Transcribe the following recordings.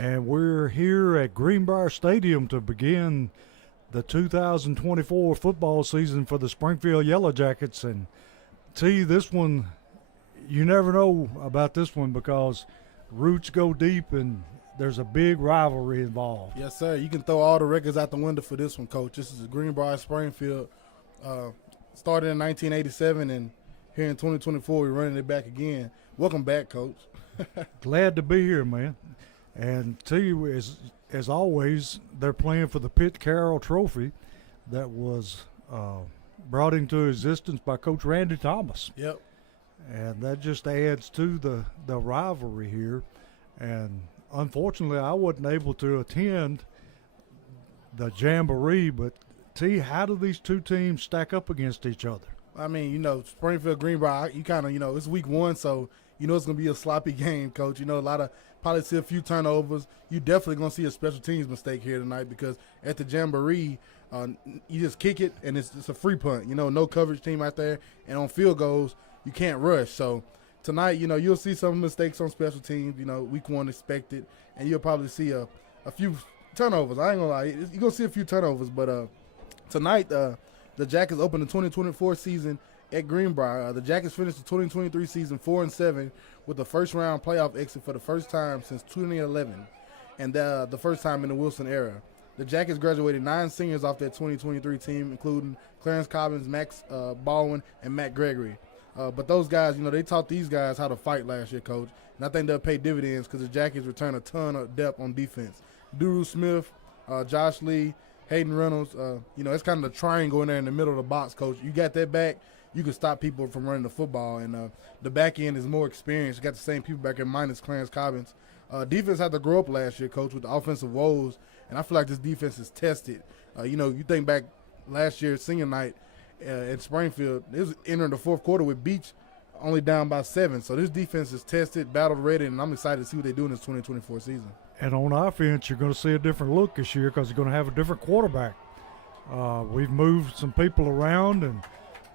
and we're here at Greenbrier Stadium to begin the 2024 football season for the Springfield Yellow Jackets. And T, this one, you never know about this one because roots go deep and there's a big rivalry involved. Yes, sir. You can throw all the records out the window for this one, Coach. This is the Greenbrier Springfield. Started in 1987, and here in 2024, we're running it back again. Welcome back, Coach. Glad to be here, man. And T, as always, they're playing for the Pitt Carroll Trophy that was brought into existence by Coach Randy Thomas. Yep. And that just adds to the rivalry here. And unfortunately, I wasn't able to attend the Jamboree, but T, how do these two teams stack up against each other? I mean, Springfield Greenbrier, you kind of, it's week one, so it's going to be a sloppy game, Coach. Probably see a few turnovers. You definitely going to see a special teams mistake here tonight because at the Jamboree, you just kick it, and it's a free punt. No coverage team out there, and on field goals, you can't rush. So tonight, you'll see some mistakes on special teams, week one expected, and you'll probably see a few turnovers. I ain't going to lie. You're going to see a few turnovers, but tonight the Jackets open the 2024 season at Greenbrier. The Jackets finished the 2023 season 4-7 with the first-round playoff exit for the first time since 2011 and the first time in the Wilson era. The Jackets graduated 9 seniors off that 2023 team, including Clarence Cobbins, Max Baldwin, and Matt Gregory. But those guys, they taught these guys how to fight last year, Coach. And I think they'll pay dividends because the Jackets return a ton of depth on defense. Duru Smith, Josh Lee, Hayden Reynolds, it's kind of the triangle in there in the middle of the box, Coach. You got that back, you can stop people from running the football. And the back end is more experienced. You got the same people back there minus Clarence Cobbins. Defense had to grow up last year, Coach, with the offensive woes. And I feel like this defense is tested. You think back last year, senior night at Springfield, it was entering the fourth quarter with Beach only down by 7. So this defense is tested, battle ready, and I'm excited to see what they do in this 2024 season. And on offense, you're going to see a different look this year because you're going to have a different quarterback. We've moved some people around and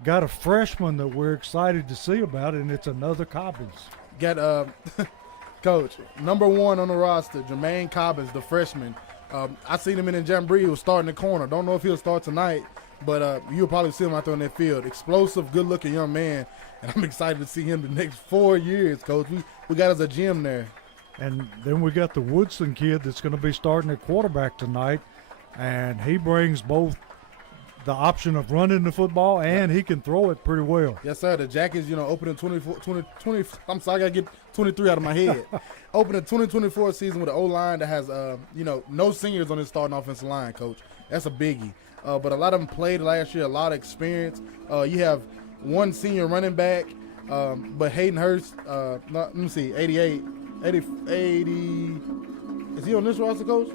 got a freshman that we're excited to see about, and it's another Cobbins. Got Coach, number 1 on the roster, Jermaine Cobbins, the freshman. I seen him in the Jamboree. He was starting the corner. Don't know if he'll start tonight, but you'll probably see him out there on that field. Explosive, good-looking young man, and I'm excited to see him the next 4 years, Coach. We got us a gym there. And then we got the Woodson kid that's going to be starting at quarterback tonight, and he brings both the option of running the football and he can throw it pretty well. Yes, sir. The Jackets, opening 20, I'm sorry, I got to get 23 out of my head. Opening 2024 season with an O-line that has, no seniors on his starting offensive line, Coach. That's a biggie. But a lot of them played last year, a lot of experience. You have one senior running back, but Hayden Hurst, let me see, 80. Is he on this roster, Coach?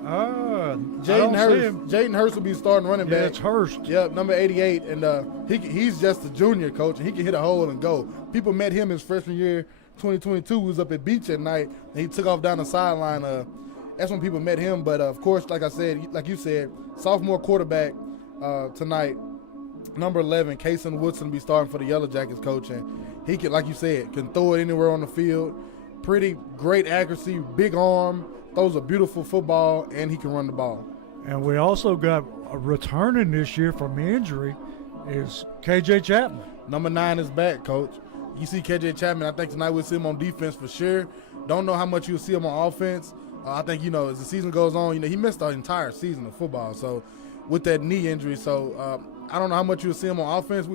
Jaden Hurst will be starting running back. Yeah, it's Hurst. Yep, number 88, and he's just a junior, Coach, and he can hit a hole and go. People met him his freshman year, 2022. He was up at Beach at night, and he took off down the sideline. That's when people met him. But of course, like you said, sophomore quarterback tonight, number 11, Kason Woodson, will be starting for the Yellow Jackets, Coach, and he can, like you said, can throw it anywhere on the field. Pretty great accuracy, big arm, throws a beautiful football, and he can run the ball. And we also got returning this year from injury is KJ Chapman. Number 9 is back, Coach. You see KJ Chapman, I think tonight we'll see him on defense for sure. Don't know how much you'll see him on offense. I think, as the season goes on, he missed the entire season of football. So with that knee injury, I don't know how much you'll see him on offense.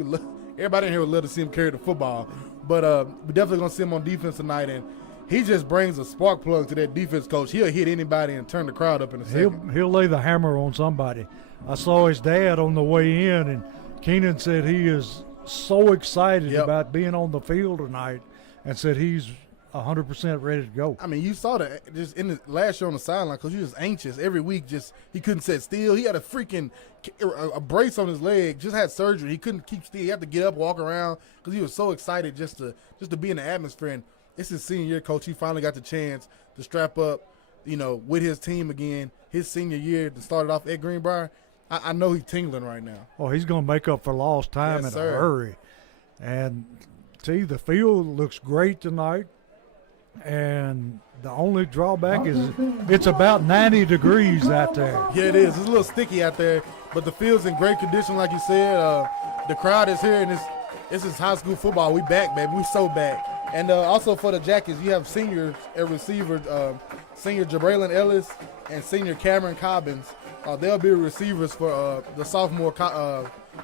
Everybody in here would love to see him carry the football. But we're definitely going to see him on defense tonight, and he just brings a spark plug to that defense, Coach. He'll hit anybody and turn the crowd up in a second. He'll lay the hammer on somebody. I saw his dad on the way in, and Keenan said he is so excited about being on the field tonight and said he's 100% ready to go. I mean, you saw that just in the last year on the sideline because he was anxious every week. Just he couldn't sit still. He had a brace on his leg. Just had surgery. He couldn't keep still. He had to get up, walk around because he was so excited just to be in the atmosphere. And it's his senior year, Coach. He finally got the chance to strap up, with his team again. His senior year to start it off at Greenbrier. I know he's tingling right now. Oh, he's going to make up for lost time in a hurry. And, the field looks great tonight. And the only drawback is it's about 90 degrees out there. Yeah, it is. It's a little sticky out there, but the field's in great condition, like you said. The crowd is here, and this is high school football. We back, baby. We so back. And also for the Jackets, you have seniors at receiver, senior Jabraylon Ellis and senior Cameron Cobbins. They'll be receivers for the sophomore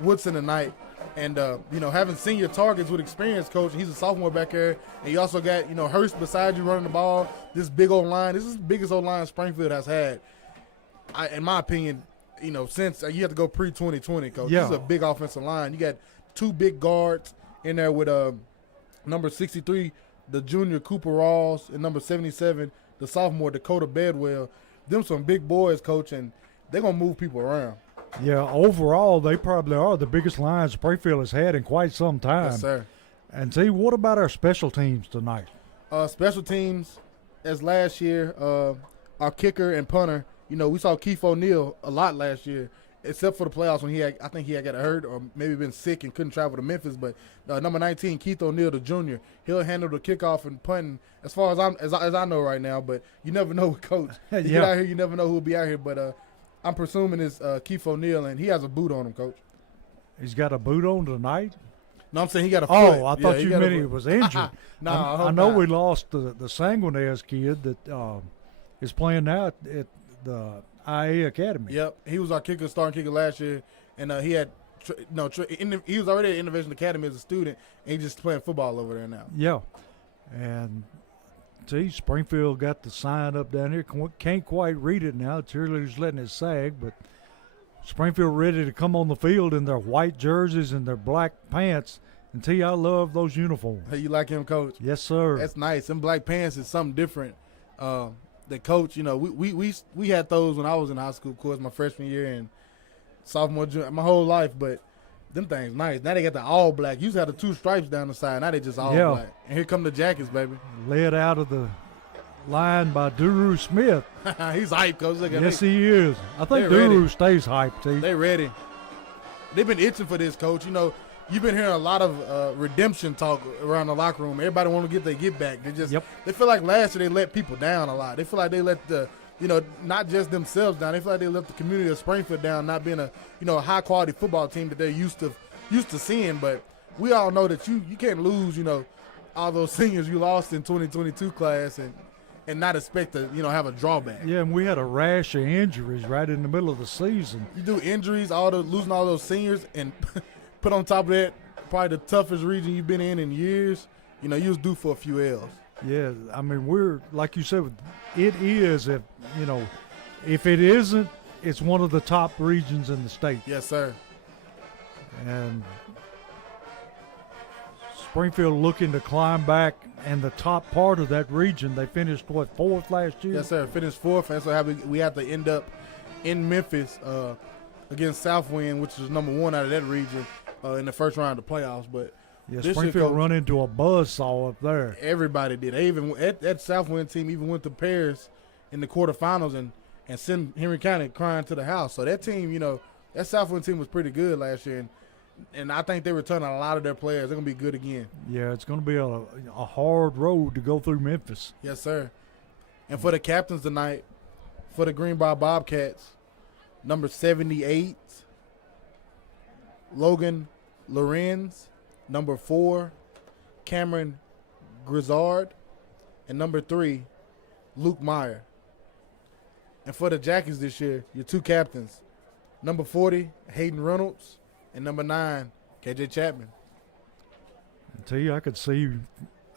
Woodson tonight. And, having senior targets with experience, coach, he's a sophomore back there. And you also got, Hurst beside you running the ball. This big old line. This is the biggest old line Springfield has had, in my opinion, since you have to go pre-2020, coach. Yeah. This is a big offensive line. You got two big guards in there with number 63, the junior Cooper Rawls, and number 77, the sophomore Dakota Bedwell. Them some big boys, coach, and they're going to move people around. Yeah, overall, they probably are the biggest line Springfield has had in quite some time. Yes, sir. And see, what about our special teams tonight? Special teams, as last year, our kicker and punter, we saw Keith O'Neal a lot last year, except for the playoffs when I think he had got hurt or maybe been sick and couldn't travel to Memphis. But number 19, Keith O'Neal, the junior, he'll handle the kickoff and punting as far as I know right now. But you never know with Coach. You get out here, you never know who'll be out here. But I'm presuming it's Keith O'Neal, and he has a boot on him, Coach. He's got a boot on tonight? No, I'm saying he got a foot. Oh, I thought you meant he was injured. No, I know we lost the Sanguinez kid that is playing now at the IA Academy. Yep, he was our starting kicker last year, and he had he was already at Innovation Academy as a student, and he's just playing football over there now. Yeah, and see, Springfield got the sign up down here. Can't quite read it now. Cheerleaders letting it sag, but Springfield ready to come on the field in their white jerseys and their black pants. And T, I love those uniforms. Hey, you like him, Coach? Yes, sir. That's nice. Them black pants is something different. The coach, we had those when I was in high school, of course, my freshman year and sophomore, junior, my whole life. But them things nice. Now they got the all black. You used to have the two stripes down the side. Now they just all black. And here come the Jackets, baby. Led out of the line by Duru Smith. He's hyped, Coach. Look at yes, he is. I think Duru stays hyped, T. They ready. They've been itching for this, Coach. You've been hearing a lot of redemption talk around the locker room. Everybody want to get their get back. They feel like last year they let people down a lot. They feel like they let not just themselves down. They feel like they let the community of Springfield down, not being a high quality football team that they're used to seeing. But we all know that you can't lose, all those seniors you lost in 2022 class and not expect to, have a drawback. Yeah, and we had a rash of injuries right in the middle of the season. You do injuries, losing all those seniors, and put on top of that, probably the toughest region you've been in years. You was due for a few L's. Yeah, I mean, we're, like you said, it is, if it isn't, it's one of the top regions in the state. Yes, sir. And Springfield looking to climb back in the top part of that region. They finished, fourth last year? Yes, sir. Finished fourth, and so we have to end up in Memphis against Southwind, which is number one out of that region in the first round of the playoffs. But yeah, Springfield run into a buzzsaw up there. Everybody did. They even that Southwind team even went to Paris in the quarterfinals and sent Henry County crying to the house. So that team, that Southwind team was pretty good last year, and I think they're returning a lot of their players. They're gonna be good again. Yeah, it's gonna be a hard road to go through Memphis. Yes, sir. And for the captains tonight, for the Greenbrier Bobcats, number 78, Logan Lorenz. Number 4, Cameron Grizzard. And number 3, Luke Meyer. And for the Jackets this year, your two captains, number 40, Hayden Reynolds, and number 9, KJ Chapman. I tell you, I could see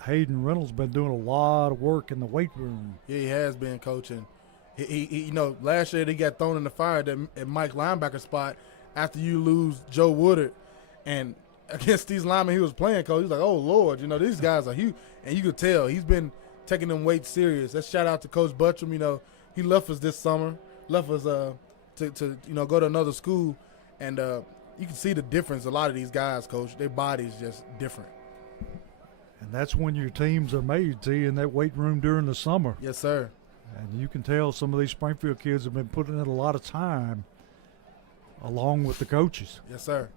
Hayden Reynolds been doing a lot of work in the weight room. Yeah, he has been coaching. He last year they got thrown in the fire at Mike linebacker spot after you lose Joe Woodard. And against these linemen he was playing, Coach, he was like, oh, Lord, these guys are huge. And you could tell he's been taking them weights serious. Let's shout out to Coach Buttram. He left us this summer, left us to go to another school. And you can see the difference. A lot of these guys, Coach, their body's just different. And that's when your teams are made, T, in that weight room during the summer. Yes, sir. And you can tell some of these Springfield kids have been putting in a lot of time along with the coaches. Yes, sir.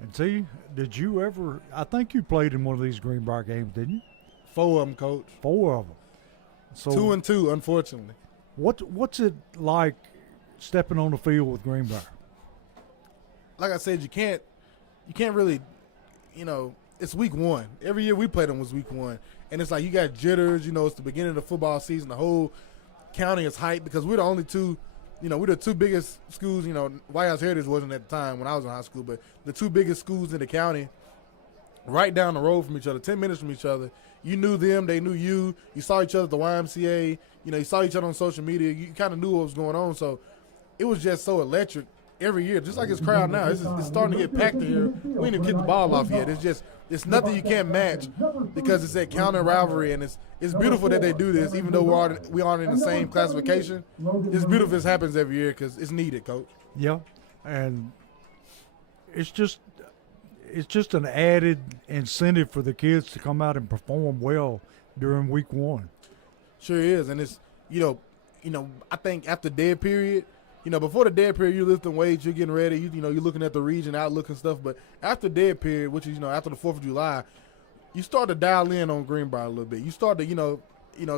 And T, did you ever – I think you played in one of these Greenbrier games, didn't you? 4 of them, Coach. 4 of them. So 2 and 2, unfortunately. What's it like stepping on the field with Greenbrier? Like I said, you can't really, it's week 1. Every year we played them was week 1. And it's like you got jitters, it's the beginning of the football season. The whole county is hyped because we're the only 2, we're the 2 biggest schools, White House Heritage wasn't at the time when I was in high school, but the 2 biggest schools in the county right down the road from each other, 10 minutes from each other. You knew them, they knew you. You saw each other at the YMCA. You saw each other on social media. You kind of knew what was going on. So it was just so electric every year, just like this crowd now. It's starting to get packed in here. We ain't even kicked the ball off yet. It's nothing you can't match because it's that county rivalry, and it's beautiful that they do this, even though we aren't in the same classification. It's beautiful this happens every year because it's needed, Coach. Yeah, and it's just an added incentive for the kids to come out and perform well during week 1. Sure is, and it's I think after dead period, before the dead period, you're lifting weights, you're getting ready, you're looking at the region outlook and stuff. But after dead period, which is after the 4th of July, you start to dial in on Greenbrier a little bit. You start to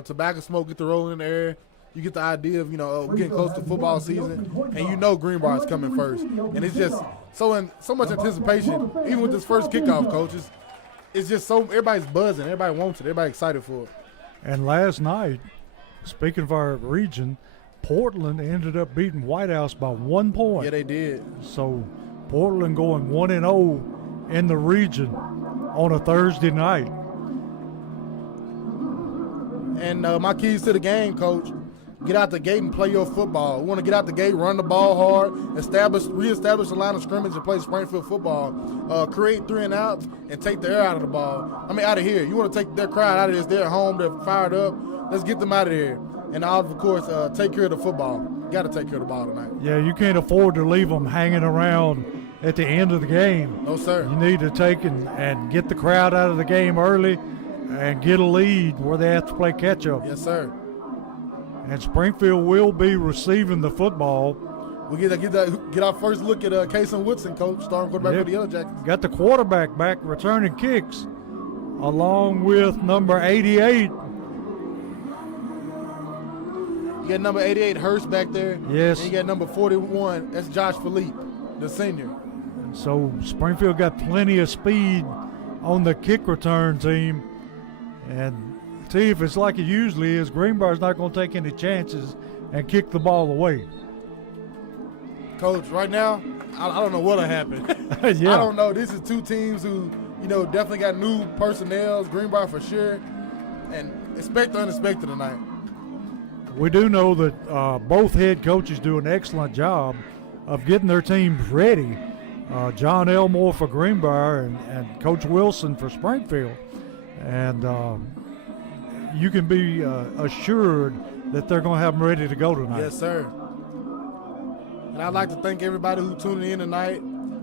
tobacco smoke get to roll in the air. You get the idea of we're getting close to football season, and Greenbrier is coming first, and it's just so much anticipation. Even with this first kickoff, Coach, it's just so everybody's buzzing, everybody wants it, everybody excited for it. And last night, speaking of our region, Portland ended up beating White House by 1 point. Yeah, they did. So Portland going 1-0 in the region on a Thursday night. And my keys to the game, Coach, get out the gate and play your football. We want to get out the gate, run the ball hard, reestablish the line of scrimmage and play Springfield football. Create 3 and outs and take the air out of the ball. Out of here. You want to take their crowd out of this. They're at home. They're fired up. Let's get them out of here. And of course, take care of the football. Got to take care of the ball tonight. Yeah, you can't afford to leave them hanging around at the end of the game. No, sir. You need to take and get the crowd out of the game early and get a lead where they have to play catch-up. Yes, sir. And Springfield will be receiving the football. We get our first look at Kason Woodson, Coach, starting quarterback for the Yellow Jackets. Got the quarterback back returning kicks, along with number 88. You got number 88, Hurst, back there. Yes. And you got number 41, that's Josh Philippe, the senior. So Springfield got plenty of speed on the kick return team. And see, if it's like it usually is, Greenbrier's not going to take any chances and kick the ball away. Coach, right now, I don't know what'll happen. Yeah. I don't know. This is 2 teams who, definitely got new personnel. Greenbrier for sure. And expect the unexpected tonight. We do know that both head coaches do an excellent job of getting their teams ready. John Elmore for Greenbrier and Coach Wilson for Springfield. And you can be assured that they're going to have them ready to go tonight. Yes, sir. And I'd like to thank everybody who tuned in tonight,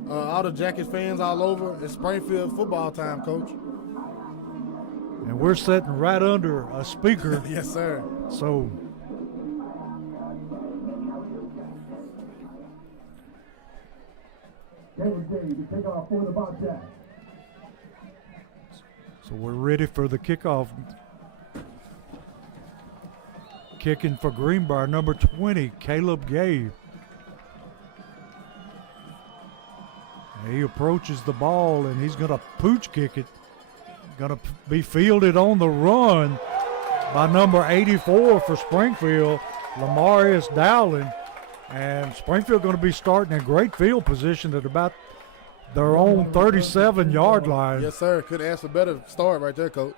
all the Jackets fans all over. It's Springfield football time, Coach. And we're sitting right under a speaker. Yes, sir. So we're ready for the kickoff. Kicking for Greenbrier, number 20, Caleb Gay. He approaches the ball, and he's going to pooch kick it. Going to be fielded on the run by number 84 for Springfield, Lamarius Dowling. And Springfield going to be starting in great field position at about their own 37-yard line. Yes, sir. Could ask a better start right there, Coach.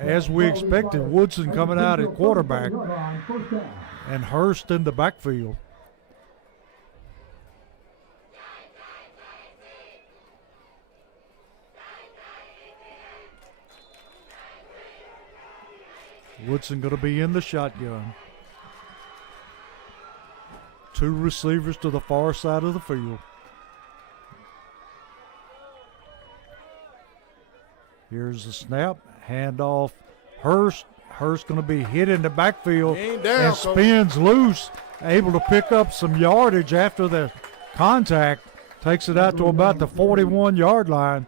As we expected, Woodson coming out at quarterback and Hurst in the backfield. Woodson going to be in the shotgun. 2 receivers to the far side of the field. Here's the snap. Handoff. Hurst. Hurst going to be hit in the backfield and spins loose. Able to pick up some yardage after the contact. Takes it out to about the 41-yard line.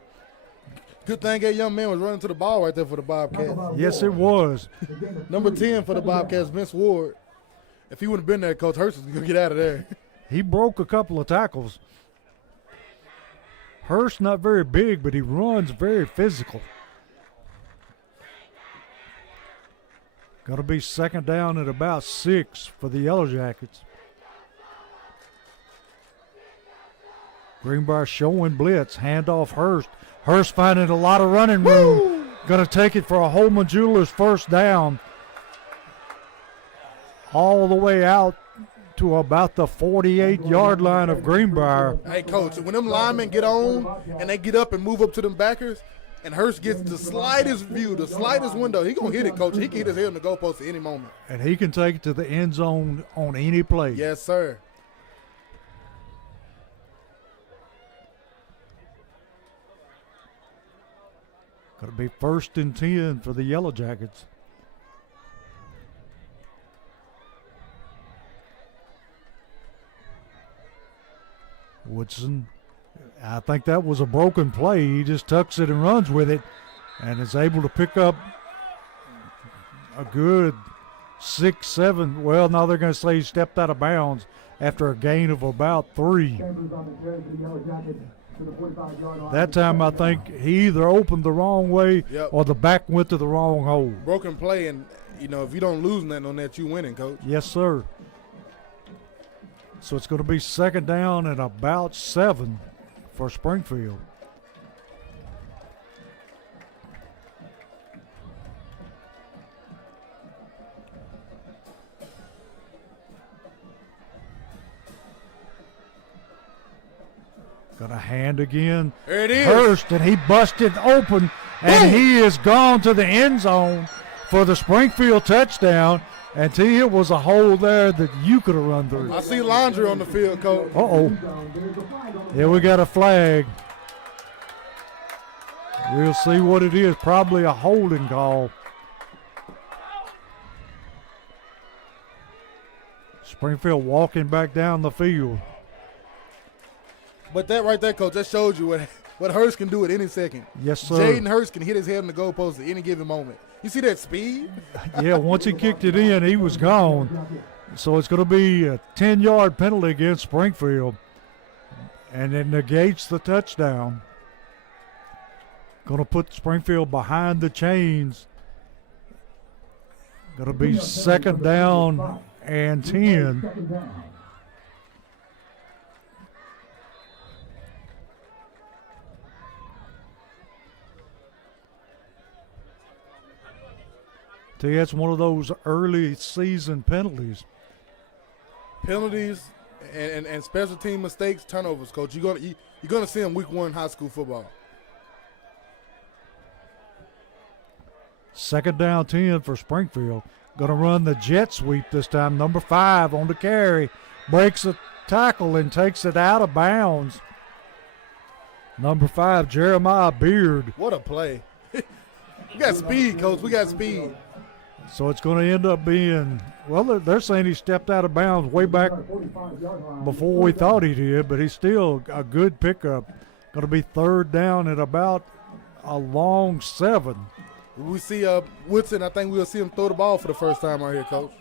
Good thing that young man was running to the ball right there for the Bobcats. Yes, it was. Number 10 for the Bobcats, Vince Ward. If he wouldn't have been there, Coach Hurst was going to get out of there. He broke a couple of tackles. Hurst not very big, but he runs very physical. Got to be second down at about 6 for the Yellow Jackets. Greenbrier showing blitz, handoff Hurst. Hurst finding a lot of running room. Going to take it for a Holman Jewelers first down. All the way out to about the 48-yard line of Greenbrier. Hey, Coach, when them linemen get on and they get up and move up to them backers, and Hurst gets the slightest view, the slightest window, he going to hit it, Coach. He can hit his head on the goalpost at any moment. And he can take it to the end zone on any play. Yes, sir. Going to be 1st and 10 for the Yellow Jackets. Woodson, I think that was a broken play. He just tucks it and runs with it and is able to pick up a good 6, 7. Well, now they're going to say he stepped out of bounds after a gain of about 3. That time I think he either opened the wrong way or the back went to the wrong hole. Broken play, and, if you don't lose nothing on that, you winning, Coach. Yes, sir. So it's going to be second down and about 7 for Springfield. Got a hand again. There it is. Hurst, and he busted open, and he is gone to the end zone for the Springfield touchdown. And it was a hole there that you could have run through. I see Laundry on the field, Coach. Uh-oh. Yeah, we got a flag. We'll see what it is. Probably a holding call. Springfield walking back down the field. But that right there, Coach, that shows you what Hurst can do at any second. Yes, sir. Jaden Hurst can hit his head on the goalpost at any given moment. You see that speed? Yeah, once he kicked it in, he was gone. So it's going to be a 10-yard penalty against Springfield. And it negates the touchdown. Going to put Springfield behind the chains. Going to be second down and 10. That's one of those early season penalties. Penalties and special team mistakes, turnovers, Coach. You're gonna see them week 1 high school football. Second down 10 for Springfield. Going to run the jet sweep this time. Number 5 on the carry. Breaks a tackle and takes it out of bounds. Number 5, Jeremiah Beard. What a play. We got speed, Coach. We got speed. So it's going to end up being, well, they're saying he stepped out of bounds way back before we thought he did, but he's still a good pickup. Going to be third down at about a long 7. We see Woodson. I think we'll see him throw the ball for the first time right here, Coach.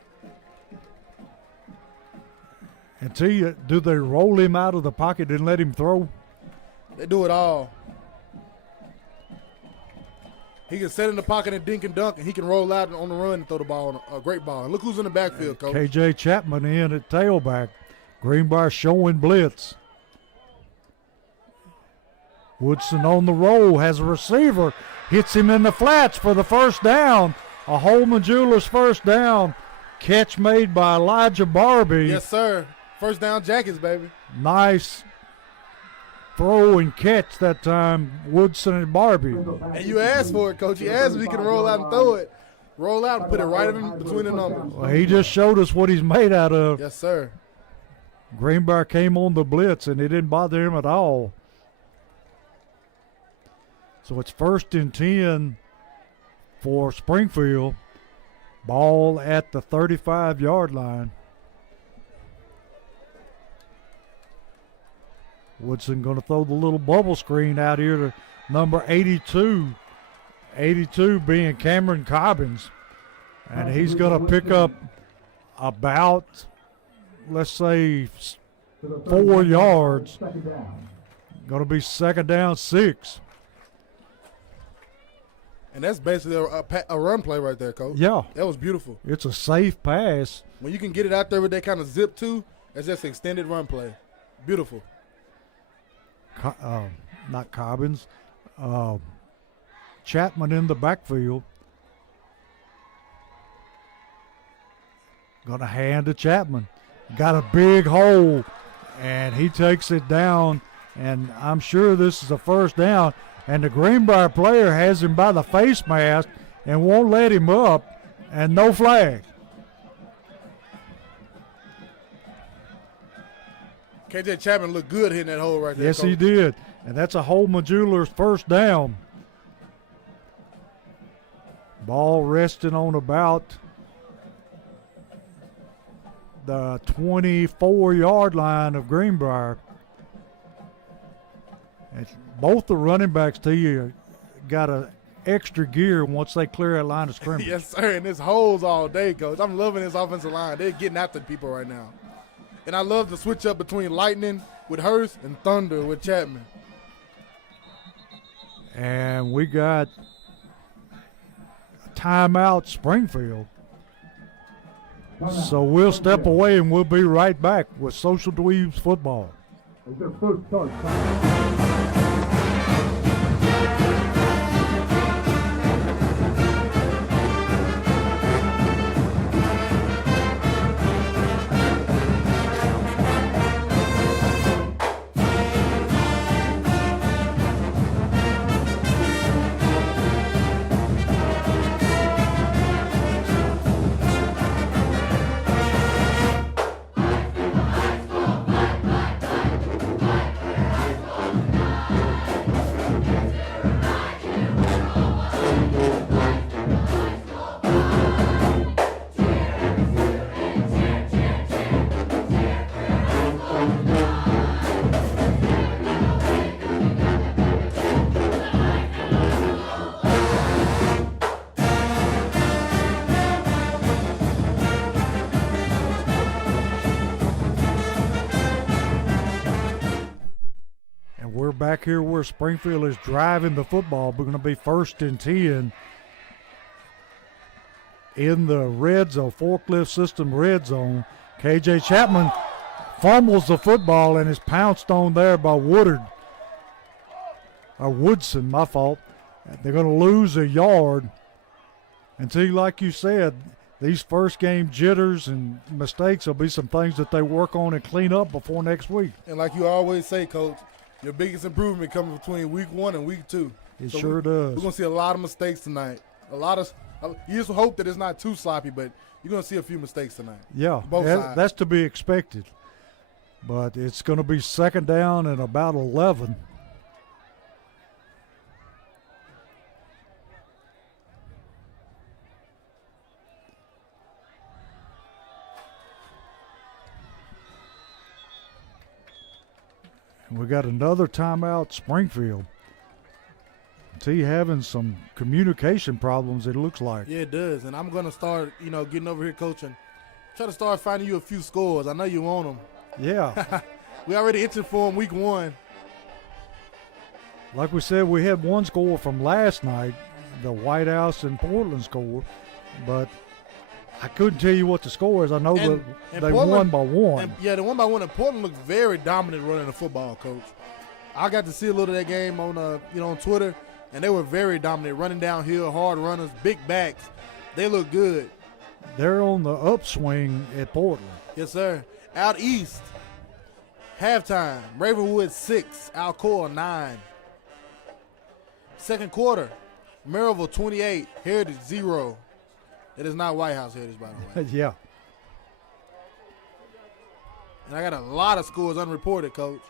And tell you, do they roll him out of the pocket and let him throw? They do it all. He can set in the pocket and dink and dunk, and he can roll out on the run and throw the ball, a great ball. And look who's in the backfield, Coach. KJ Chapman in at tailback. Greenbrier showing blitz. Woodson on the roll, has a receiver, hits him in the flats for the first down. A Holman Jewelers first down. Catch made by Elijah Barbie. Yes, sir. First down Jackets, baby. Nice throw and catch that time, Woodson and Barbie. And you asked for it, Coach. You asked if he can roll out and throw it. Roll out and put it right in between the numbers. Well, he just showed us what he's made out of. Yes, sir. Greenbrier came on the blitz, and it didn't bother him at all. So it's 1st and 10 for Springfield. Ball at the 35-yard line. Woodson going to throw the little bubble screen out here to number 82. 82 being Cameron Cobbins. And he's going to pick up about, let's say, 4 yards. Going to be second down 6. And that's basically a run play right there, Coach. Yeah. That was beautiful. It's a safe pass. When you can get it out there with that kind of zip too, that's just an extended run play. Beautiful. Not Cobbins. Chapman in the backfield. Going to hand to Chapman. Got a big hole, and he takes it down, and I'm sure this is a first down, and the Greenbrier player has him by the face mask and won't let him up, and no flag. KJ Chapman looked good hitting that hole right there. Yes, Coach. he did, and that's a Holman Jewelers first down. Ball resting on about the 24-yard line of Greenbrier. And both the running backs to you got an extra gear once they clear that line of scrimmage. Yes, sir, and it's holes all day, Coach. I'm loving this offensive line. They're getting after people right now. And I love the switch up between Lightning with Hurst and Thunder with Chapman. And we got a timeout, Springfield. So we'll step away and we'll be right back with Social Dweebs football. Back here where Springfield is driving the football. We're going to be 1st and 10 in the red zone, forklift system red zone. KJ Chapman fumbles the football and is pounced on there by Woodson, my fault. They're going to lose a yard. Until, like you said, these first game jitters and mistakes will be some things that they work on and clean up before next week. And like you always say, Coach, your biggest improvement coming between week 1 and week 2. It so sure does. We're going to see a lot of mistakes tonight. You just hope that it's not too sloppy, but you're going to see a few mistakes tonight. Yeah, both sides. That's to be expected. But it's going to be second down and about 11. We got another timeout, Springfield. T having some communication problems, it looks like. Yeah, it does. And I'm going to start, getting over here coaching. Try to start finding you a few scores. I know you want them. Yeah. We already entered for them week 1. Like we said, we had one score from last night, the White House and Portland score, but I couldn't tell you what the score is. I know that they won by 1. The one by 1. And Portland looked very dominant running the football, Coach. I got to see a little of that game on on Twitter, and they were very dominant, running downhill, hard runners, big backs. They look good. They're on the upswing at Portland. Yes, sir. Out east, halftime, Ravenwood 6, Alcoa 9. Second quarter, Maryville 28, Heritage 0. It is not White House Heritage, by the way. Yeah. And I got a lot of scores unreported, Coach.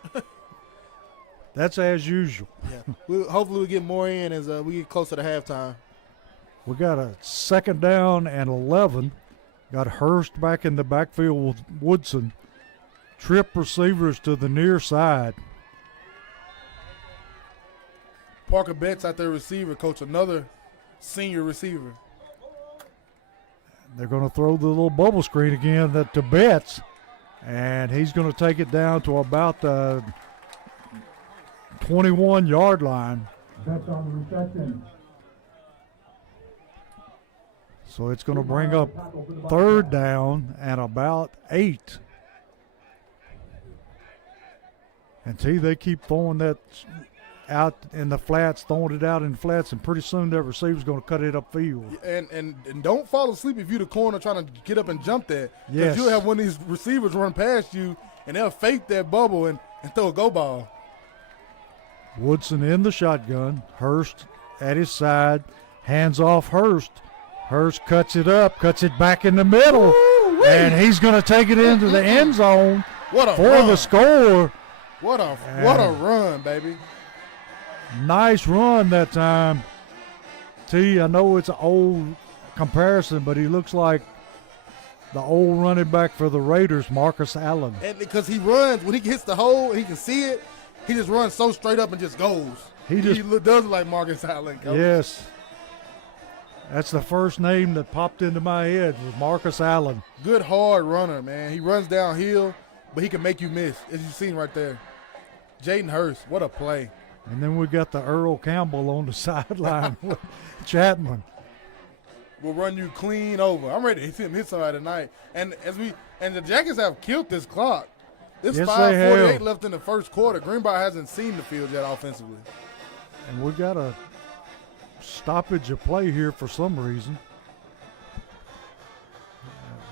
That's as usual. Yeah. Hopefully we get more in as we get closer to halftime. We got a second down and 11. Got Hurst back in the backfield with Woodson. Trip receivers to the near side. Parker Betts out there receiver, coach, another senior receiver. They're going to throw the little bubble screen again to Betts, and he's going to take it down to about the 21-yard line. Betts on the reception. So it's going to bring up third down and about 8. And they keep throwing that out in the flats, throwing it out in the flats, and pretty soon that receiver's going to cut it upfield. And don't fall asleep if you're the corner trying to get up and jump that. Yes. Because you'll have one of these receivers run past you, and they'll fake that bubble and throw a go ball. Woodson in the shotgun. Hurst at his side. Hands off Hurst. Hurst cuts it up, cuts it back in the middle, Woo-wee. and he's going to take it into the end zone What a for run. the score. What a run, baby. Nice run that time. I know it's an old comparison, but he looks like the old running back for the Raiders, Marcus Allen. And because he runs, when he hits the hole, he can see it. He just runs so straight up and just goes. He does look like Marcus Allen, coach. Yes. That's the first name that popped into my head was Marcus Allen. Good hard runner, man. He runs downhill, but he can make you miss, as you've seen right there. Jaden Hurst, what a play. And then we got the Earl Campbell on the sideline with Chapman. Will run you clean over. I'm ready to see him hit somebody tonight. And the Jackets have killed this clock. It's Yes, they 5:48 have. left in the first quarter. Greenbrier hasn't seen the field yet offensively. And we got a stoppage of play here for some reason.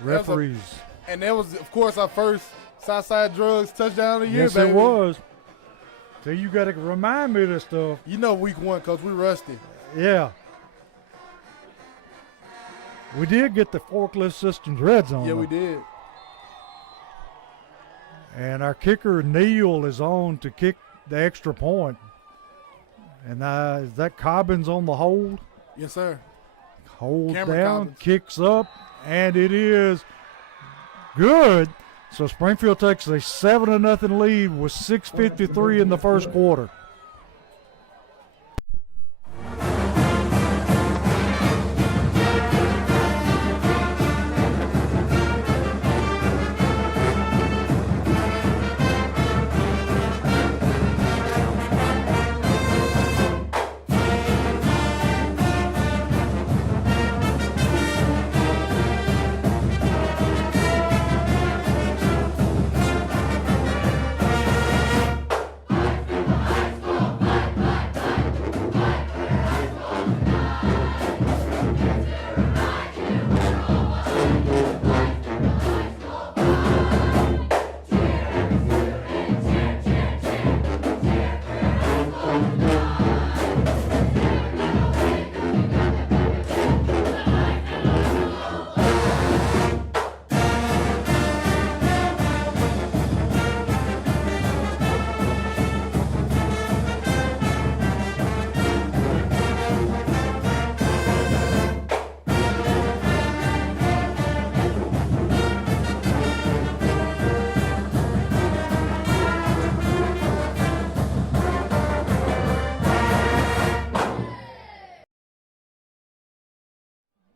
Referees. And that was, of course, our first Southside Drugs touchdown of the year, Yes, baby. it was. So you got to remind me of this stuff. You know week one, Coach, we rusty. Yeah. We did get the forklift systems red zone. Yeah, we did. And our kicker, Neal, is on to kick the extra point. And is that Cobbins on the hold? Yes, sir. Holds Cameron down, Cobbins. kicks up, and it is good. So Springfield takes a 7-0 lead with 6:53 in the first quarter.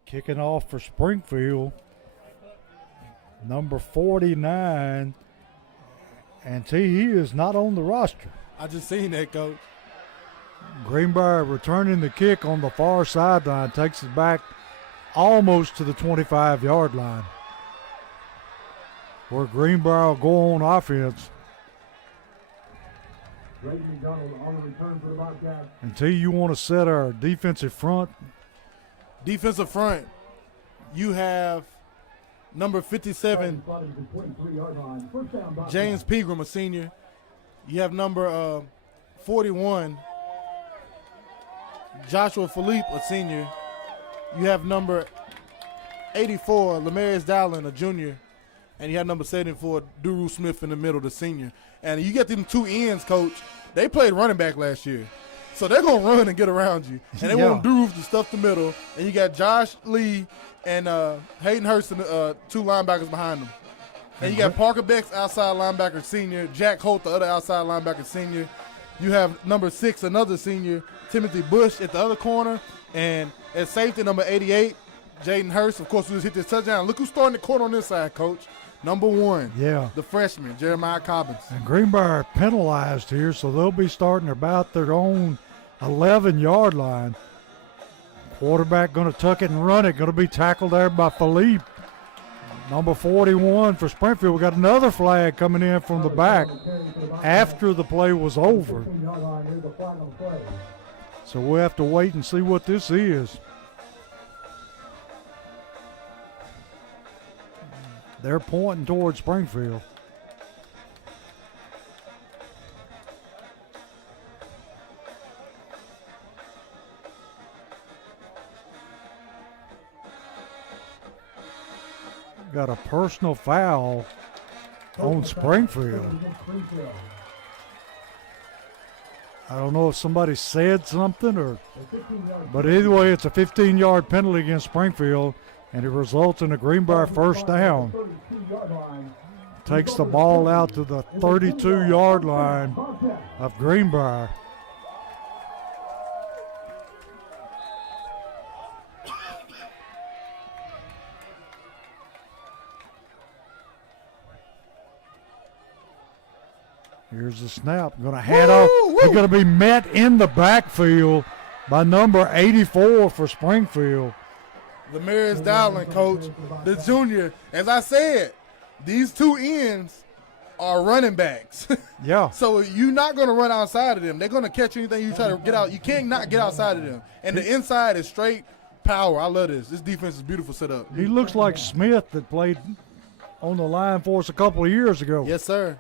Kicking off for Springfield, number 49, and he is not on the roster. I just seen that, Coach. Greenbrier returning the kick on the far sideline, takes it back almost to the 25-yard line, where Greenbrier will go on offense. Brady McDonald on the return for the Bobcats. And you want to set our defensive front. Defensive front, you have number 57, Spotted at the 23-yard line. First down, Bobcats. James Pegram, a senior. You have number 41, Joshua Philippe, a senior. You have number 84, Lemarius Dowling, a junior. And you have number 74, Duru Smith in the middle, the senior. And you get them two ends, Coach. They played running back last year. So they're going to run and get around you. And they want Duru to stuff the middle. And you got Josh Lee and Hayden Hurst, and two linebackers behind them. And you got Parker Becks, outside linebacker, senior. Jack Holt, the other outside linebacker, senior. you have number 6, another senior, Timothy Bush at the other corner. And at safety, number 88, Jaden Hurst. Of course, we just hit this touchdown. Look who's starting the corner on this side, Coach. Number 1, Yeah. the freshman, Jeremiah Cobbins. And Greenbrier penalized here, so they'll be starting about their own 11-yard line. Quarterback going to tuck it and run it. Going to be tackled there by Philippe. Number 41 for Springfield. We got another flag coming in from the back after the play was over. 15-yard line. Here's the flag on the play. So we'll have to wait and see what this is. They're pointing towards Springfield. Got a personal foul on Springfield. I don't know if somebody said something but either way, it's a 15-yard penalty against Springfield, and it results in a Greenbrier first down. Takes the ball out to the 32-yard line of Greenbrier. Here's the snap. Going to hand off. He's going to be met in the backfield by number 84 for Springfield. Lemarius Dowling, Coach, the junior. As I said, these two ends are running backs. Yeah. So you're not going to run outside of them. They're going to catch anything you try to get out. You can't not get outside of them. And the inside is straight power. I love this. This defense is beautiful set up. He looks like Smith that played on the line for us a couple of years ago. Yes, sir.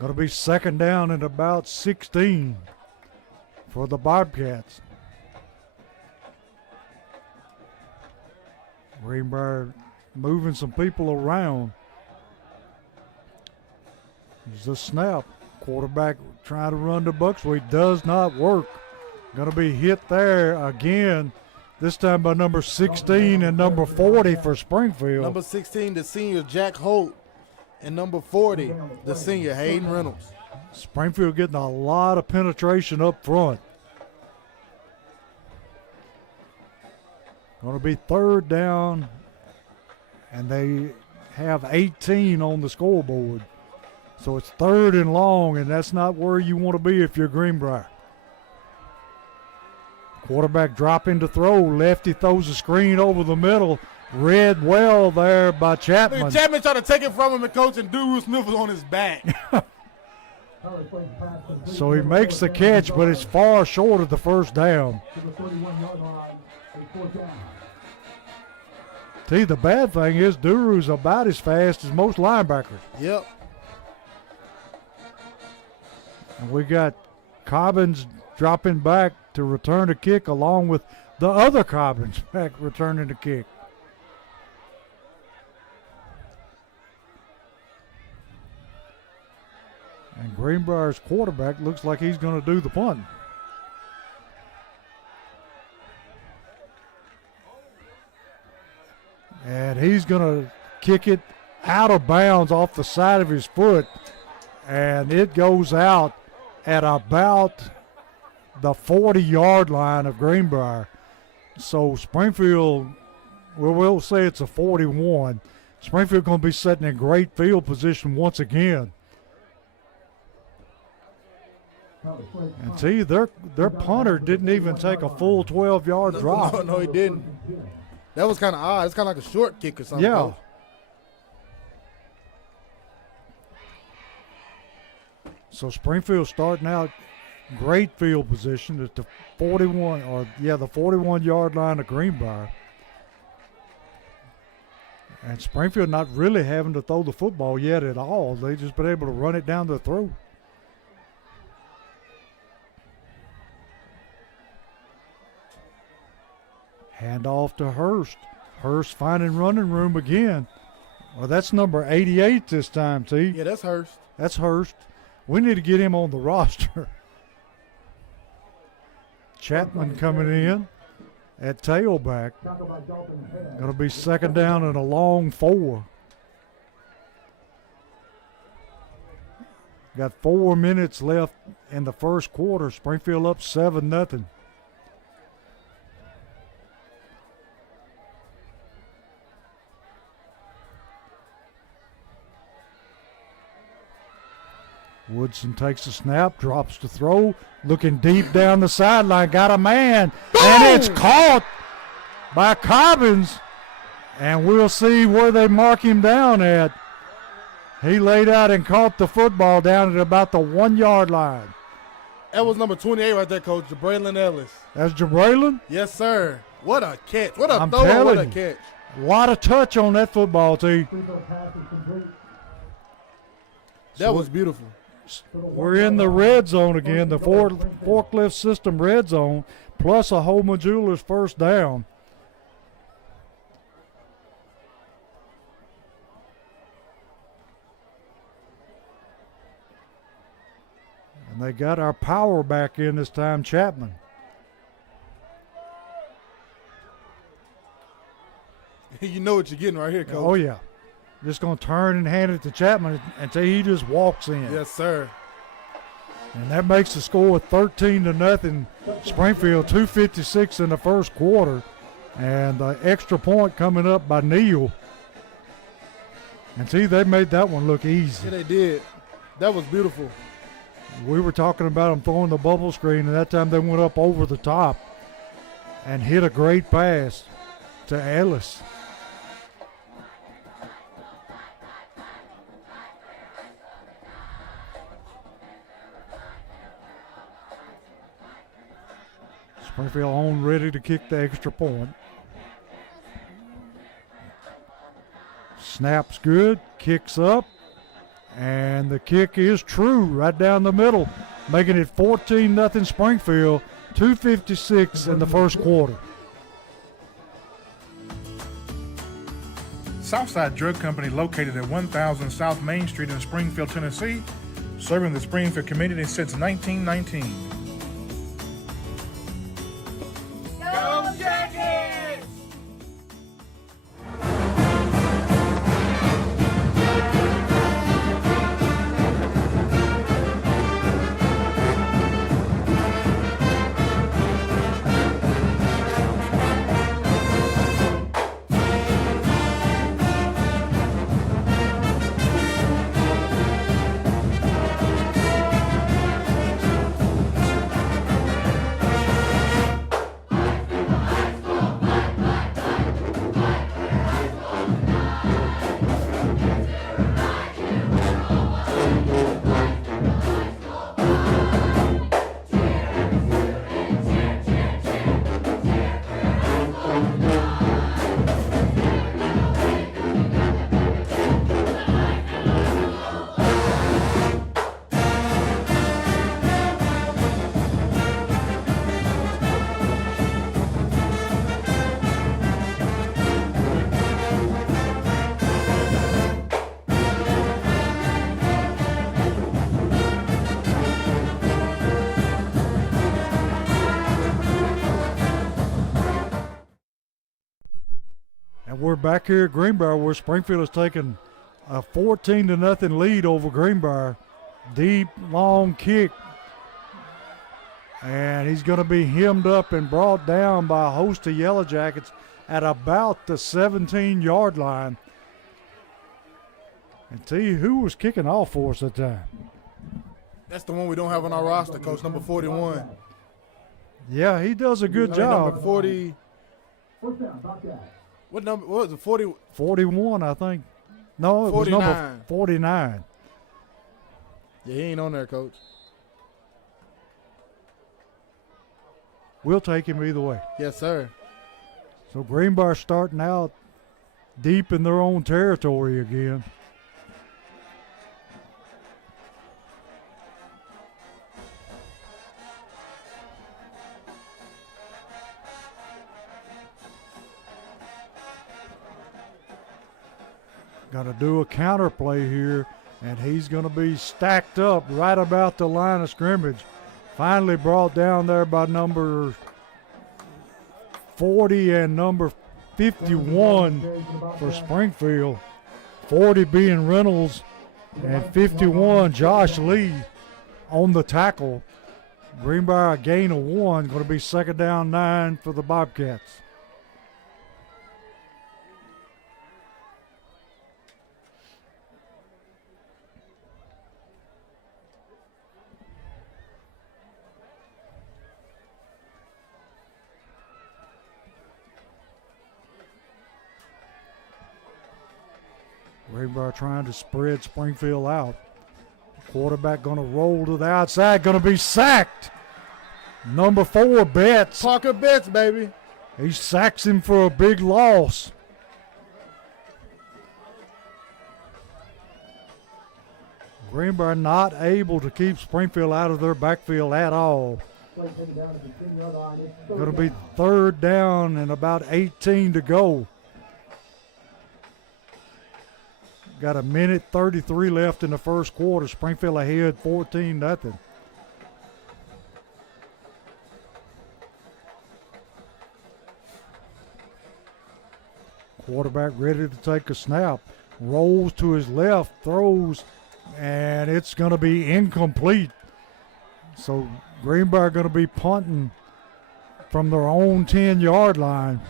Going to be second down at about 16 for the Bobcats. Greenbrier moving some people around. Here's the snap. Quarterback trying to run to Bucksweet. Does not work. Going to be hit there again, this time by number 16 and number 40 for Springfield. Number 16, the senior, Jack Holt. And number 40, the senior, Hayden Reynolds. Springfield getting a lot of penetration up front. Going to be third down, and they have 18 on the scoreboard. So it's third and long, and that's not where you want to be if you're Greenbrier. Quarterback dropping to throw. Lefty throws a screen over the middle. Read well there by Chapman. Chapman tried to take it from him, and Coach, and Duru Smith was on his back. So he makes the catch, but it's far short of the first down. See, the bad thing is Duru's about as fast as most linebackers. Yep. And we got Cobbins dropping back to return the kick along with the other Cobbins back returning the kick. And Greenbrier's quarterback looks like he's going to do the punt. And he's going to kick it out of bounds off the side of his foot. And it goes out at about the 40-yard line of Greenbrier. So Springfield, well, we'll say it's a 41. Springfield going to be sitting in great field position once again. And see, their punter didn't even take a full 12-yard drop. No, he didn't. That was kind of odd. It's kind of like a short kick or something. Yeah. Coach. So Springfield starting out great field position at the 41-yard line of Greenbrier. And Springfield not really having to throw the football yet at all. They just been able to run it down their throat. Hand off to Hurst. Hurst finding running room again. Well, that's number 88 this time, T. Yeah, that's Hurst. That's Hurst. We need to get him on the roster. Chapman coming in at tailback. Going to be second down and a long 4. Got 4 minutes left in the first quarter. Springfield up 7-0. Woodson takes a snap, drops the throw, looking deep down the sideline, got a man, and it's caught by Cobbins, and we'll see where they mark him down at. He laid out and caught the football down at about the 1 yard line. That was number 28 right there, Coach, Braylon Ellis. That's Jabraylon? Yes, sir. What a catch. What a I'm throw. telling What a you. catch. A lot of touch on that football team. Free throw pass is complete. That was beautiful. We're in the red zone again, the forklift system red zone, plus a Holman Jewelers first down. And they got our power back in this time, Chapman. You know what you're getting right here, Coach. Oh, yeah. Just going to turn and hand it to Chapman until he just walks in. Yes, sir. And that makes the score 13-0. Springfield 2:56 in the first quarter. And the extra point coming up by Neal. And see, they made that one look easy. Yeah, they did. That was beautiful. We were talking about them throwing the bubble screen, and that time they went up over the top and hit a great pass to Ellis. Springfield on ready to kick the extra point. Snaps good, kicks up, and the kick is true right down the middle, making it 14-0 Springfield, 2:56 in the first quarter. Southside Drug Company, located at 1000 South Main Street in Springfield, Tennessee, serving the Springfield community since 1919. We're back here at Greenbrier where Springfield has taken a 14-0 lead over Greenbrier. Deep, long kick. And he's going to be hemmed up and brought down by a host of Yellow Jackets at about the 17-yard line. And tell you who was kicking off for us at the time. That's the one we don't have on our roster, Coach, number 41. Yeah, he does a good Number job. 40. First down, about that. What number? What was it? 40. 41, I think. No, it was number 49. 49. Yeah, he ain't on there, Coach. We'll take him either way. Yes, sir. So Greenbrier starting out deep in their own territory again. Got to do a counter play here, and he's going to be stacked up right about the line of scrimmage. Finally brought down there by number 40 and number 51 for Springfield. 40 being Reynolds, And 51, Josh Lee on the tackle. Greenbrier a gain of 1, going to be 2nd down 9 for the Bobcats. Greenbrier trying to spread Springfield out. Quarterback going to roll to the outside, going to be sacked. Number 4, Betts. Parker Betts, baby. He sacks him for a big loss. Greenbrier not able to keep Springfield out of their backfield at all. Going to be 3rd down and about 18 to go. Got a minute 33 left in the first quarter. Springfield ahead 14-0. Quarterback ready to take a snap. Rolls to his left, throws, and it's going to be incomplete. So Greenbrier going to be punting from their own 10-yard line.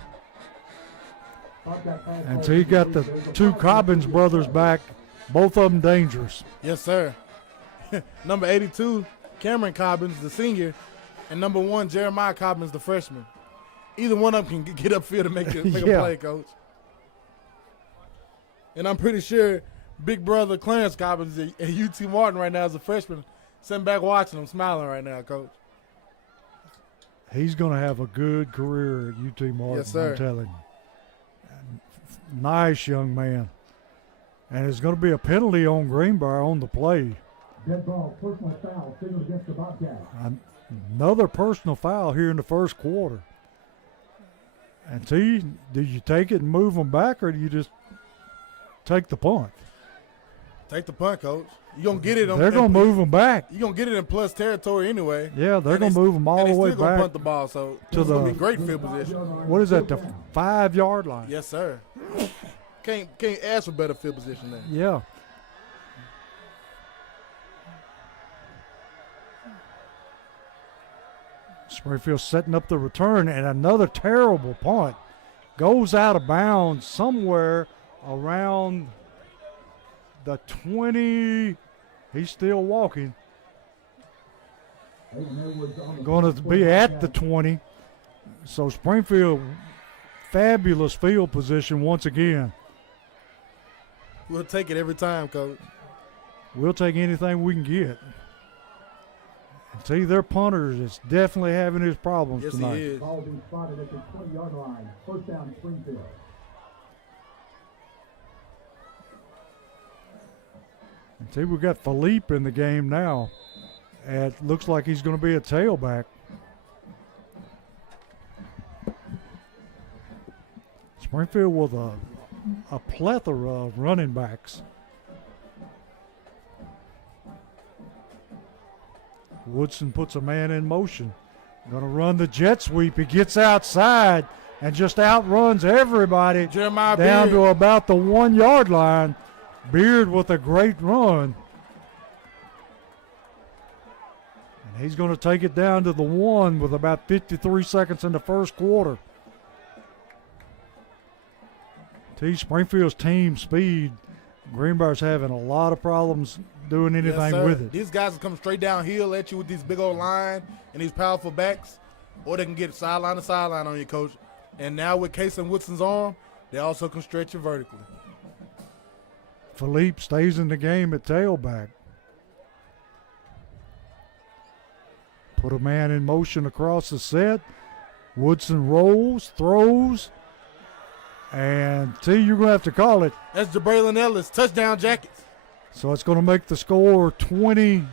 And so you got the 2 Cobbins brothers back, both of them dangerous. Yes, sir. Number 82, Cameron Cobbins, the senior, and number 1, Jeremiah Cobbins, the freshman. Either one of them can get upfield and make a play, Coach. And I'm pretty sure big brother Clarence Cobbins at UT Martin right now as a freshman, sitting back watching him, smiling right now, Coach. He's going to have a good career at UT Martin, yes, sir. I'm telling you. Nice young man. And it's going to be a penalty on Greenbrier on the play. Dead ball, personal foul, signaled against the Bobcats. Another personal foul here in the first quarter. And T, do you take it and move them back, or do you just take the punt? Take the punt, Coach. You're going to get it. They're going to move them back. You're going to get it in plus territory anyway. Yeah, they're going to move them all the way back. Going to punt the ball, so it's going to be great field position. What is that, the 5-yard line? Yes, sir. Can't ask for better field position there. Yeah. Springfield setting up the return, and another terrible punt. Goes out of bounds somewhere around the 20. He's still walking. Going to be at the 20. So Springfield, fabulous field position once again. We'll take it every time, Coach. We'll take anything we can get. And see, their punter is definitely having his problems tonight. Yes, he is. Ball being spotted at the 20-yard line. 1st down, Springfield. And see, we've got Philippe in the game now. And it looks like he's going to be a tailback. Springfield with a plethora of running backs. Woodson puts a man in motion. Going to run the jet sweep. He gets outside and just outruns everybody Jeremiah down Beard. to about the 1-yard line. Beard with a great run. And he's going to take it down to the 1 with about 53 seconds in the first quarter. Springfield's team speed. Greenbrier's having a lot of problems doing anything with it. These guys will come straight downhill at you with these big old line and these powerful backs, or they can get sideline to sideline on you, Coach. And now with Case and Woodson's arm, they also can stretch you vertically. Philippe stays in the game at tailback. Put a man in motion across the set. Woodson rolls, throws, and you're going to have to call it. That's Jabraylon Ellis, touchdown Jackets. So it's going to make the score 20-0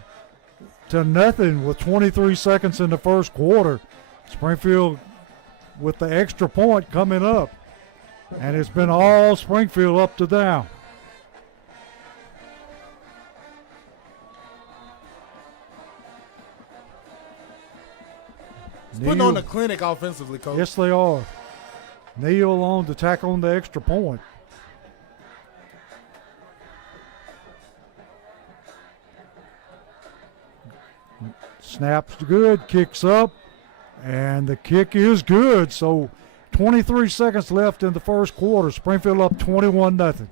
with 23 seconds in the first quarter. Springfield with the extra point coming up. And it's been all Springfield up to down. Putting on the clinic offensively, Coach. Yes, they are. Neal on to tack on the extra point. Snaps good, kicks up, and the kick is good. So 23 seconds left in the first quarter. Springfield up 21-0.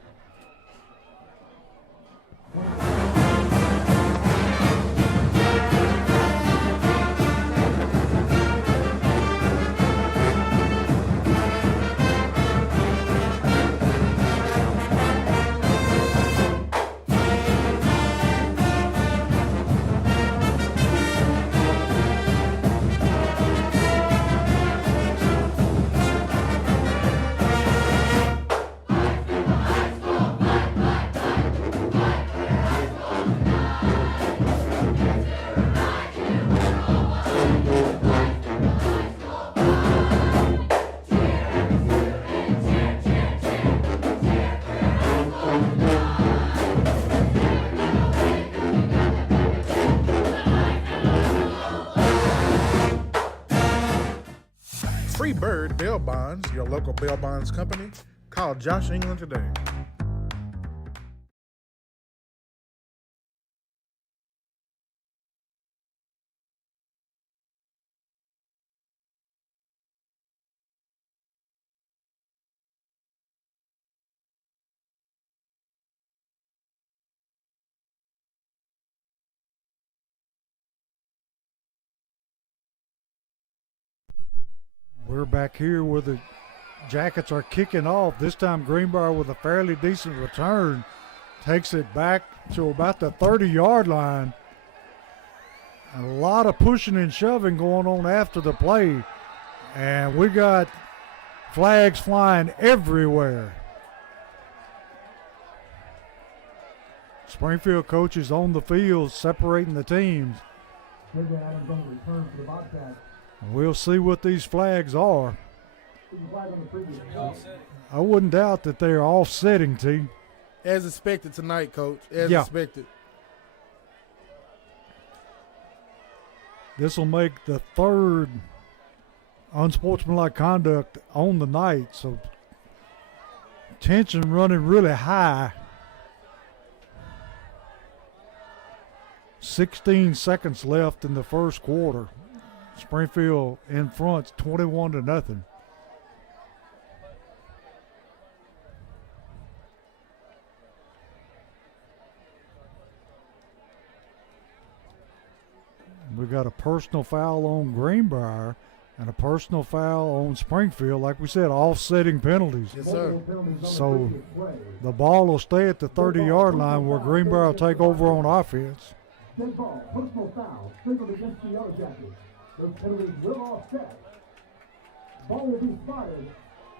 Free Bird Bail Bonds, your local bail bonds company. Call Josh England today. We're back here where the Jackets are kicking off. This time Greenbrier with a fairly decent return takes it back to about the 30-yard line. A lot of pushing and shoving going on after the play. And we got flags flying everywhere. Springfield coaches on the field separating the teams. Adams on the return for the Bobcats. We'll see what these flags are. Flag on the previous play. I wouldn't doubt that they're offsetting, T. As expected tonight, Coach. As Yeah. expected. This will make the third unsportsmanlike conduct on the night, so tension running really high. 16 seconds left in the first quarter. Springfield in front, 21-0. We got a personal foul on Greenbrier and a personal foul on Springfield. Like we said, offsetting penalties. Yes, sir. So the ball will stay at the 30-yard line where Greenbrier will take over on offense. Dead ball, personal foul, signaled against the Yellow Jackets. Those penalties will offset. Ball will be spotted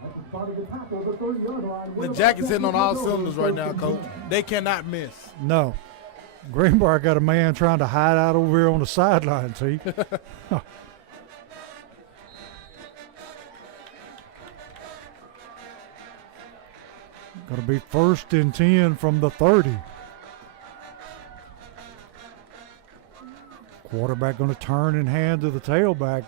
at the spot of the tackle, the 30-yard line. The Jackets hitting on all cylinders right now, Coach. They cannot miss. No. Greenbrier got a man trying to hide out over here on the sideline, see? Going to be 1st and 10 from the 30. Quarterback going to turn and hand to the tailback,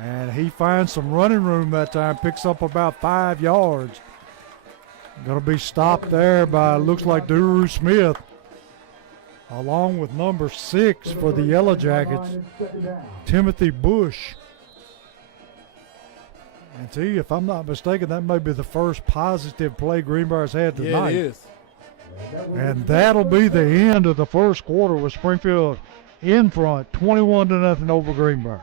and he finds some running room that time, picks up about 5 yards. Going to be stopped there by, looks like Duru Smith, along with number 6 for the Yellow Jackets, Timothy Bush. And T, if I'm not mistaken, that may be the first positive play Greenbrier's had tonight. Yeah, it is. And that'll be the end of the first quarter with Springfield in front, 21-0 over Greenbrier.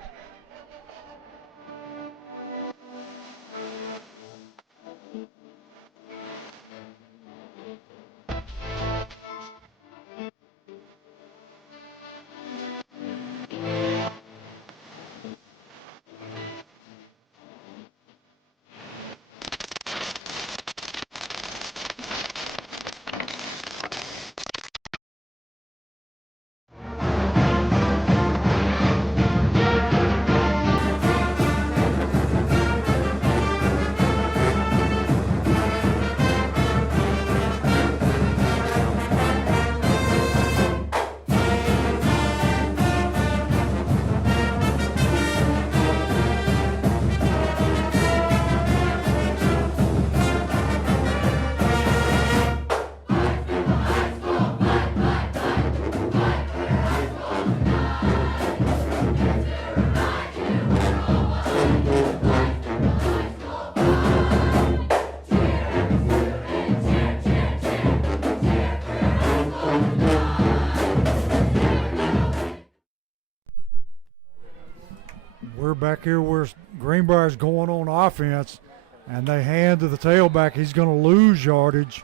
back here where Greenbrier's going on offense, and they hand to the tailback. He's going to lose yardage.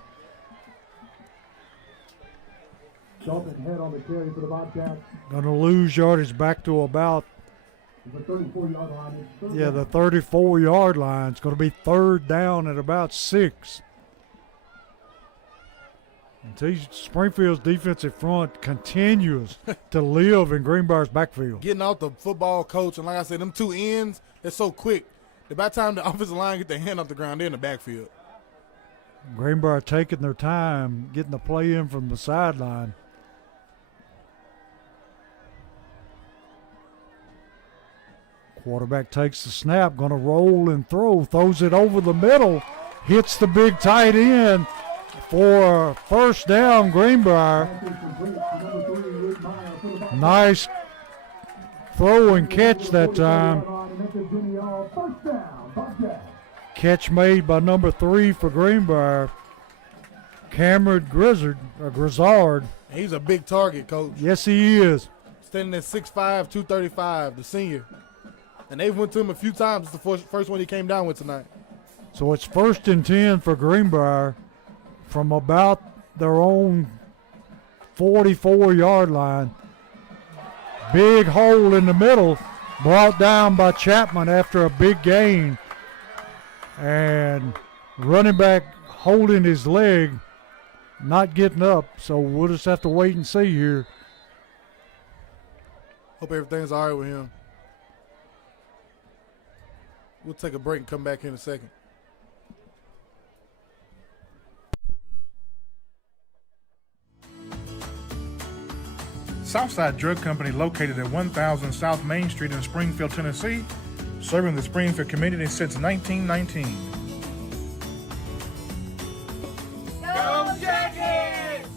Dalton head on the carry for the Bobcats. Going to lose yardage back to about, The 34-yard line. the 34-yard line. It's going to be third down at about 6. And Springfield's defensive front continues to live in Greenbrier's backfield. Getting out the football coach, and like I said, them two ends, they're so quick. By the time the offensive line get their hand off the ground, they're in the backfield. Greenbrier taking their time, getting the play in from the sideline. Quarterback takes the snap, going to roll and throws it over the middle, hits the big tight end for a first down, Greenbrier. Nice throw and catch that time. Catch made by number 3 for Greenbrier, Cameron Grizzard. He's a big target, Coach. Yes, he is. Standing at 6'5", 235, the senior. And they've went to him a few times. It's the first one he came down with tonight. So it's 1st and 10 for Greenbrier from about their own 44-yard line. Big hole in the middle, brought down by Chapman after a big gain. And running back holding his leg, not getting up. So we'll just have to wait and see here. Hope everything's all right with him. We'll take a break and come back in a second. Southside Drug Company, located at 1000 South Main Street in Springfield, Tennessee, serving the Springfield community since 1919. Go Jackets!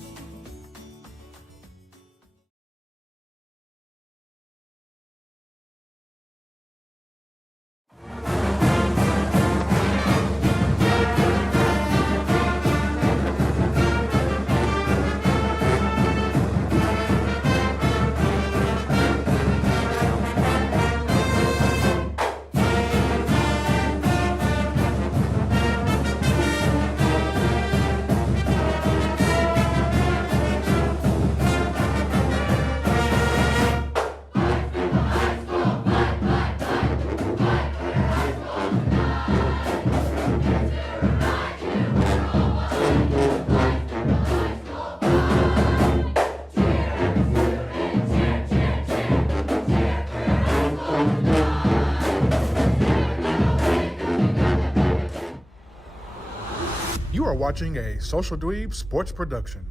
You are watching a Social Dweeb sports production.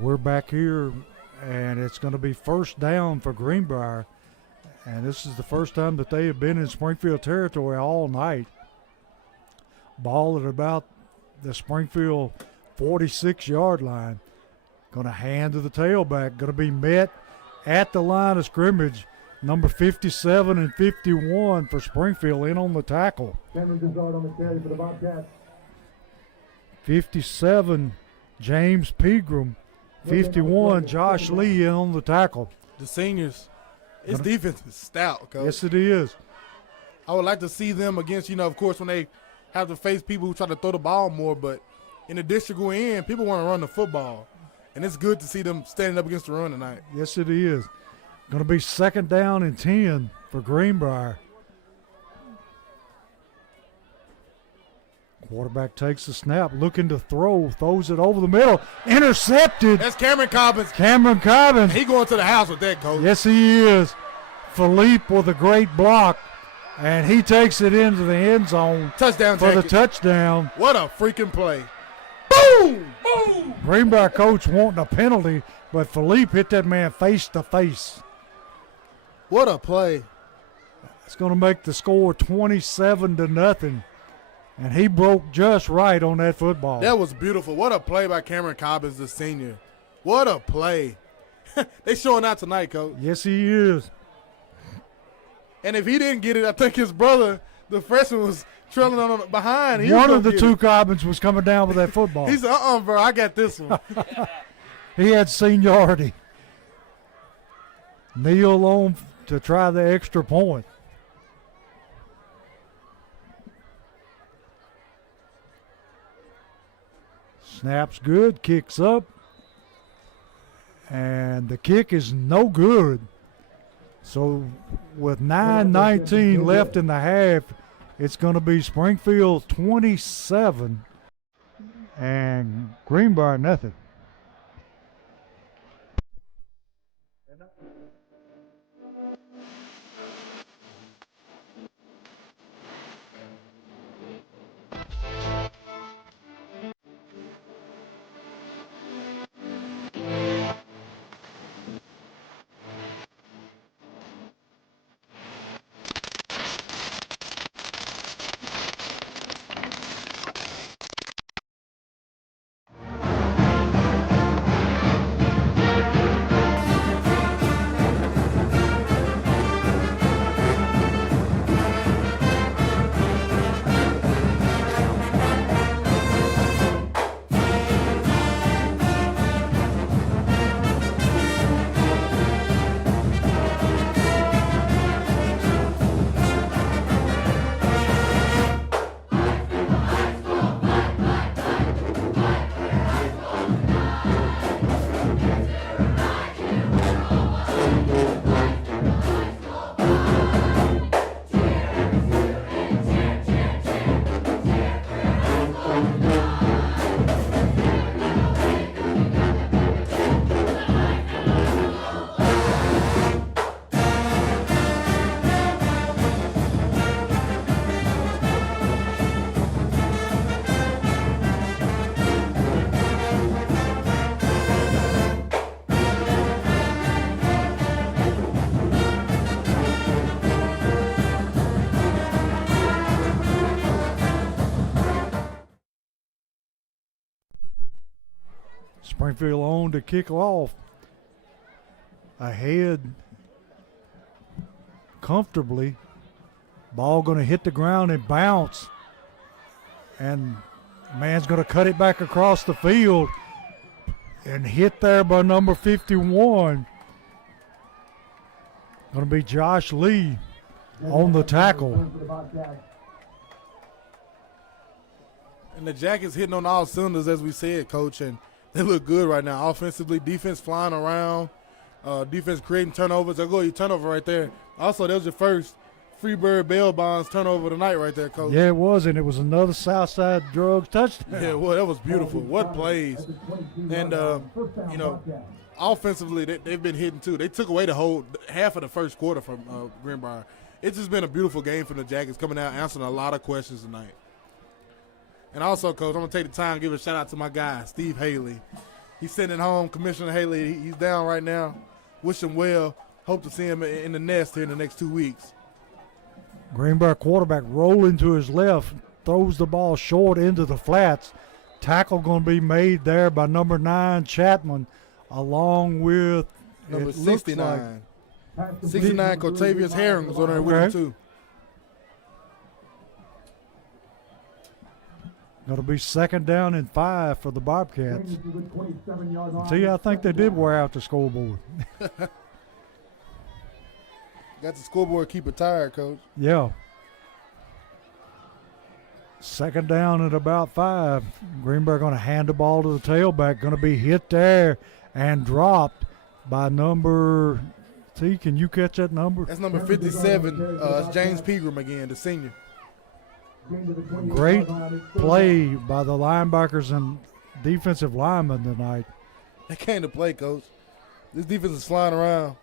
We're back here, and it's going to be first down for Greenbrier. And this is the first time that they have been in Springfield territory all night. Ball at about the Springfield 46-yard line. Going to hand to the tailback. Going to be met at the line of scrimmage. Number 57 and 51 for Springfield in on the tackle. Cameron Grizzard on the carry for the Bobcats. 57, James Pegram. 51, Josh Lee in on the tackle. The seniors, his defense is stout, Coach. Yes, it is. I would like to see them against, of course, when they have to face people who try to throw the ball more. But in the district we're in, people want to run the football. And it's good to see them standing up against the run tonight. Yes, it is. Going to be second down and 10 for Greenbrier. Quarterback takes the snap, looking to throw, throws it over the middle. Intercepted. That's Cameron Cobbins. Cameron Cobbins. He going to the house with that, Coach. Yes, he is. Philippe with a great block, and he takes it into the end zone Touchdown for the Jackets. touchdown. What a freaking play. Boom! Boom! Greenbrier coach wanting a penalty, but Philippe hit that man face to face. What a play. It's going to make the score 27-0. And he broke just right on that football. That was beautiful. What a play by Cameron Cobbins, the senior. What a play. They showing out tonight, Coach. Yes, he is. And if he didn't get it, I think his brother, the freshman, was trailing on behind. One of the two Cobbins was coming down with that football. He said, bro, I got this one. He had seniority. kneel on to try the extra point. Snaps good, kicks up, and the kick is no good. So with 9:19 left in the half, it's going to be Springfield 27 and Greenbrier nothing. Springfield on to kick off. Ahead comfortably. Ball going to hit the ground and bounce. And man's going to cut it back across the field and hit there by number 51. Going to be Josh Lee on the tackle. And the Jackets hitting on all cylinders, as we said, Coach, and they look good right now. Offensively, defense flying around, defense creating turnovers. There go your turnover right there. Also, that was your first Freebird Bell Bonds turnover tonight right there, Coach. Yeah, it was, and it was another Southside Drugs touchdown. Yeah, well, that was beautiful. What plays. And, offensively, they've been hitting too. They took away the whole half of the first quarter from Greenbrier. It's just been a beautiful game from the Jackets, coming out answering a lot of questions tonight. And also, Coach, I'm going to take the time to give a shout-out to my guy, Steve Haley. He's sitting at home. Commissioner Haley, he's down right now. Wish him well. Hope to see him in the nest here in the next 2 weeks. Greenbrier quarterback rolling to his left, throws the ball short into the flats. Tackle going to be made there by number 9, Chapman, along with number 69. 69, Cortavius Herring was on there with him, too. Going to be 2nd down and 5 for the Bobcats. See, I think they did wear out the scoreboard. Got the scoreboard keep it tired, Coach. Yeah. 2nd down at about 5. Greenbrier going to hand the ball to the tailback. Going to be hit there and dropped by number. T, can you catch that number? That's number 57. It's James Pegram again, the senior. Great play by the linebackers and defensive linemen tonight. They came to play, Coach. This defense is flying around.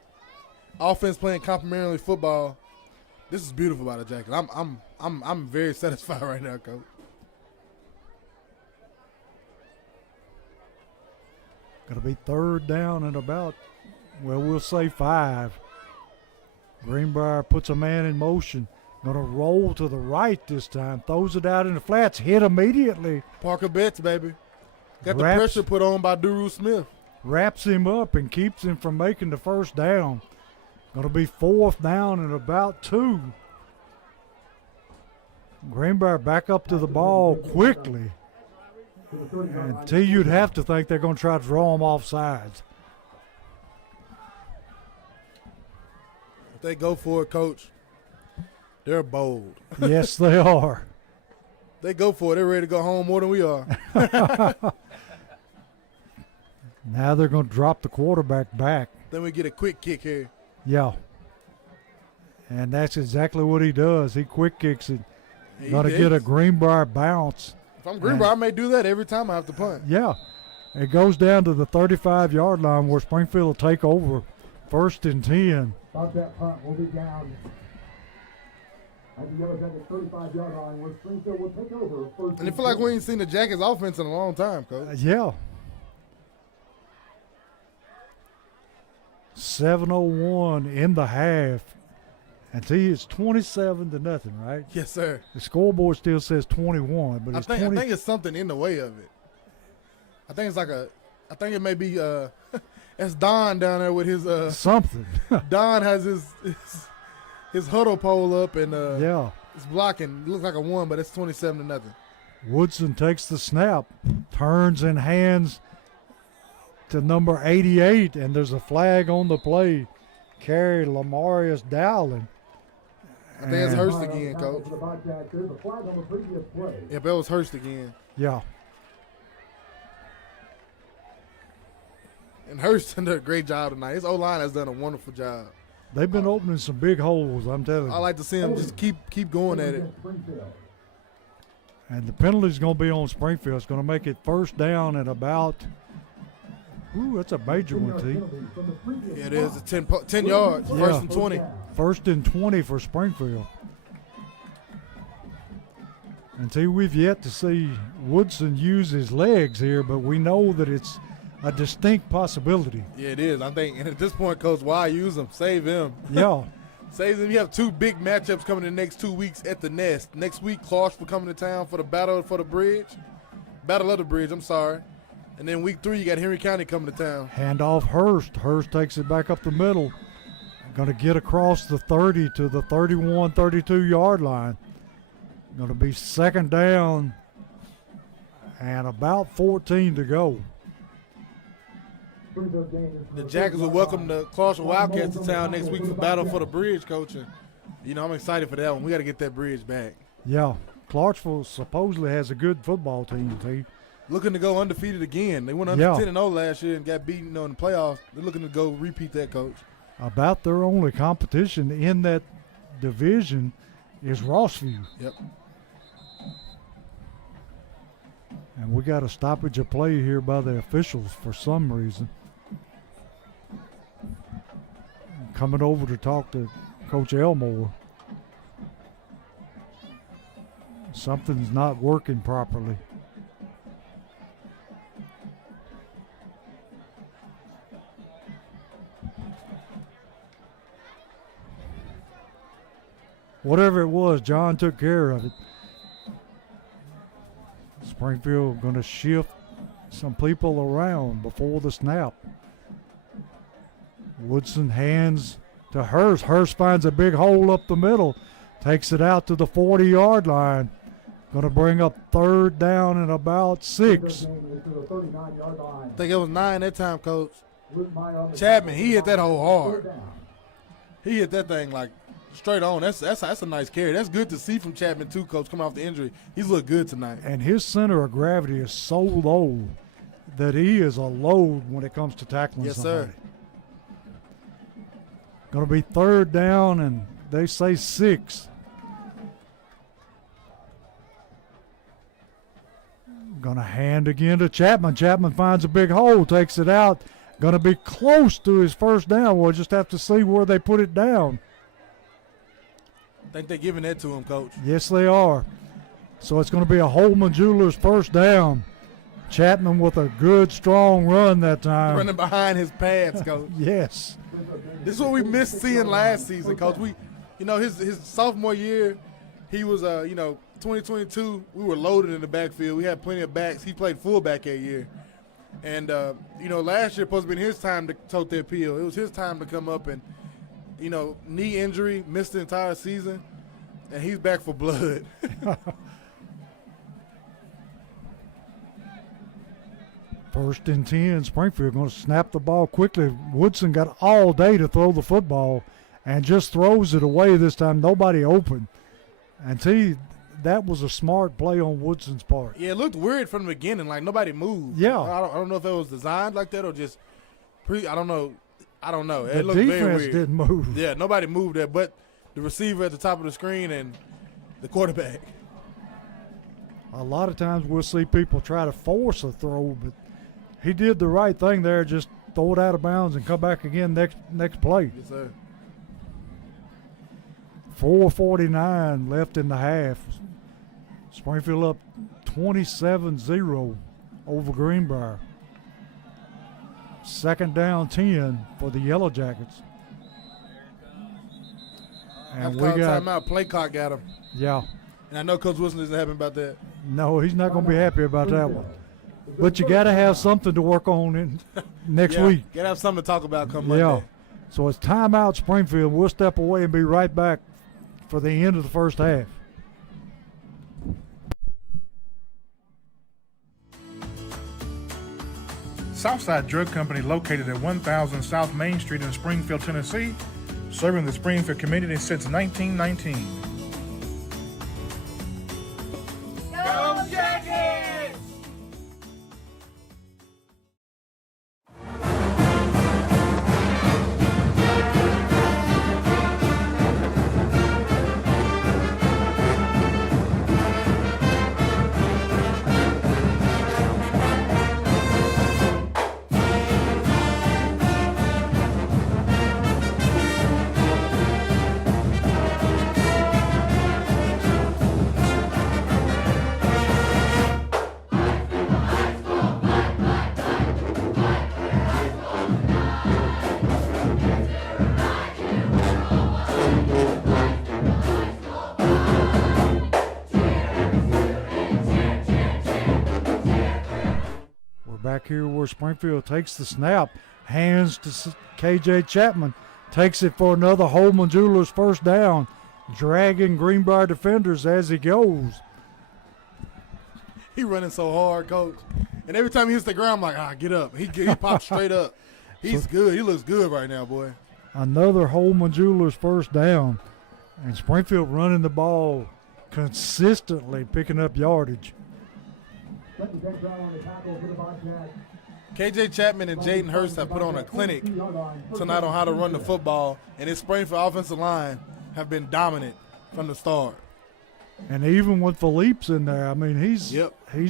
Offense playing complementary football. This is beautiful by the Jackets. I'm very satisfied right now, Coach. Going to be 3rd down and about, well, we'll say 5. Greenbrier puts a man in motion. Going to roll to the right this time. Throws it out in the flats. Hit immediately. Parker Betts, baby. Got the pressure put on by Duru Smith. Wraps him up and keeps him from making the 1st down. Going to be 4th down and about 2. Greenbrier back up to the ball quickly. And T, you'd have to think they're going to try to draw him off sides. They go for it, Coach. They're bold. Yes, they are. They go for it. They're ready to go home more than we are. Now they're going to drop the quarterback back. Then we get a quick kick here. Yeah. And that's exactly what he does. He quick kicks it. Going to get a Greenbrier bounce. If I'm Greenbrier, I may do that every time I have to punt. Yeah. It goes down to the 35-yard line where Springfield will take over 1st and 10. About that punt will be down at the Yellow Jackets 35-yard line where Springfield will take over first. And I feel like we ain't seen the Jackets offense in a long time, Coach. Yeah. 7:01 in the half. And see, it's 27-0, right? Yes, sir. The scoreboard still says 21, but I it's think 20. I think it's something in the way of it. I think it's like I think it may be that's Don down there with his something. Don has his huddle pole up and Yeah. it's blocking. It looks like a 1, but it's 27-0. Woodson takes the snap, turns and hands to number 88, and there's a flag on the play. Carry Lamarius Dowling. I think it's Hurst again, Coach. The Bobcats, there's a flag on the previous play. Yep, that was Hurst again. Yeah. And Hurst done a great job tonight. His O-line has done a wonderful job. They've been opening some big holes, I'm telling you. I like to see him just keep going at it. And the penalty's going to be on Springfield. It's going to make it 1st down at about, that's a major one, T. Yeah, it is. It's 10 yards, Yeah. 1st and 20. 1st and 20 for Springfield. And T, we've yet to see Woodson use his legs here, but we know that it's a distinct possibility. Yeah, it is. I think, and at this point, Coach, why use him? Save him. Yeah. Save them. You have 2 big matchups coming in the next 2 weeks at the Nest. Next week, Clarksville coming to town for the Battle of the Bridge, I'm sorry. And then week 3, you got Henry County coming to town. Handoff Hurst. Hurst takes it back up the middle. Going to get across the 30 to the 31, 32-yard line. Going to be 2nd down and about 14 to go. The Jackets will welcome the Clarksville Wildcats to town next week for Battle for the Bridge, Coach. And, I'm excited for that one. We got to get that bridge back. Yeah. Clarksville supposedly has a good football team, T. Looking to go undefeated again. They went under 10-0 last year and got beaten in the playoffs. They're looking to go repeat that, Coach. About their only competition in that division is Rossview. Yep. And we got a stoppage of play here by the officials for some reason. Coming over to talk to Coach Elmore. Something's not working properly. Whatever it was, John took care of it. Springfield going to shift some people around before the snap. Woodson hands to Hurst. Hurst finds a big hole up the middle. Takes it out to the 40-yard line. Going to bring up 3rd down and about 6. I think it was 9 that time, Coach. Chapman, he hit that hole hard. He hit that thing like straight on. That's a nice carry. That's good to see from Chapman too, Coach, coming off the injury. He's looked good tonight. And his center of gravity is so low that he is a load when it comes to tackling somebody. Sir. Going to be 3rd down, and they say 6. Going to hand again to Chapman. Chapman finds a big hole, takes it out. Going to be close to his 1st down. We'll just have to see where they put it down. I think they're giving that to him, Coach. Yes, they are. So it's going to be a Holman Jewelers 1st down. Chapman with a good, strong run that time. Running behind his pads, Coach. Yes. This is what we missed seeing last season, Coach. His sophomore year, he was, 2022, we were loaded in the backfield. We had plenty of backs. He played fullback that year. And, last year supposed to be his time to tote the appeal. It was his time to come up and, knee injury, missed the entire season, and he's back for blood. 1st and 10, Springfield going to snap the ball quickly. Woodson got all day to throw the football, and just throws it away this time. Nobody open. And that was a smart play on Woodson's part. Yeah, it looked weird from the beginning, like nobody moved. Yeah. I don't know if it was designed like that or just I don't know. The It looked very defense weird. didn't move. Yeah, nobody moved there but the receiver at the top of the screen and the quarterback. A lot of times we'll see people try to force a throw, but he did the right thing there, just throw it out of bounds and come back again next play. Yes, sir. 4:49 left in the half. Springfield up 27-0 over Greenbrier. Second down 10 for the Yellow Jackets. And we got timeout. Play clock got him. Yeah. And I know Coach Wilson isn't happy about that. No, he's not going to be happy about that one. But you got to have something to work on next week. Got to have something to talk about come Yeah. Monday. So it's timeout Springfield. We'll step away and be right back for the end of the first half. Southside Drug Company, located at 1000 South Main Street in Springfield, Tennessee, serving the Springfield community since 1919. Go Jackets! Back here where Springfield takes the snap, hands to K.J. Chapman, takes it for another Holman Jewelers first down, dragging Greenbrier defenders as he goes. He running so hard, Coach. And every time he hits the ground, I'm like, get up. He pops straight up. He's good. He looks good right now, boy. Another Holman Jewelers first down, and Springfield running the ball consistently, picking up yardage. KJ Chapman and Jaden Hurst have put on a clinic tonight on how to run the football, and his Springfield offensive line have been dominant from the start. And even with Philippe's in there, I mean, he's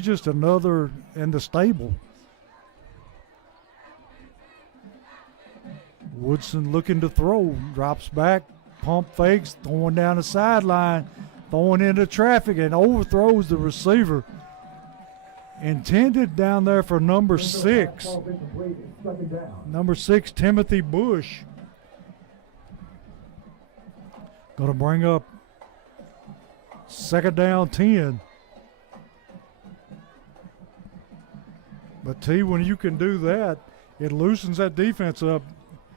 just another in the stable. Woodson looking to throw, drops back, pump fakes, throwing down the sideline, throwing into traffic, and overthrows the receiver. Intended down there for number 6. Number 6, Timothy Bush. Going to bring up second down 10. But T, when you can do that, it loosens that defense up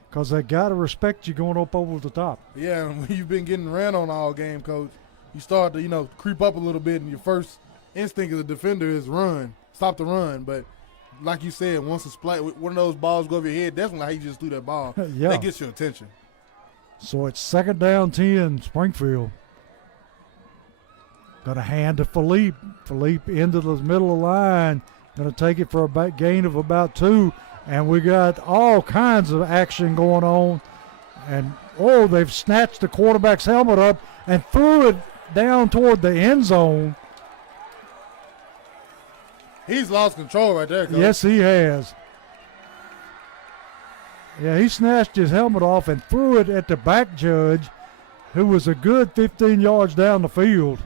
because they got to respect you going up over the top. Yeah, and when you've been getting ran on all game, Coach, you start to, creep up a little bit, and your first instinct as a defender is run, stop the run. But like you said, once a one of those balls go over your head, that's when how you just threw that ball. Yeah. That gets your attention. So it's second down 10, Springfield. Going to hand to Philippe. Philippe into the middle of the line. Going to take it for a gain of about 2. And we got all kinds of action going on. And, they've snatched the quarterback's helmet up and threw it down toward the end zone. He's lost control right there, Coach. Yes, he has. Yeah, he snatched his helmet off and threw it at the back judge, who was a good 15 yards down the field.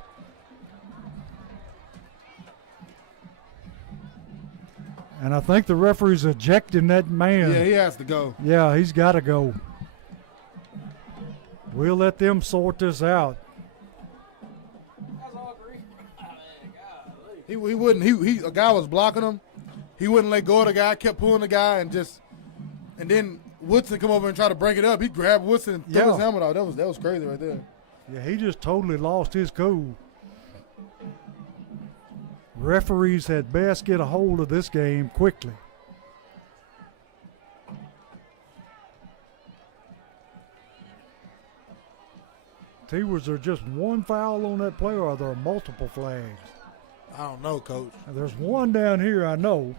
And I think the referee's ejecting that man. Yeah, he has to go. Yeah, he's got to go. We'll let them sort this out. He wouldn't. A guy was blocking him. He wouldn't let go of the guy. Kept pulling the guy and then Woodson come over and try to break it up. He grabbed Woodson and threw his helmet off. That was crazy right there. Yeah, he just totally lost his cool. Referees had best get a hold of this game quickly. T, was there just one foul on that play, or are there multiple flags? I don't know, Coach. There's one down here, I know,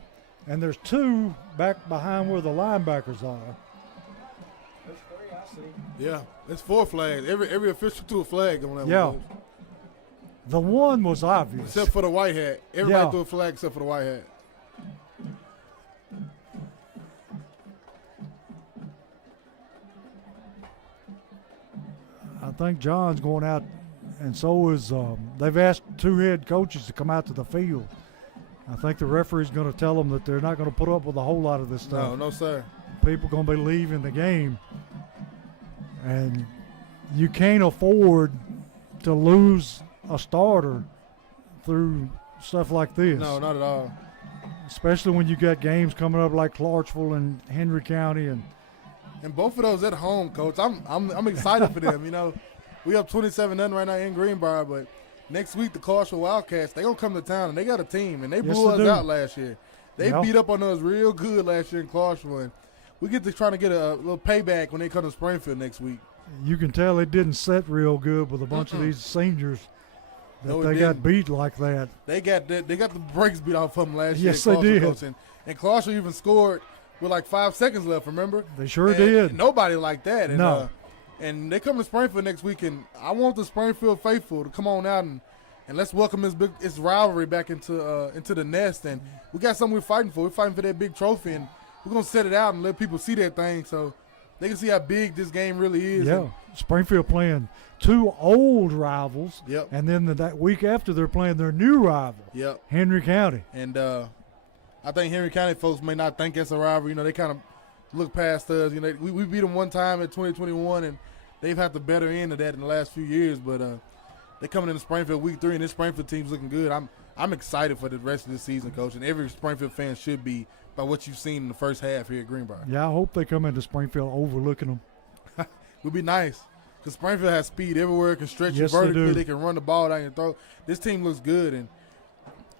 and there's two back behind where the linebackers are. There's 3, I see. Yeah, it's 4 flags. Every official threw a flag on that Yeah. one, Coach. The one was obvious. Except for the white hat. Everybody Yeah. threw a flag except for the white hat. I think John's going out, and so is they've asked 2 head coaches to come out to the field. I think the referee's going to tell them that they're not going to put up with a whole lot of this stuff. No, no, sir. People going to be leaving the game, and you can't afford to lose a starter through stuff like this. No, not at all. Especially when you got games coming up like Clarksville and Henry County, and both of those at home, Coach. I'm excited for them. You know, we up 27-0 right now in Greenbrier, but next week the Clarksville Wildcats, they gonna come to town and they got a team, and they blew us out last year. They beat up on us real good last year in Clarksville, and we get to trying to get a little payback when they come to Springfield next week. you can tell it didn't set real good with a bunch of these seniors that No, it they got didn't. beat like that. They got the brakes beat off of them last year. Yes, at they Clarksville, did. Coach, and Clarksville even scored with like 5 seconds left. Remember? They sure And did. Nobody like that. And, No. and they come to Springfield next week, and I want the Springfield faithful to come on out and let's welcome this rivalry back into the nest. And we got something we're fighting for. We're fighting for that big trophy, and we're gonna set it out and let people see that thing so they can see how big this game really is. Yeah, Springfield playing 2 old rivals. Yep. And then that week after, they're playing their new rival, Yep. Henry County. And I think Henry County folks may not think it's a rivalry. You know, they kind of look past us. You know, we beat them one time in 2021, and they've had the better end of that in the last few years. But they're coming into Springfield week 3, and this Springfield team's looking good. I'm excited for the rest of this season, Coach, and every Springfield fan should be by what you've seen in the first half here at Greenbrier. Yeah, I hope they come into Springfield overlooking them. Would be nice because Springfield has speed everywhere. Can stretch Yes, you they vertically. do. They can run the ball down your throat. This team looks good, and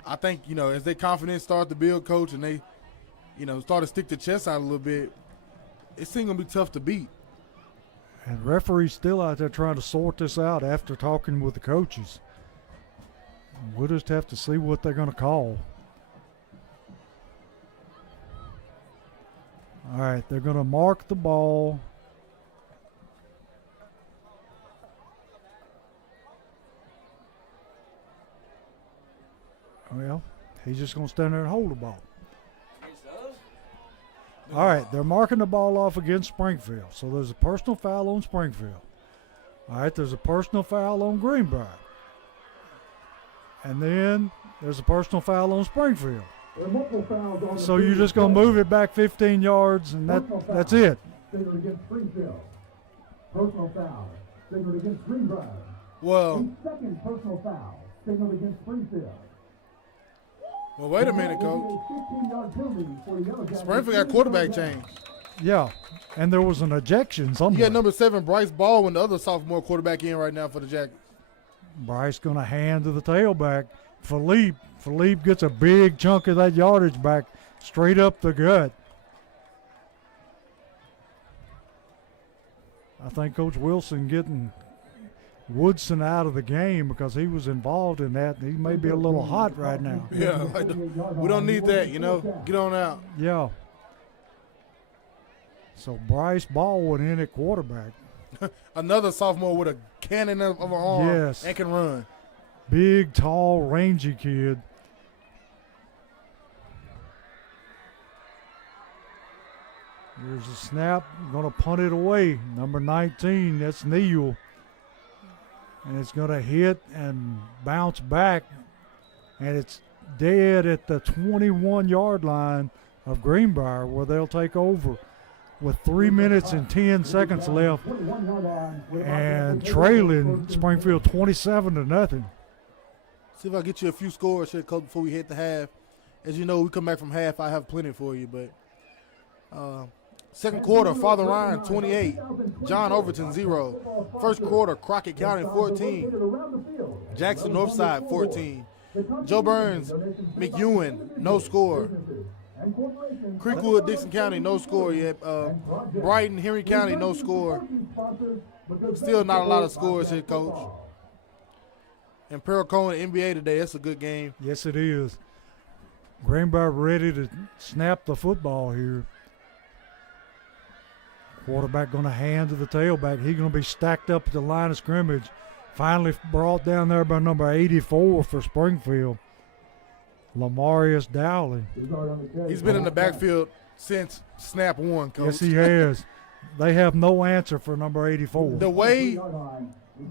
I think, you know, as their confidence start to build, Coach, and they, you know, start to stick their chest out a little bit, it's going to be tough to beat. And referees still out there trying to sort this out after talking with the coaches. We'll just have to see what they're going to call. All right, they're going to mark the ball. Well, he's just going to stand there and hold the ball. All right, they're marking the ball off against Springfield. So there's a personal foul on Springfield. All right, there's a personal foul on Greenbrier. And then there's a personal foul on Springfield. There are multiple fouls on the So you're field. just going to move it back 15 yards, and that's it. Signaled against Springfield. Personal foul. Signaled against Greenbrier. Well, The second personal foul. Signaled against Springfield. wait a minute, Coach. A 15-yard penalty for the Yellow Jackets. Springfield got quarterback change. Yeah, and there was an ejection You somewhere. got number 7, Bryce Baldwin, the other sophomore quarterback in right now for the Jackets. Bryce going to hand to the tailback. Philippe gets a big chunk of that yardage back straight up the gut. I think Coach Wilson getting Woodson out of the game because he was involved in that. He may be a little hot right now. Yeah, we don't need that, you know. Get on out. Yeah. So Bryce Baldwin in at quarterback. Another sophomore with a cannon of an arm Yes. and can run. Big, tall, rangy kid. Here's a snap. Going to punt it away. Number 19, that's Neal. And it's going to hit and bounce back. And it's dead at the 21-yard line of Greenbrier where they'll take over with 3 minutes and 10 seconds left 21-yard line. and trailing Springfield 27-0. See if I get you a few scores here, Coach, before we hit the half. As you know, we come back from half. I have plenty for you, but second quarter, Father Ryan 28, John Overton 0. First quarter, Crockett County 14, Jackson Northside 14. Joe Burns, McEwen, no score. Creekwood, Dixon County, no score yet. Brighton, Henry County, no score. Still not a lot of scores here, Coach. And Pregame NBA today, that's a good game. Yes, it is. Greenbrier ready to snap the football here. Quarterback going to hand to the tailback. He's going to be stacked up at the line of scrimmage. Finally brought down there by number 84 for Springfield, Lamarius Dowling. He's been in the backfield since snap one, Coach. Yes, he has. They have no answer for number 84. The way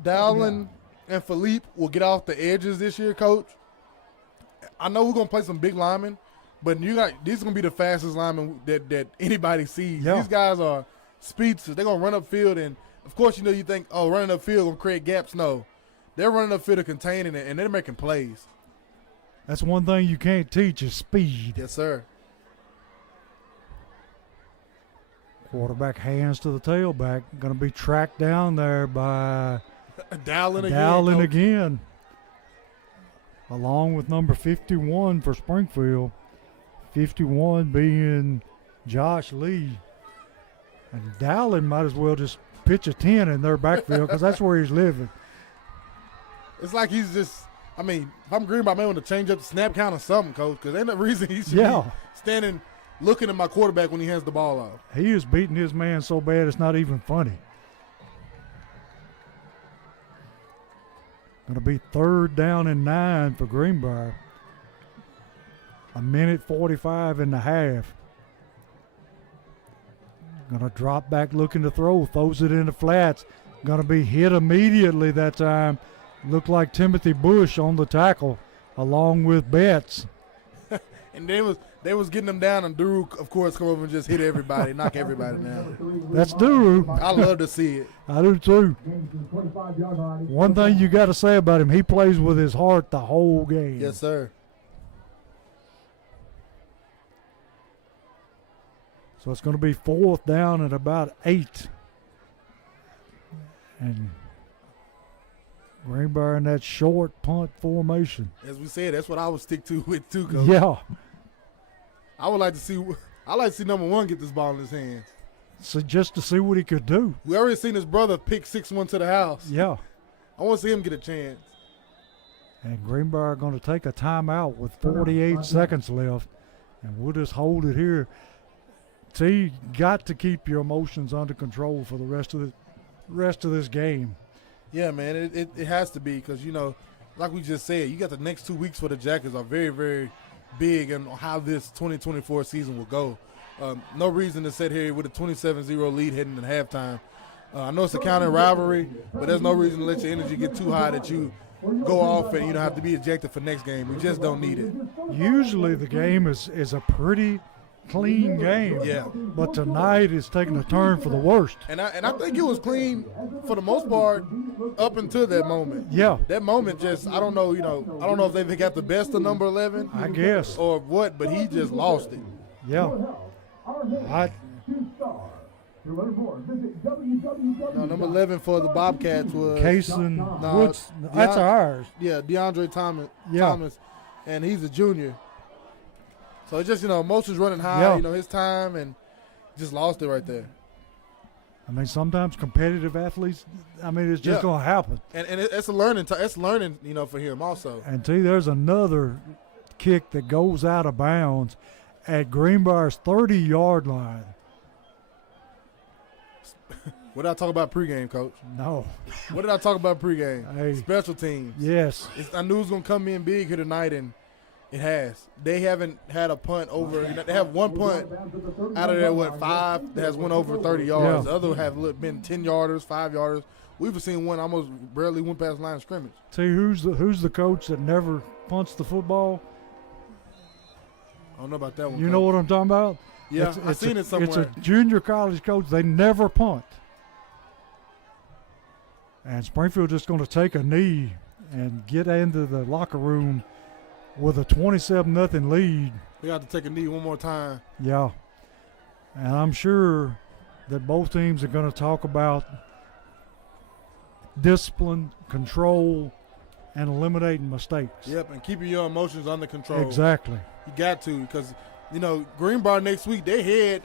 Dowling and Philippe will get off the edges this year, Coach, I know we're going to play some big linemen, but these are going to be the fastest linemen that anybody sees. Yeah. These guys are speedsters. They're going to run upfield, and, of course, you think, oh, running upfield going to create gaps. No. They're running upfield to contain it, and they're making plays. That's one thing you can't teach is speed. Yes, sir. Quarterback hands to the tailback. Going to be tracked down there by Dowling Dowling again. again. Along with number 51 for Springfield. 51 being Josh Lee. And Dowling might as well just pitch a 10 in their backfield because that's where he's living. It's like he's just, if I'm Greenbrier, I may want to change up the snap count or something, Coach, because ain't no reason he should be standing looking at my quarterback when he hands the ball off. He is beating his man so bad it's not even funny. Going to be 3rd down and 9 for Greenbrier. 1:45 in the half. Going to drop back looking to throw. Throws it in the flats. Going to be hit immediately that time. Looked like Timothy Bush on the tackle along with Betts. And they was getting them down, and Drew, of course, come over and just hit everybody, knock everybody down. That's Duru. I love to see it. I do too. One thing you got to say about him, he plays with his heart the whole game. Yes, sir. So it's going to be 4th down at about 8. And Greenbrier in that short punt formation. As we said, that's what I would stick to with too, Coach. Yeah. I would like to see. I like to see number 1 get this ball in his hands. So just to see what he could do. We already seen his brother pick 6-1 to the house. Yeah. I want to see him get a chance. And Greenbrier going to take a timeout with 48 seconds left. And we'll just hold it here. T, got to keep your emotions under control for the rest of this game. Yeah, man, it has to be because, like we just said, you got the next 2 weeks for the Jackets are very, very big on how this 2024 season will go. No reason to sit here with a 27-0 lead heading into halftime. I know it's a county rivalry, but there's no reason to let your energy get too high that you go off and have to be ejected for next game. We just don't need it. Usually the game is a pretty clean game. Yeah. But tonight it's taking a turn for the worst. And I think it was clean for the most part up until that moment. Yeah. That moment just, I don't know if they got the best of number 11. I guess. Or what, but he just lost it. Yeah. No, number 11 for the Bobcats was Kaysen Woods. That's ours. Yeah, DeAndre Thomas. Yeah. Thomas, and he's a junior. So it's just, emotions running high, Yeah. His time, and just lost it right there. Sometimes competitive athletes, it's just going to happen. And it's a learning, for him also. And there's another kick that goes out of bounds at Greenbrier's 30-yard line. What did I talk about pregame, Coach? No. What did I talk about pregame? Hey. Special teams. Yes. I knew it was going to come in big here tonight, and it has. They haven't had a punt over. They have one punt out of there, 5 that has went over 30 yards. Yeah. The other have been 10-yarders, 5-yarders. We've seen one almost barely went past the line of scrimmage. Who's the coach that never punts the football? I don't know about that one. You know what I'm talking about? Yeah, I've seen it somewhere. It's a junior college coach. They never punt. And Springfield just going to take a knee and get into the locker room with a 27-0 lead. They got to take a knee one more time. Yeah. And I'm sure that both teams are going to talk about discipline, control, and eliminating mistakes. Yep, and keeping your emotions under control. Exactly. You got to, because, Greenbrier next week, they head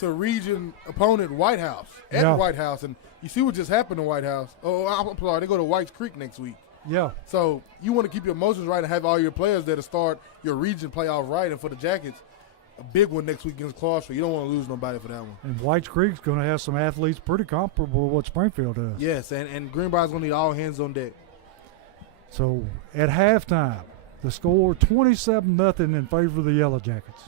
to region opponent White House at Yeah. White House, and you see what just happened to White House. Oh, I'm sorry, they go to White's Creek next week. Yeah. So you want to keep your emotions right and have all your players there to start your region playoff right. And for the Jackets, a big one next week against Clarksville. You don't want to lose nobody for that one. And Whites Creek's going to have some athletes pretty comparable to what Springfield does. Yes, and Greenbrier's going to need all hands on deck. So at halftime, the score 27-0 in favor of the Yellow Jackets.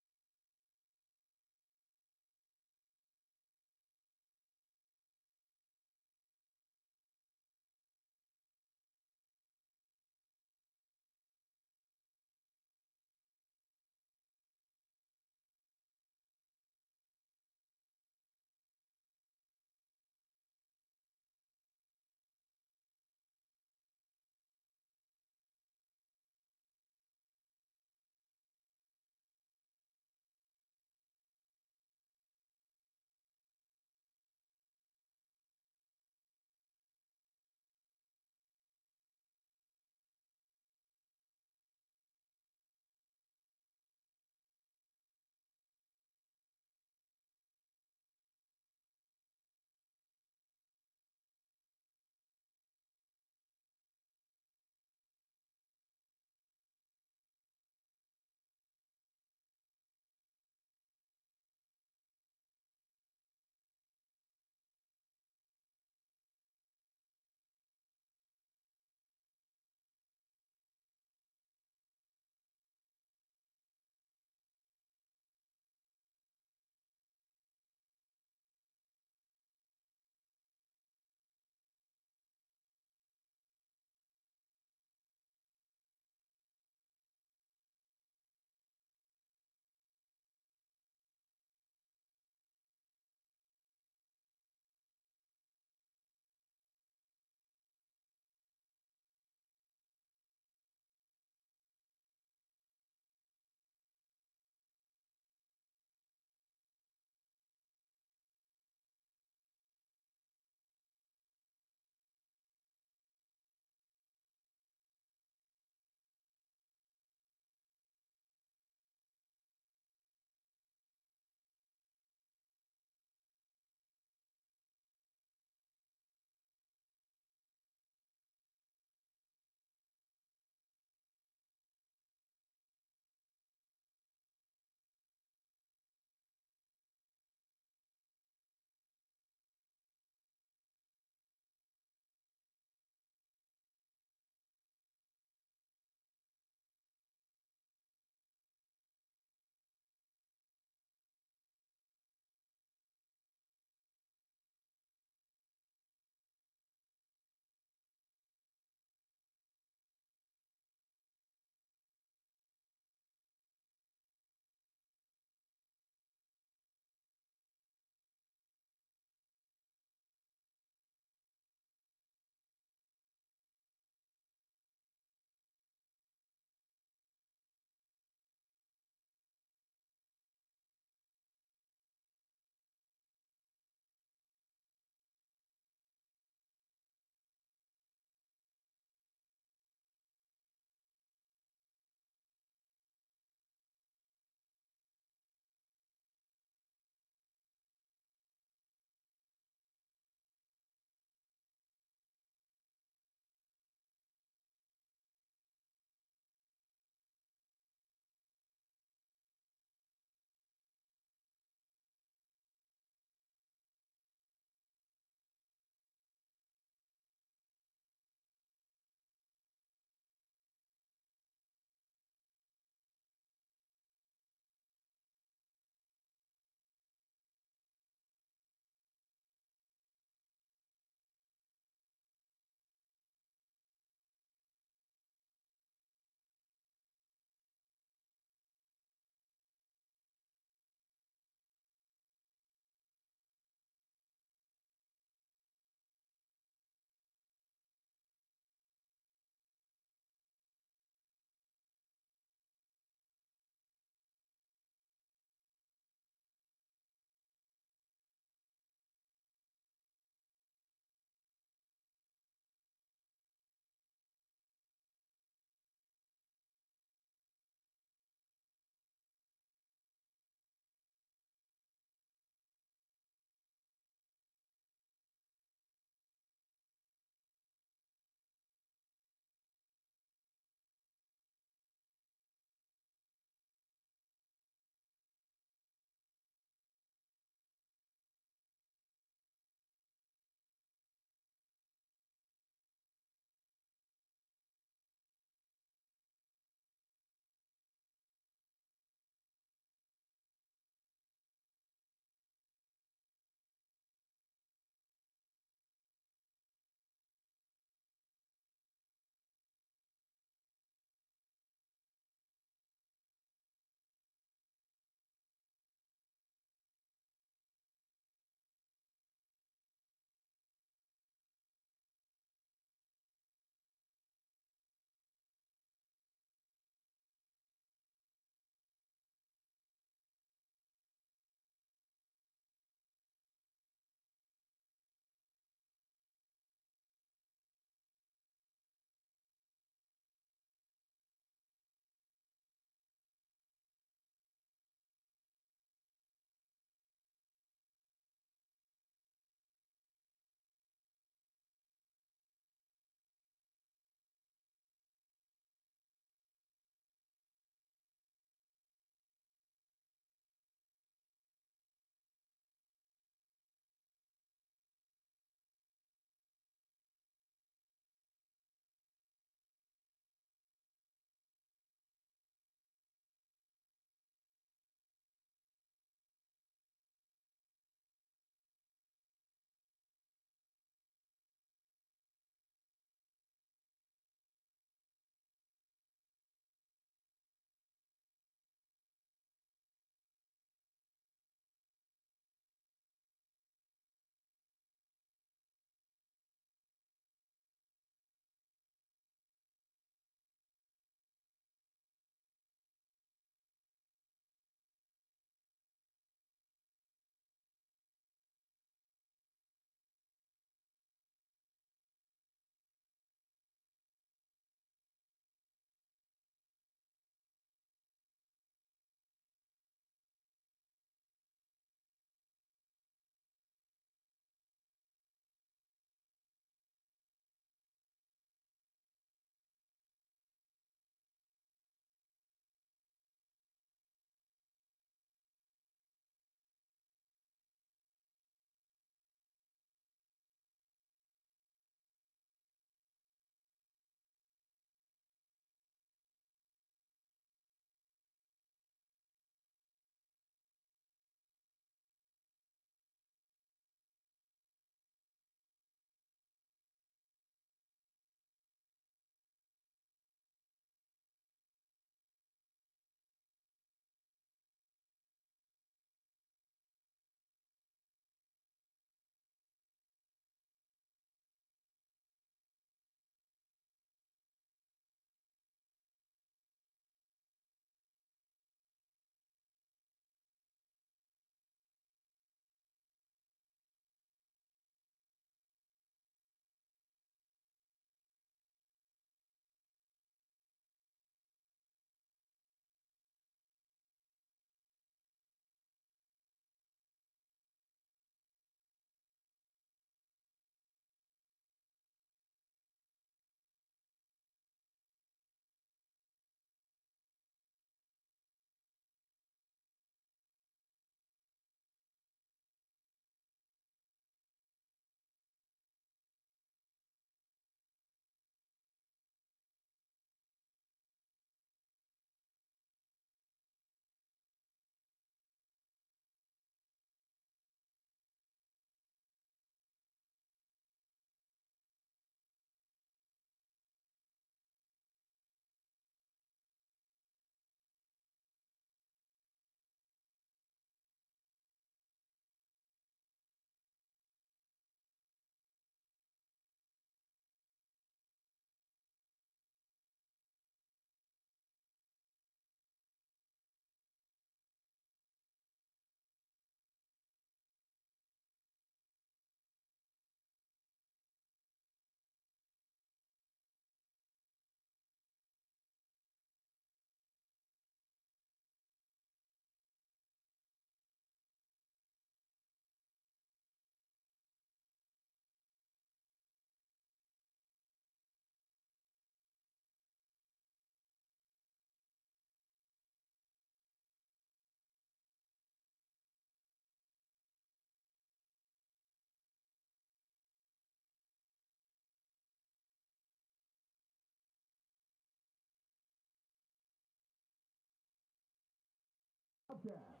Bobcats.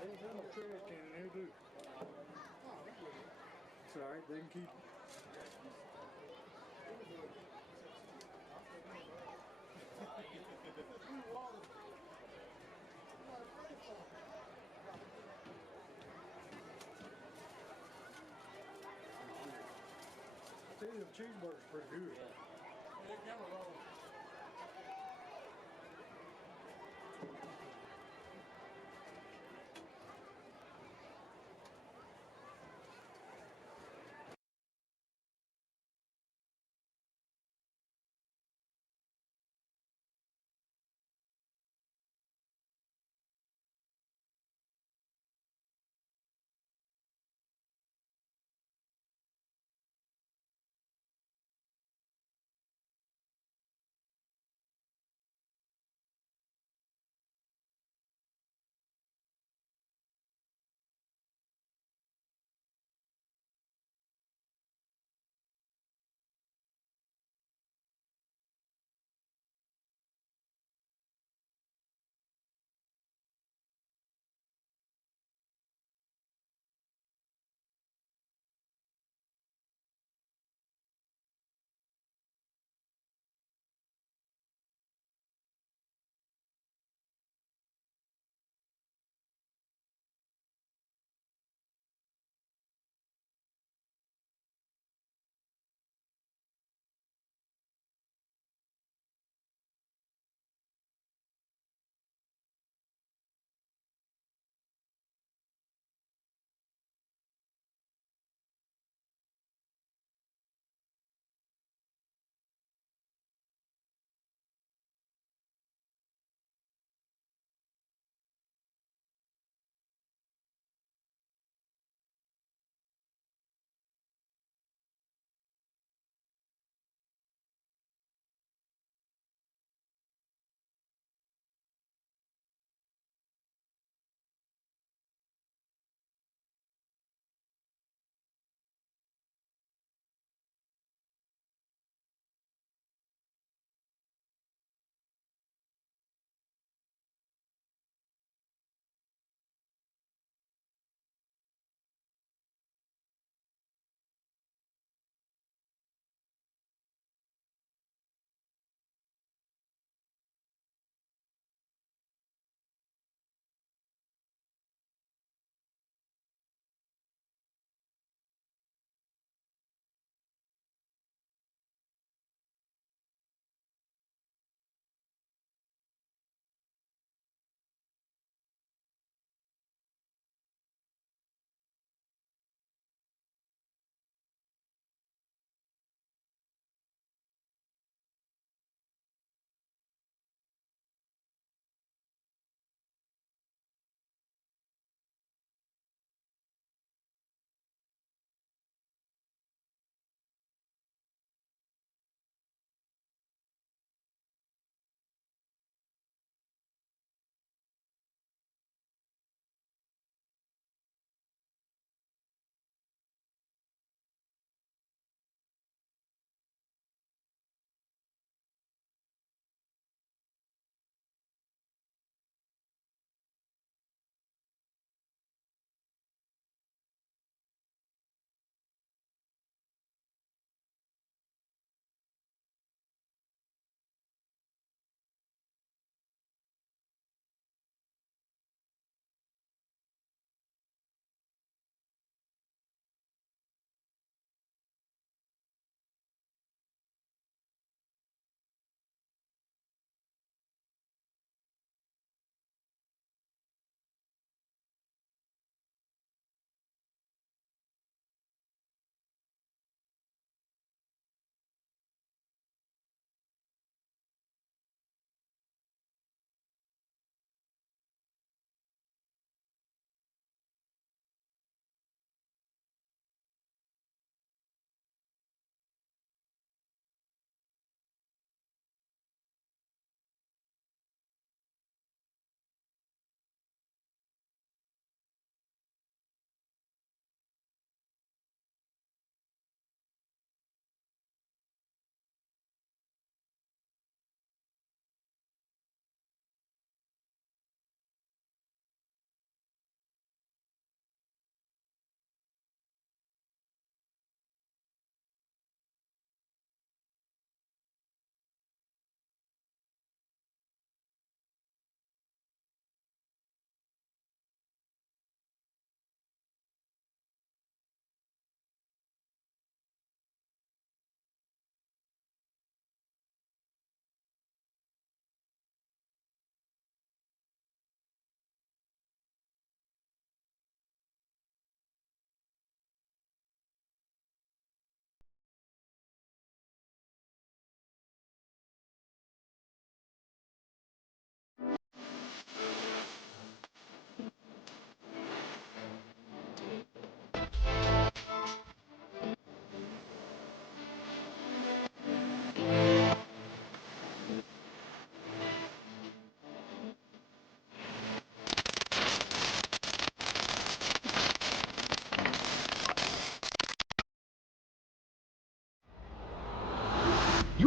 There's no trash can in here, too. It's all right. They can keep. I tell you, the cheeseburger's pretty good. Yeah.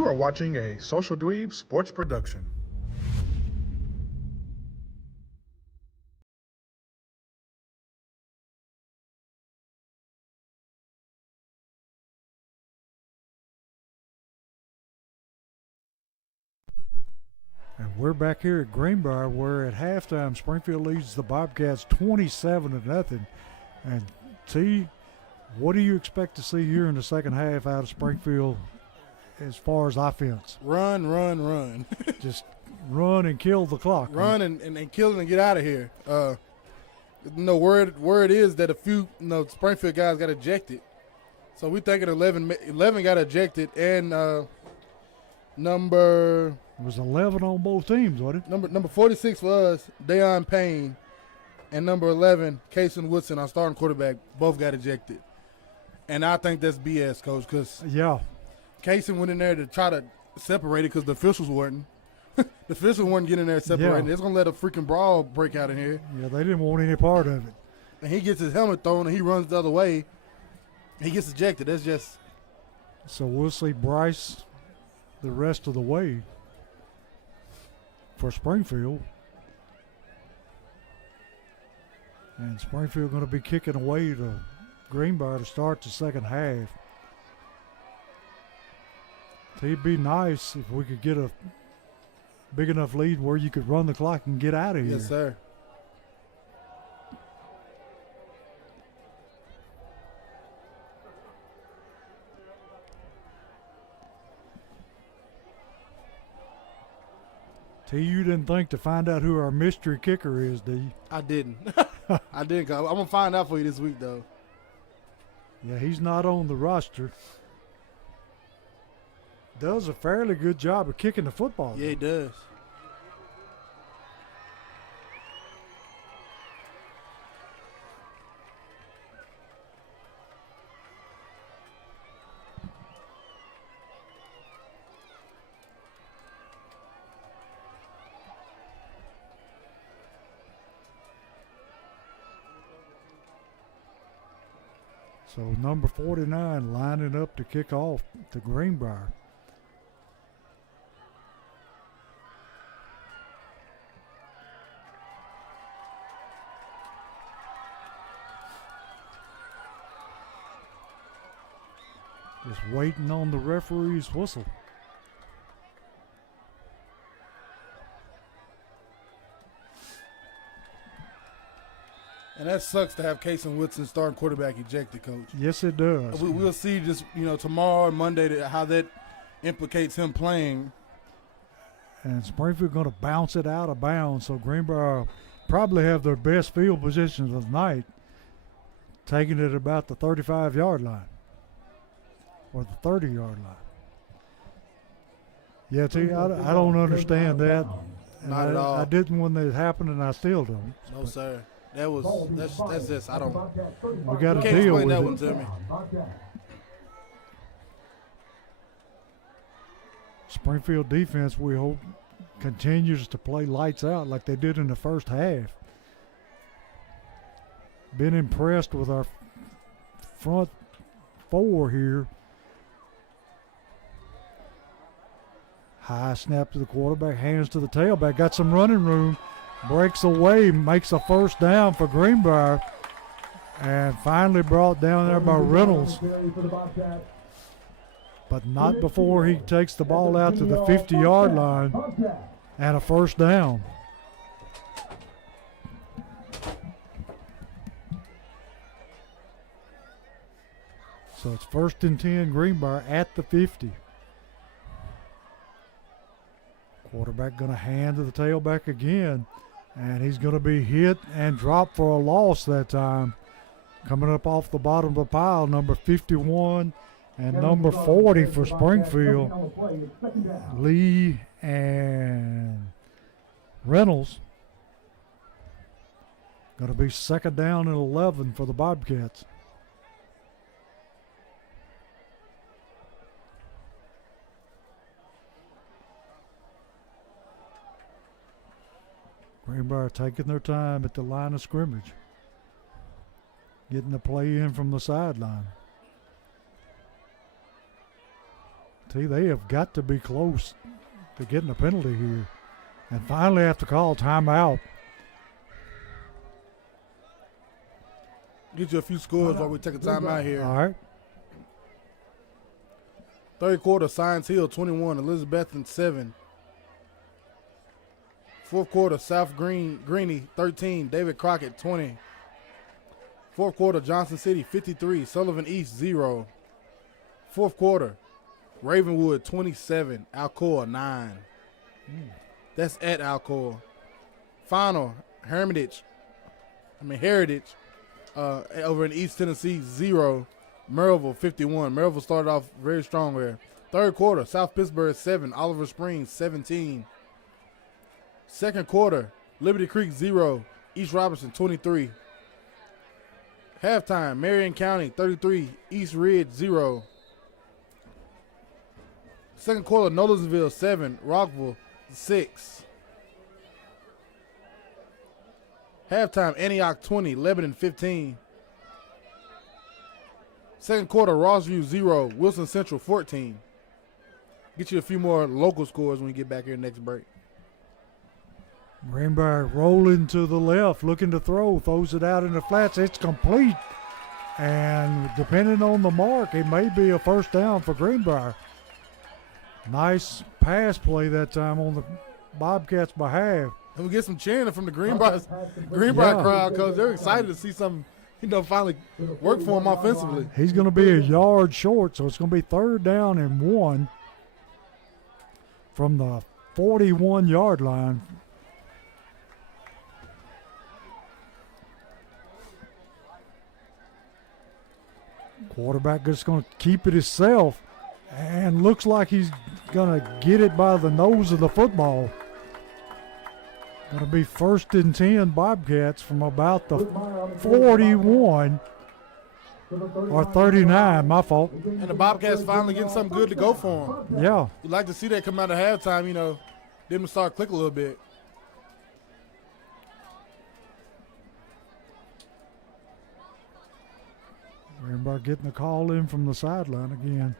You are watching a Social Dweeb sports production. And we're back here at Greenbrier, where at halftime Springfield leads the Bobcats 27-0. And T, what do you expect to see here in the second half out of Springfield as far as offense? Run. Just run and kill the clock. Run and kill it and get out of here. Word is that a few Springfield guys got ejected. So we thinking 11 got ejected, and number It was 11 on both teams, wasn't it? number 46 was Deion Payne, and number 11 Kason Woodson, our starting quarterback, both got ejected. And I think that's BS, Coach, because Yeah. Kason went in there to try to separate it because the officials weren't. The officials weren't getting in there separating. Yeah. It's going to let a freaking brawl break out in here. Yeah, they didn't want any part of it. And he gets his helmet thrown and he runs the other way. He gets ejected. That's just So we'll see Bryce the rest of the way for Springfield. And Springfield going to be kicking away to Greenbrier to start the second half. It'd be nice if we could get a big enough lead where you could run the clock and get out of here. yes, sir. T, you didn't think to find out who our mystery kicker is, do you? I didn't. I didn't. I'm going to find out for you this week, though. Yeah, he's not on the roster. Does a fairly good job of kicking the football. Yeah, he does. So number 49 lining up to kick off to Greenbrier. Just waiting on the referee's whistle. And that sucks to have Kason Woodson starting quarterback ejected, Coach. Yes, it does. We'll see just, tomorrow and Monday how that implicates him playing. And Springfield going to bounce it out of bounds, so Greenbrier probably have their best field position of the night, taking it about the 35-yard line or the 30-yard line. Yeah, T, I don't understand that. And Not at all. I didn't when it happened, and I still don't. No, sir. That's just, I don't. We got to Can't deal explain with that it. one to me. Springfield defense, we hope, continues to play lights out like they did in the first half. Been impressed with our front four here. High snap to the quarterback, hands to the tailback, got some running room, breaks away, makes a first down for Greenbrier, and finally brought down there by Reynolds. But not before he takes the ball out to the 50-yard line and a first down. So it's 1st and 10 Greenbrier at the 50. Quarterback going to hand to the tailback again, and he's going to be hit and dropped for a loss that time. Coming up off the bottom of the pile, number 51 and number 40 for Springfield, Lee and Reynolds. Going to be 2nd down and 11 for the Bobcats. Greenbrier taking their time at the line of scrimmage, getting the play in from the sideline. They have got to be close to getting a penalty here. And finally have to call timeout. Get you a few scores while we take a timeout here. All right. Third quarter, Science Hill 21, Elizabethton 7. Fourth quarter, South Greeny 13, David Crockett 20. Fourth quarter, Johnson City 53, Sullivan East 0. Fourth quarter, Ravenwood 27, Alcoa 9. That's at Alcoa. Final, Heritage over in East Tennessee 0, Maryville 51. Maryville started off very strong there. Third quarter, South Pittsburgh 7, Oliver Springs 17. Second quarter, Liberty Creek 0, East Robertson 23. Halftime, Marion County 33, East Ridge 0. Second quarter, Nolensville 7, Rockville 6. Halftime, Antioch 20, Lebanon 15. Second quarter, Rossview 0, Wilson Central 14. Get you a few more local scores when we get back here next break. Greenbrier rolling to the left, looking to throw, throws it out in the flats. It's complete. And depending on the mark, it may be a first down for Greenbrier. Nice pass play that time on the Bobcats' behalf. And we get some cheering from the Greenbrier crowd because they're excited to see something, finally work for them offensively. He's going to be a yard short, so it's going to be 3rd down and 1 from the 41-yard line. Quarterback just going to keep it himself and looks like he's going to get it by the nose of the football. Going to be 1st and 10 Bobcats from about the 41 or 39, my fault. And the Bobcats finally getting something good to go for them. Yeah. You'd like to see that come out of halftime, them start clicking a little bit. Greenbrier getting the call in from the sideline again.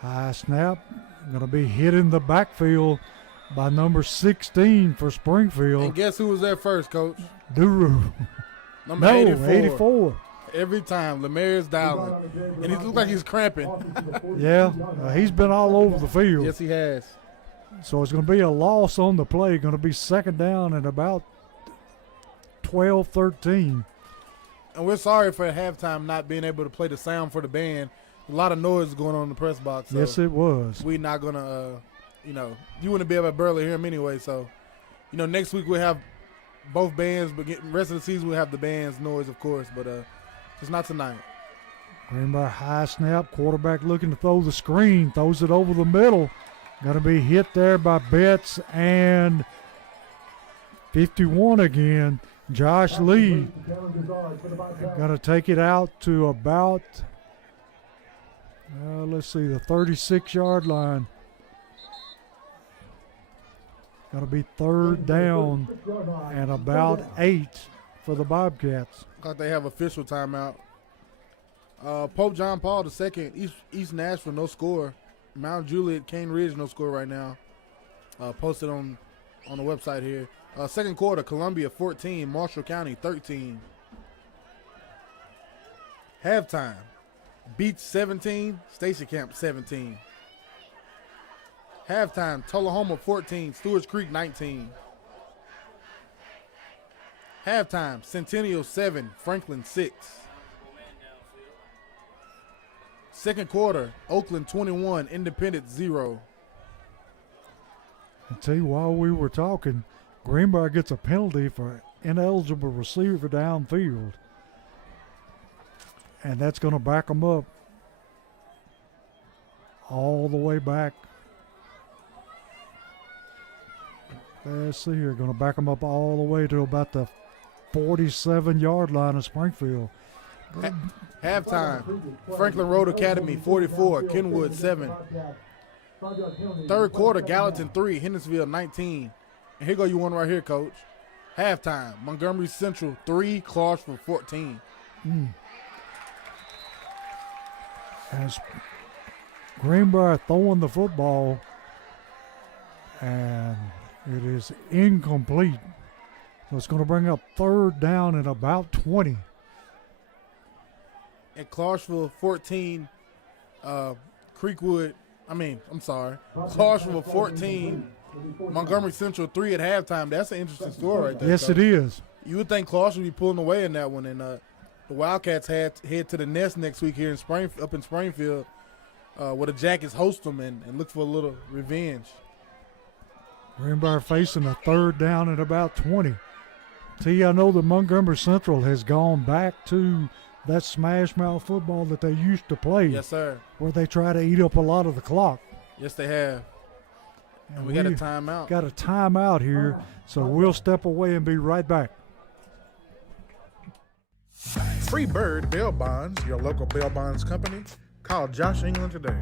High snap. Going to be hit in the backfield by number 16 for Springfield. And guess who was there first, Coach? Duru. Number No, 84. 84. Every time, Lemaire's Dowling. And he looks like he's cramping. Yeah, he's been all over the field. Yes, he has. So it's going to be a loss on the play. Going to be 2nd down and about 12-13. And we're sorry for at halftime not being able to play the sound for the band. A lot of noise going on in the press box. So Yes, it was. we're not going to, you wouldn't be able to barely hear him anyway. So, next week we'll have both bands, but rest of the season we'll have the band's noise, of course, but just not tonight. Greenbrier high snap. Quarterback looking to throw the screen. Throws it over the middle. Going to be hit there by Betts and 51 again. Josh Lee going to take it out to about, let's see, the 36-yard line. Going to be 3rd down and about 8 for the Bobcats. Like they have official timeout. Pope John Paul II, East Nashville, no score. Mount Juliet, Cane Ridge, no score right now. Posted on the website here. Second quarter, Columbia 14, Marshall County 13. Halftime, Beach 17, Stacy Camp 17. Halftime, Tullahoma 14, Stewart's Creek 19. Halftime, Centennial 7, Franklin 6. Second quarter, Oakland 21, Independent 0. I tell you, while we were talking, Greenbrier gets a penalty for ineligible receiver downfield. And that's going to back them up all the way back. Let's see here. Going to back them up all the way to about the 47-yard line of Springfield. Halftime, Franklin Road Academy 44, Kenwood 7. Third quarter, Gallatin 3, Hendersonville 19. And here go you one right here, Coach. Halftime, Montgomery Central 3, Clarksville 14. As Greenbrier throwing the football, and it is incomplete. So it's going to bring up third down and about 20. At Clarksville 14, Clarksville 14, Montgomery Central 3 at halftime. That's an interesting story right there. Yes, Coach. it is. You would think Clarksville would be pulling away in that one, and the Wildcats head to the nest next week here in Springfield, where the Jackets host them and look for a little revenge. Greenbrier facing a third down at about 20. T, I know that Montgomery Central has gone back to that smash mouth football that they used to play. Yes, sir. Where they try to eat up a lot of the clock. Yes, they have. And we got a timeout. Got a timeout here, so we'll step away and be right back. Free Bird Bail Bonds, your local bail bonds company. Call Josh England today.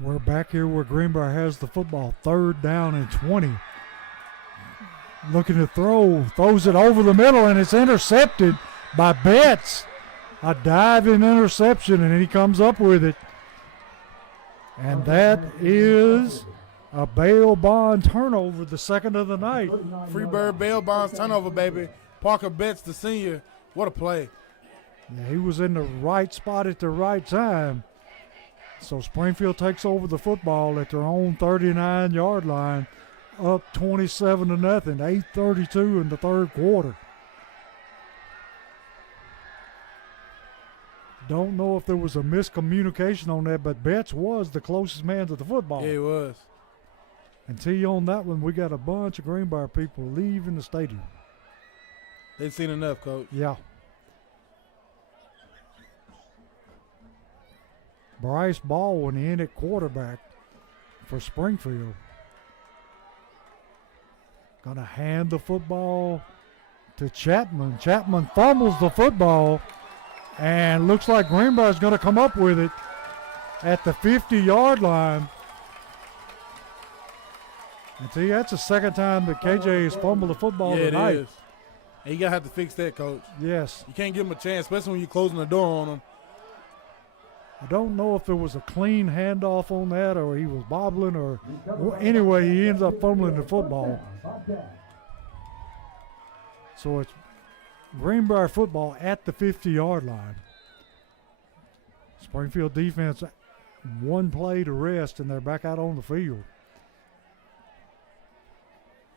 We're back here where Greenbrier has the football, third down and 20. Looking to throw, throws it over the middle, and it's intercepted by Betts. A diving interception, and he comes up with it. And that is a bail bond turnover, the second of the night. Free Bird Bail Bonds turnover, baby. Parker Betts, the senior. What a play. Yeah, he was in the right spot at the right time. So Springfield takes over the football at their own 39-yard line, up 27-0, 8:32 in the third quarter. Don't know if there was a miscommunication on that, but Betts was the closest man to the football. Yeah, he was. And T, on that one, we got a bunch of Greenbrier people leaving the stadium. They've seen enough, Coach. Yeah. Bryce Baldwin in at quarterback for Springfield. Gonna hand the football to Chapman. Chapman fumbles the football, and looks like Greenbrier's gonna come up with it at the 50-yard line. And see, that's the second time that KJ has fumbled the football tonight. It is. And you gotta have to fix that, Coach. Yes. You can't give him a chance, especially when you're closing the door on him. I don't know if it was a clean handoff on that or he was bobbling or anyway, he ends up fumbling the football. So it's Greenbrier football at the 50-yard line. Springfield defense, one play to rest, and they're back out on the field.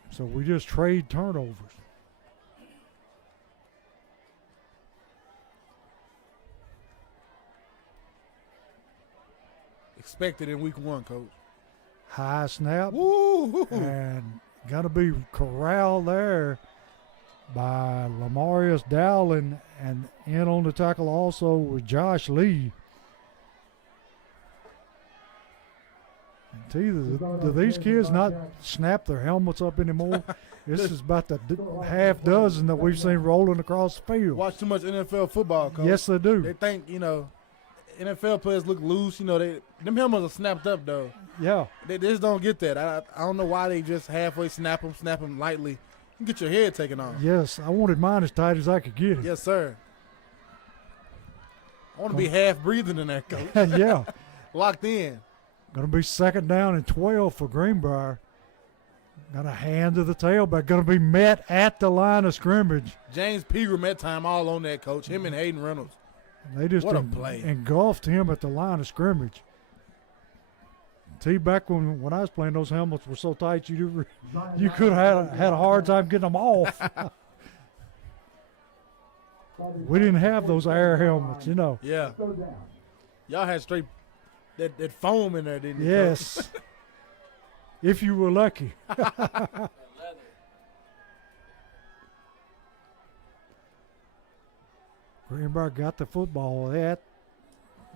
So we just trade turnovers. Expected in week one, Coach. High snap. Woo! And going to be corralled there by Lamarius Dowling, and in on the tackle also with Josh Lee. And do these kids not snap their helmets up anymore? This is about the half dozen that we've seen rolling across the field. Watch too much NFL football, Coach. Yes, they do. They think, NFL players look loose. Them helmets are snapped up, though. Yeah. They just don't get that. I don't know why they just halfway snap them lightly. You get your head taken off. Yes, I wanted mine as tight as I could get it. Yes, sir. I want to be half breathing in that, Coach. Yeah. Locked in. Going to be second down and 12 for Greenbrier. Got a hand to the tailback. Going to be met at the line of scrimmage. James Pegram that time all on that, Coach. Him and Hayden Reynolds. They just What a play. engulfed him at the line of scrimmage. See, back when I was playing, those helmets were so tight you could have had a hard time getting them off. We didn't have those air helmets, you know. Yeah. Y'all had straight that foam in there, didn't you? Yes. If you were lucky. Greenbrier got the football at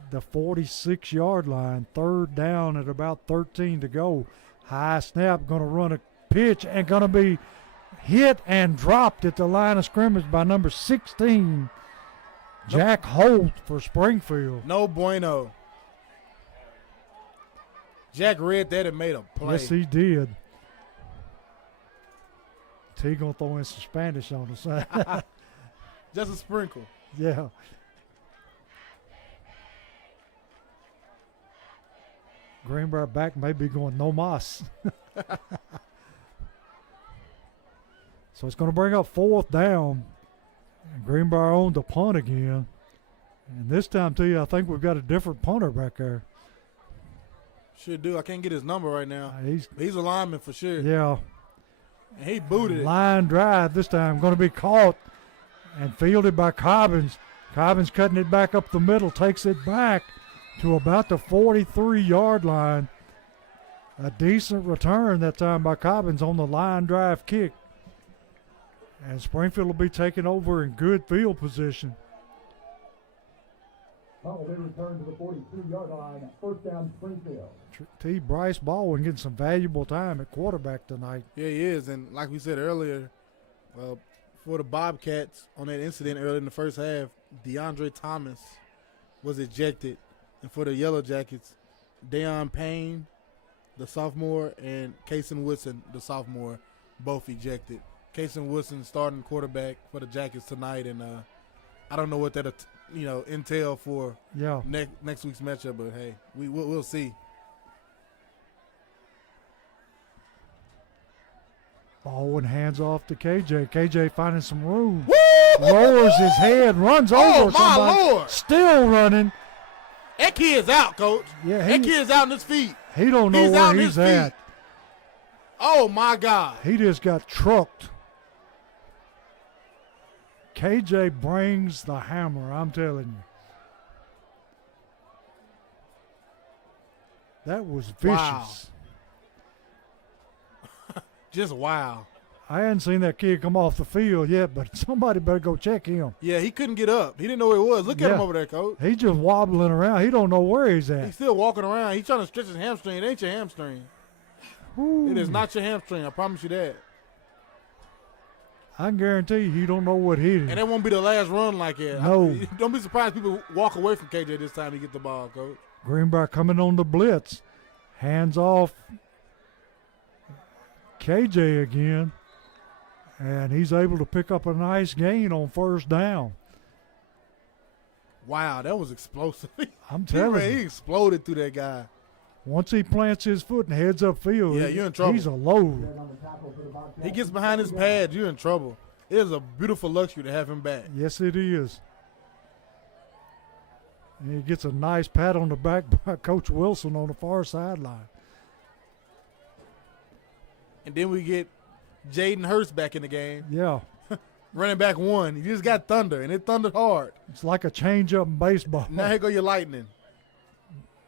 the 46-yard line. Third down at about 13 to go. High snap, going to run a pitch and going to be hit and dropped at the line of scrimmage by number 16, Jack Holt for Springfield. No bueno. Jack read that and made a play. Yes, he did. T going to throw in some Spanish on the side. Just a sprinkle. Yeah. Greenbrier back may be going no mas. So it's going to bring up fourth down. And Greenbrier on the punt again. And this time, too, I think we've got a different punter back there. Should do. I can't get his number right now. He's a lineman for sure. yeah. And he booted it. Line drive this time. Going to be caught and fielded by Cobbins. Cobbins cutting it back up the middle, takes it back to about the 43-yard line. A decent return that time by Cobbins on the line drive kick. And Springfield will be taking over in good field position. Ball will be returned to the 42-yard line. First down, Springfield. T. Bryce Baldwin getting some valuable time at quarterback tonight. Yeah, he is. And like we said earlier, for the Bobcats on that incident early in the first half, DeAndre Thomas was ejected. And for the Yellow Jackets, Deion Payne, the sophomore, and Kason Woodson, the sophomore, both ejected. Kason Woodson starting quarterback for the Jackets tonight, and I don't know what that entail for next week's matchup, but hey, we'll see. Baldwin hands off to KJ. KJ finding some room. Woo! Lowers his head, runs over my somebody. Lord. Still running. That kid's out, Coach. Yeah, that kid's out on his feet. He don't know He's where out on he's his at. feet. Oh, my God. He just got trucked. KJ brings the hammer, I'm telling you. That was vicious. Wow. Just wow. I hadn't seen that kid come off the field yet, but somebody better go check him. Yeah, he couldn't get up. He didn't know where he was. Look at him over there, Coach. He's just wobbling around. He don't know where he's at. He's still walking around. He's trying to stretch his hamstring. It ain't your hamstring. Ooh. It is not your hamstring. I promise you that. I guarantee you he don't know what hit him. And that won't be the last run like that. No. Don't be surprised people walk away from KJ this time to get the ball, Coach. Greenbrier coming on the blitz. Hands off KJ again. And he's able to pick up a nice gain on first down. Wow, that was explosive. I'm telling He you. exploded through that guy. Once he plants his foot and heads upfield, Yeah, you're in trouble. He's a load. He gets behind his pad, you're in trouble. It is a beautiful luxury to have him back. Yes, it is. And he gets a nice pat on the back by Coach Wilson on the far sideline. And then we get Jaden Hurst back in the game. Yeah. Running back one. He just got thunder, and it thundered hard. It's like a change-up in baseball. Now here go your lightning.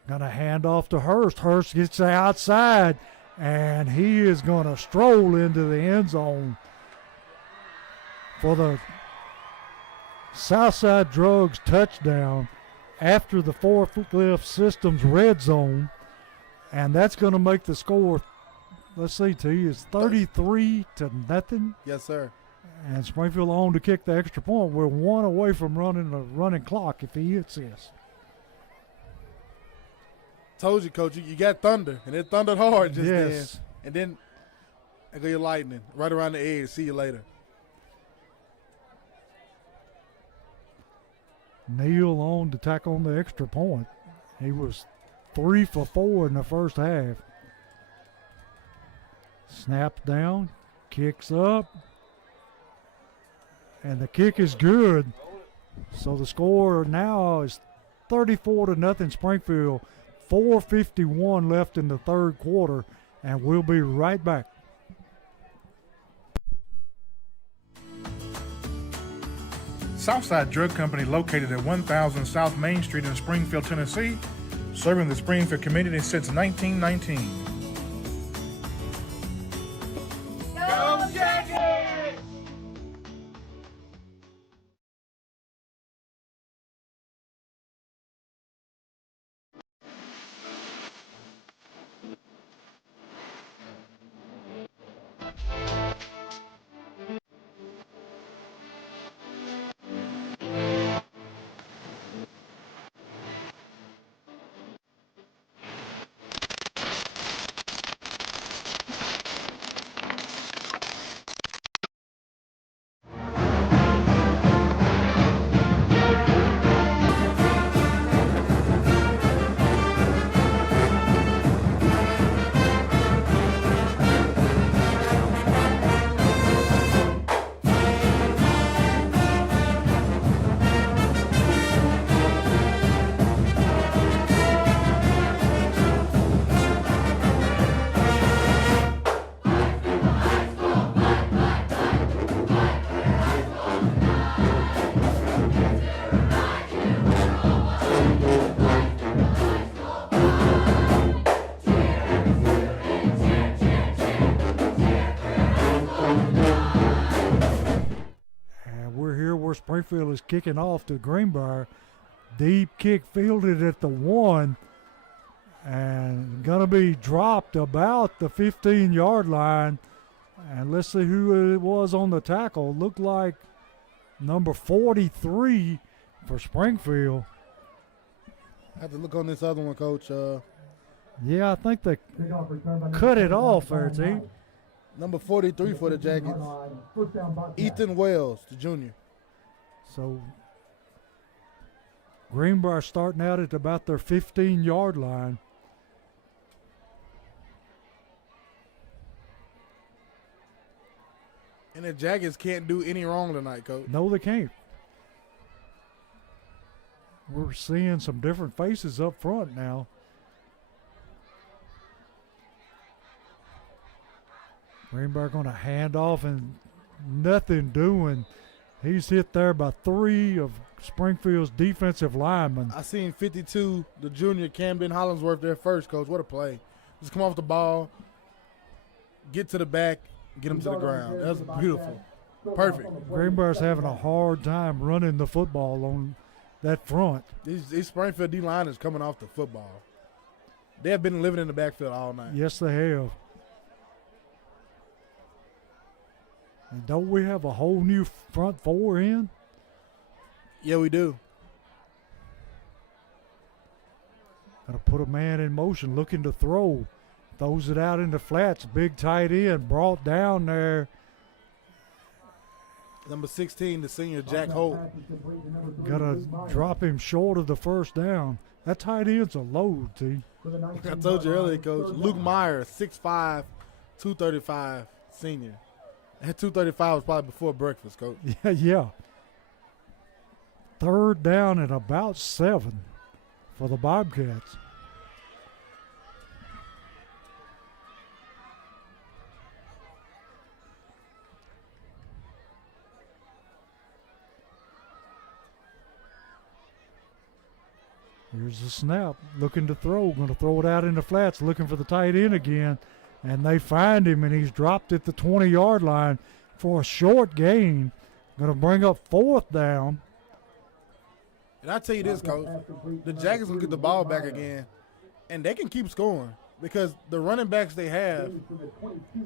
Gonna hand off to Hurst. Hurst gets outside, and he is gonna stroll into the end zone for the Southside Drugs touchdown after the Forklift Systems red zone, and that's gonna make the score. Let's see, T, it's 33-0. Yes, sir. And Springfield on to kick the extra point. We're one away from running a running clock if he hits this. Told you, Coach, you got thunder, and it thundered hard just then. Yes. And then I go your lightning right around the edge. See you later. Neal on to tack on the extra point. He was 3 for 4 in the first half. Snaps down, kicks up, and the kick is good. So the score now is 34-0 Springfield. 4:51 left in the third quarter, and we'll be right back. Southside Drug Company, located at 1000 South Main Street in Springfield, Tennessee, serving the Springfield community since 1919. Go Jackets! And we're here where Springfield is kicking off to Greenbrier. Deep kick fielded at the 1 and going to be dropped about the 15-yard line. And let's see who it was on the tackle. Looked like number 43 for Springfield. I have to look on this other one, Coach. Yeah, I think they Kickoff return by cut it off there, T. Number 43 for the Jackets, First down Bobcats. Ethan Wells, the junior. So Greenbrier starting out at about their 15-yard line. And the Jackets can't do any wrong tonight, Coach. No, they can't. We're seeing some different faces up front now. Greenbrier going to hand off and nothing doing. He's hit there by 3 of Springfield's defensive linemen. I seen 52, the junior Camden Hollingsworth there first, Coach. What a play. Just come off the ball, get to the back, get him to the ground. That was beautiful. Perfect. Greenbrier's having a hard time running the football on that front. These Springfield D-liners coming off the football. They have been living in the backfield all night. Yes, they have. And don't we have a whole new front 4 in? Yeah, we do. Gonna put a man in motion, looking to throw. Throws it out in the flats. Big tight end brought down there. Number 16, the senior Jack Holt. Gotta drop him short of the first down. That tight end's a load, T. I told you earlier, Coach. Luke Meyer, 6'5", 235, senior. That 235 was probably before breakfast, Coach. Yeah, yeah. Third down and about 7 for the Bobcats. Here's the snap. Looking to throw. Going to throw it out in the flats. Looking for the tight end again. And they find him, and he's dropped at the 20-yard line for a short gain. Going to bring up 4th down. And I tell you this, Coach. The Jackets will get the ball back again, and they can keep scoring because the running backs they have,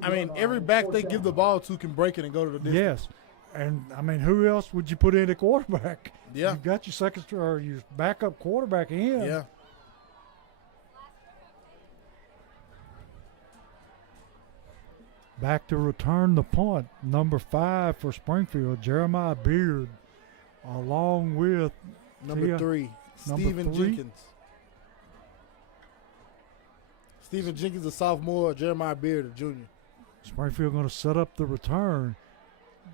I mean, every back they give the ball to can break it and go to the distance. Yes. And, I mean, who else would you put in at quarterback? Yeah. You got your or your backup quarterback in. Yeah. Back to return the punt, number 5 for Springfield, Jeremiah Beard, along with Number 3, Number Stephen 3. Jenkins. Stephen Jenkins, a sophomore, Jeremiah Beard, a junior. Springfield going to set up the return.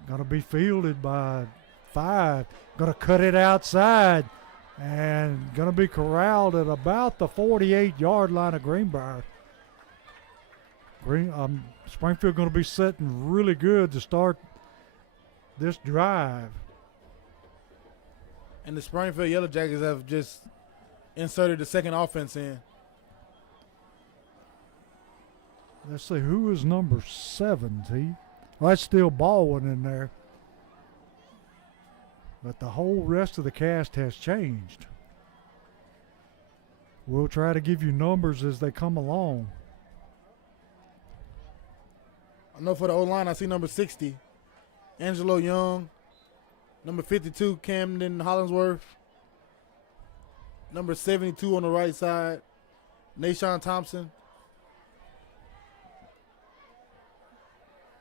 Going to be fielded by 5. Going to cut it outside and going to be corralled at about the 48-yard line of Greenbrier. Springfield going to be setting really good to start this drive. And the Springfield Yellow Jackets have just inserted the second offense in. Let's see, who is number 7, T? Well, that's still Baldwin in there. But the whole rest of the cast has changed. We'll try to give you numbers as they come along. I know for the O-line, I see number 60, Angelo Young. Number 52, Camden Hollingsworth. Number 72 on the right side, Nashawn Thompson.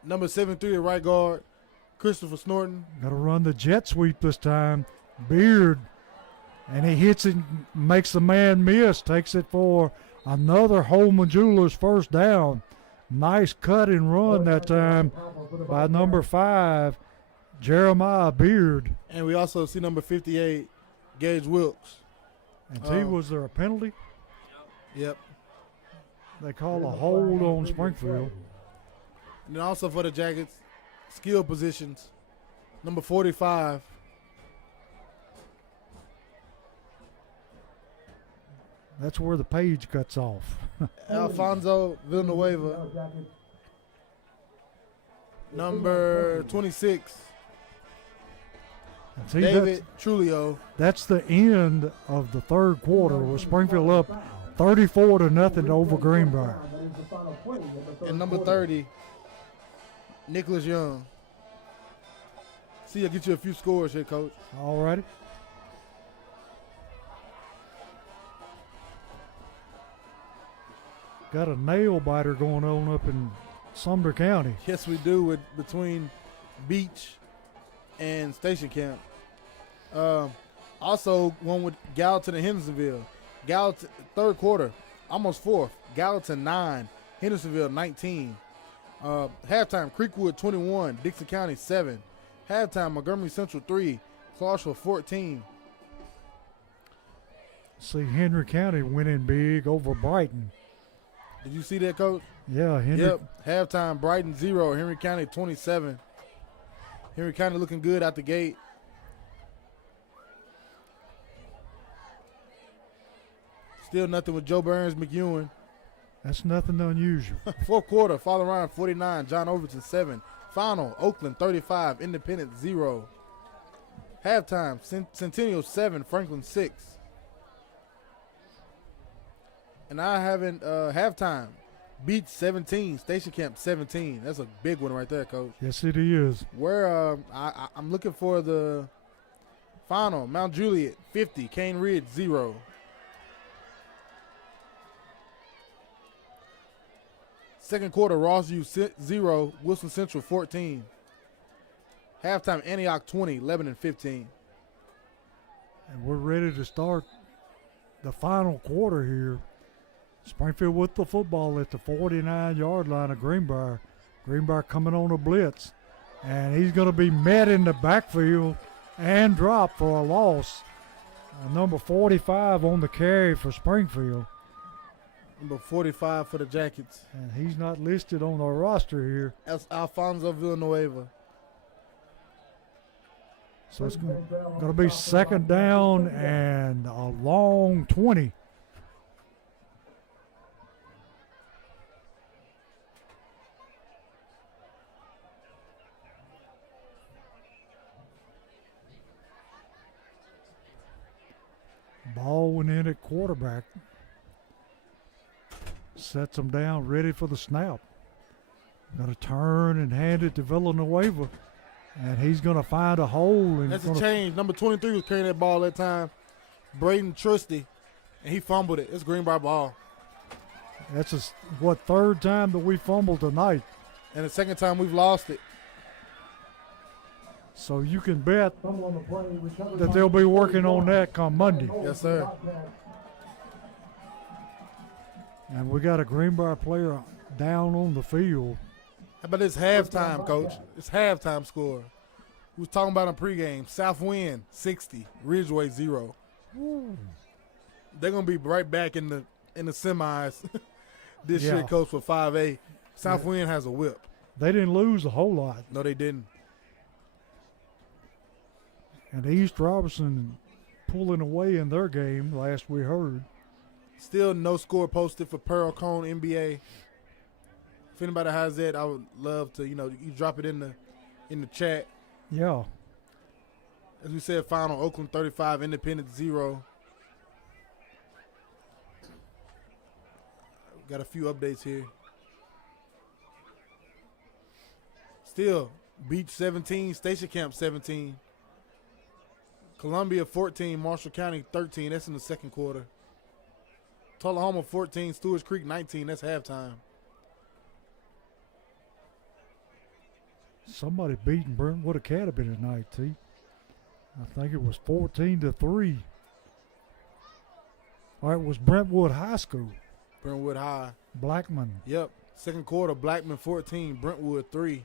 Number 73 at right guard, Christopher Snorton. Got to run the jet sweep this time. Beard. And he hits it, makes the man miss, takes it for another Holman Jewelers first down. Nice cut and run that time by number 5, Jeremiah Beard. And we also see number 58, Gage Wilkes. And T, was there a penalty? Yep. They call a hold on Springfield. And then also for the Jackets, skill positions, number 45. That's where the page cuts off. Alfonso Villanueva. Number 26, And see, David Trulio. that's the end of the third quarter with Springfield up 34-0 over Greenbrier. And number 30, Nicholas Young. See, I'll get you a few scores here, Coach. All righty. Got a nail biter going on up in Sumter County. Yes, we do, with between Beach and Station Camp. Also, one with Gallatin and Hendersonville. Gallatin, third quarter, almost fourth. Gallatin 9, Hendersonville 19. Halftime, Creekwood 21, Dixon County 7. Halftime, Montgomery Central 3, Clarksville 14. See, Henry County winning big over Brighton. Did you see that, Coach? Yeah, Henry. Yep. Halftime, Brighton 0, Henry County 27. Henry County looking good out the gate. Still nothing with Joe Burns, McEwen. That's nothing unusual. Fourth quarter, Father Ryan 49, John Overton 7. Final, Oakland 35, Independent 0. Halftime, Centennial 7, Franklin 6. And I haven't halftime, Beach 17, Station Camp 17. That's a big one right there, Coach. Yes, it is. Where I'm looking for the final, Mount Juliet 50, Cane Ridge 0. Second quarter, Rossview 0, Wilson Central 14. Halftime, Antioch 20, Lebanon 15. And we're ready to start the final quarter here. Springfield with the football at the 49-yard line of Greenbrier. Greenbrier coming on a blitz. And he's going to be met in the backfield and dropped for a loss. Number 45 on the carry for Springfield. Number 45 for the Jackets. And he's not listed on the roster here. That's Alfonso Villanueva. So it's going to be second down and a long 20. Baldwin in at quarterback. Sets him down, ready for the snap. Going to turn and hand it to Villanueva. And he's going to find a hole. And That's a change. Number 23 was carrying that ball that time. Braden Trusty. And he fumbled it. It's Greenbrier ball. That's third time that we fumbled tonight. And the second time we've lost it. So you can bet that they'll be working on that come Monday. Yes, sir. And we got a Greenbrier player down on the field. How about this halftime, Coach? It's halftime score. We was talking about in pregame. Southwind 60, Ridgeway 0. They're gonna be right back in the semis this year, coach, for 5A. Southwind has a whip. They didn't lose a whole lot. No, they didn't. And East Robertson pulling away in their game last we heard. Still no score posted for Pearl Cone NBA. If anybody has that, I would love to, you drop it in the chat. Yeah. As we said, final Oakland 35, Independence 0. Got a few updates here. Still, Beach 17, Station Camp 17. Columbia 14, Marshall County 13. That's in the second quarter. Tullahoma 14, Stewart's Creek 19. That's halftime. Somebody beating Brentwood Academy tonight, T. I think it was 14-3. All right, it was Brentwood High School. Brentwood High. Blackman. Yep. Second quarter, Blackman 14, Brentwood 3.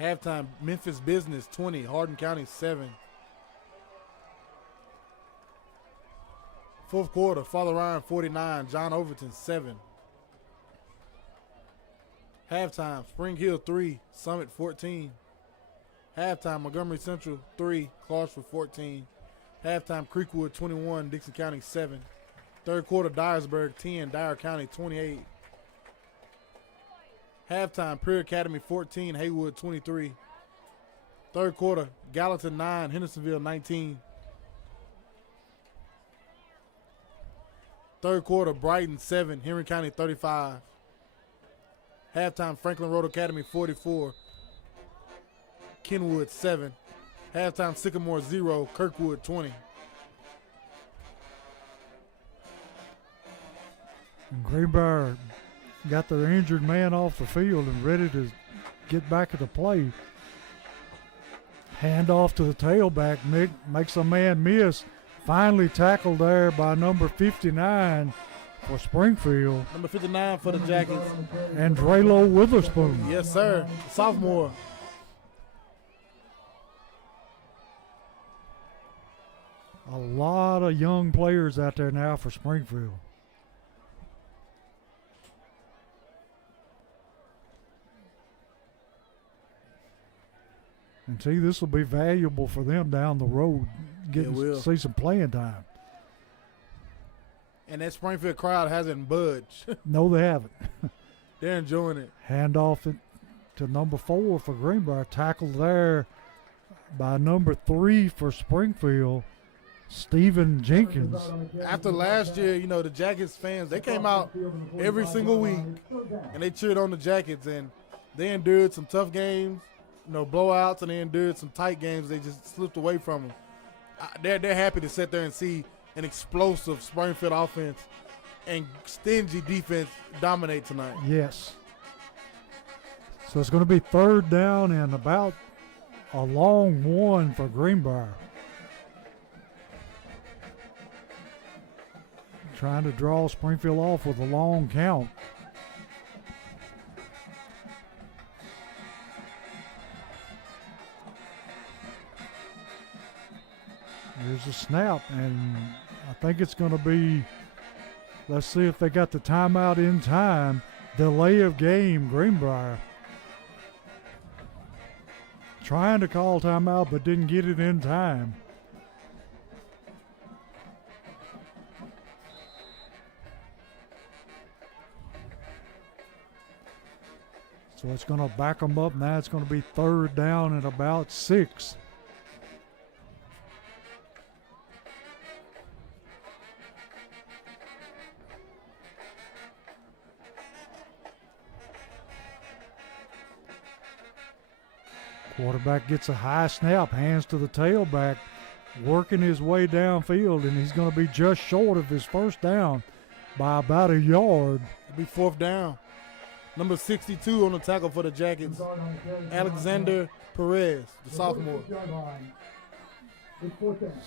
Halftime, Memphis Business 20, Hardin County 7. Fourth quarter, Father Ryan 49, John Overton 7. Halftime, Spring Hill 3, Summit 14. Halftime, Montgomery Central 3, Clarksville 14. Halftime, Creekwood 21, Dixon County 7. Third quarter, Dyersburg 10, Dyer County 28. Halftime, Prairie Academy 14, Haywood 23. Third quarter, Gallatin 9, Hendersonville 19. Third quarter, Brighton 7, Henry County 35. Halftime, Franklin Road Academy 44, Kenwood 7. Halftime, Sycamore 0, Kirkwood 20. And Greenbrier got their injured man off the field and ready to get back at the play. Hand off to the tailback. Mick makes a man miss. Finally tackled there by number 59 for Springfield. Number 59 for the Jackets. And Drelo Witherspoon. Yes, sir. Sophomore. A lot of young players out there now for Springfield. And see, this will be valuable for them down the road, getting to see some playing time. And that Springfield crowd hasn't budged. No, they haven't. They're enjoying it. Hand off it to number 4 for Greenbrier. Tackled there by number 3 for Springfield, Stephen Jenkins. After last year, the Jackets fans, they came out every single week and they cheered on the Jackets, and they endured some tough games, blowouts, and they endured some tight games. They just slipped away from them. They're happy to sit there and see an explosive Springfield offense and stingy defense dominate tonight. Yes. So it's going to be third down and about a long one for Greenbrier. Trying to draw Springfield off with a long count. Here's a snap, and I think it's going to be, let's see if they got the timeout in time. Delay of game, Greenbrier. Trying to call timeout, but didn't get it in time. So it's going to back them up. Now it's going to be third down and about 6. Quarterback gets a high snap, hands to the tailback, working his way downfield, and he's going to be just short of his first down by about a yard. It'll be fourth down. Number 62 on the tackle for the Jackets, Alexander Perez, the sophomore.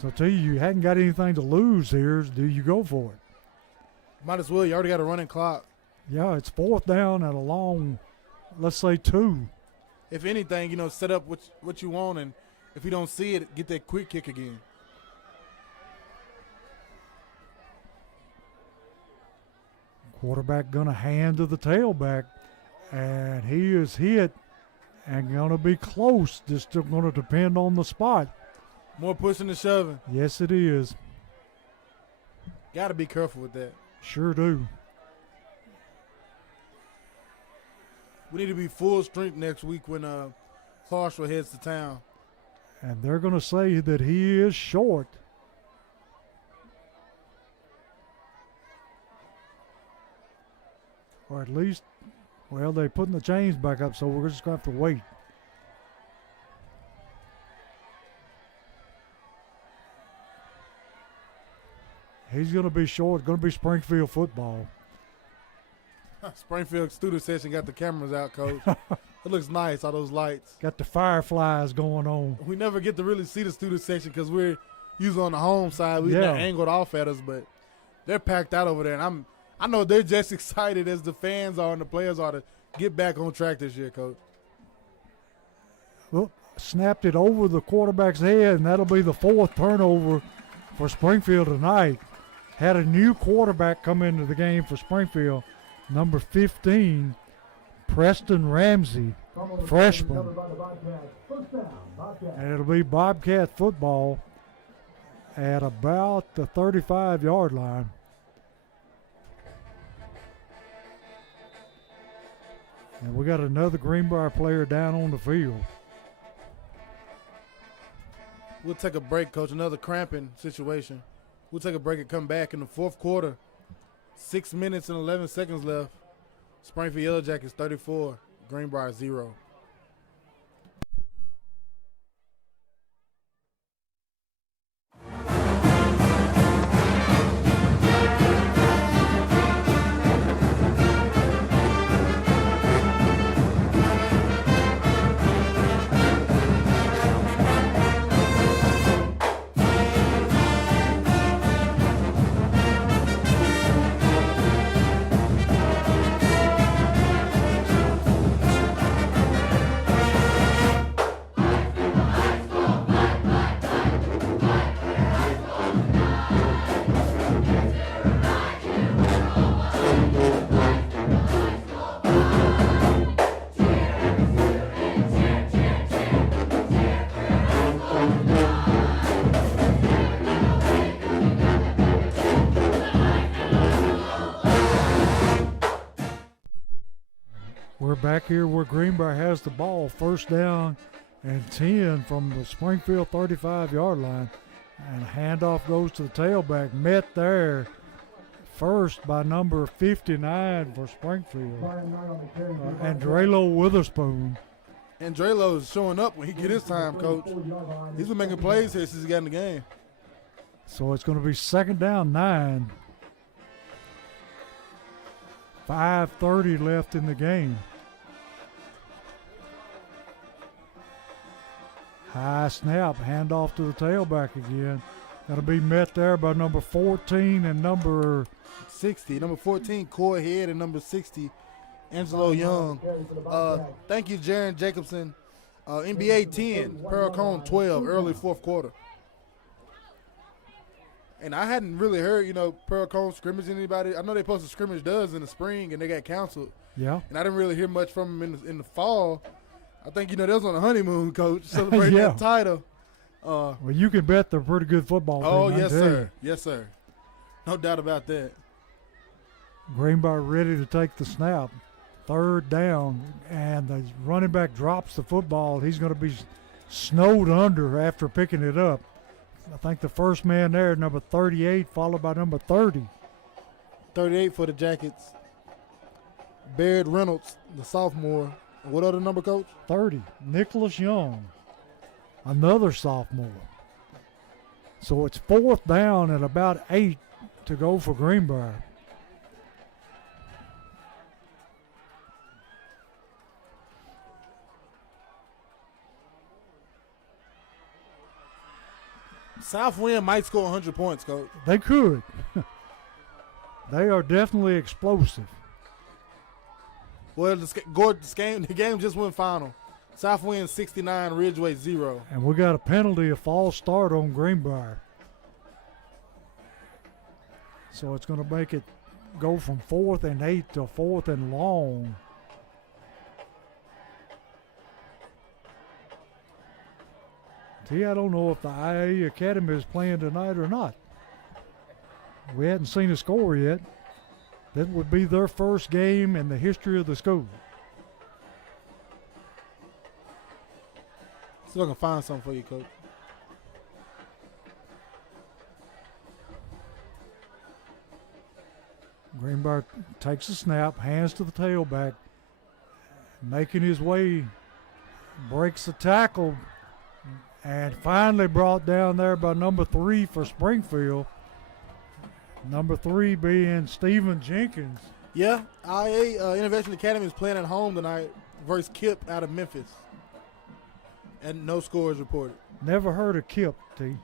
So, T, you hadn't got anything to lose here. Do you go for it? Might as well. You already got a running clock. Yeah, it's fourth down and a long let's say 2. If anything, set up what you want, and if you don't see it, get that quick kick again. Quarterback going to hand to the tailback, and he is hit and going to be close. Just going to depend on the spot. More pushing and shoving. Yes, it is. Got to be careful with that. Sure do. We need to be full strength next week when Clarksville heads to town. And they're going to say that he is short. Or at least, well, they're putting the chains back up, so we're just going to have to wait. He's going to be short. Going to be Springfield football. Springfield student session got the cameras out, Coach. It looks nice, all those lights. Got the fireflies going on. We never get to really see the student section because we're usually on the home side. They're angled off at us, but they're packed out over there. And I know they're just excited as the fans are and the players are to get back on track this year, Coach. Well, snapped it over the quarterback's head, and that'll be the 4th turnover for Springfield tonight. Had a new quarterback come into the game for Springfield, number 15, Preston Ramsey, freshman. And it'll be Bobcat football at about the 35-yard line. And we got another Greenbrier player down on the field. We'll take a break, Coach. Another cramping situation. We'll take a break and come back in the 4th quarter. 6 minutes and 11 seconds left. Springfield Yellow Jackets 34, Greenbrier 0. We're back here where Greenbrier has the ball, 1st down and 10 from the Springfield 35-yard line. And handoff goes to the tailback, met there first by number 59 for Springfield, Andrelo Witherspoon. Andrelo is showing up when he get his time, Coach. He's been making plays here since he got in the game. So it's going to be 2nd down, 9. 5:30 left in the game. High snap, handoff to the tailback again. That'll be met there by number 14 and number 60. Number 14, Corey Head, and number 60, Angelo Young. Thank you, Jaron Jacobson. NBA 10, Paracone 12, early 4th quarter. And I hadn't really heard, Paracone scrimmage anybody. I know they posted scrimmage does in the spring, and they got canceled. Yeah. And I didn't really hear much from them in the fall. I think, they was on a honeymoon, Coach, celebrating that title. Well, you can bet they're a pretty good football team. Oh, yes, sir. Yes, sir. No doubt about that. Greenbrier ready to take the snap. 3rd down, and the running back drops the football. He's going to be snowed under after picking it up. I think the first man there, number 38, followed by number 30. 38 for the Jackets. Baird Reynolds, the sophomore. What other number, Coach? 30. Nicholas Young, another sophomore. So it's 4th down and about 8 to go for Greenbrier. Southwind might score 100 points, Coach. They could. They are definitely explosive. Well, the game just went final. Southwind 69, Ridgeway 0. And we got a penalty, a false start on Greenbrier. So it's going to make it go from 4th and 8 to 4th and long. See, I don't know if the IA Academy is playing tonight or not. We hadn't seen a score yet. That would be their first game in the history of the school. See if I can find something for you, Coach. Greenbrier takes a snap, hands to the tailback, making his way, breaks the tackle, and finally brought down there by number 3 for Springfield. Number 3 being Stephen Jenkins. Yeah, IA Innovation Academy is playing at home tonight versus Kip out of Memphis. And no scores reported. Never heard of Kip, T.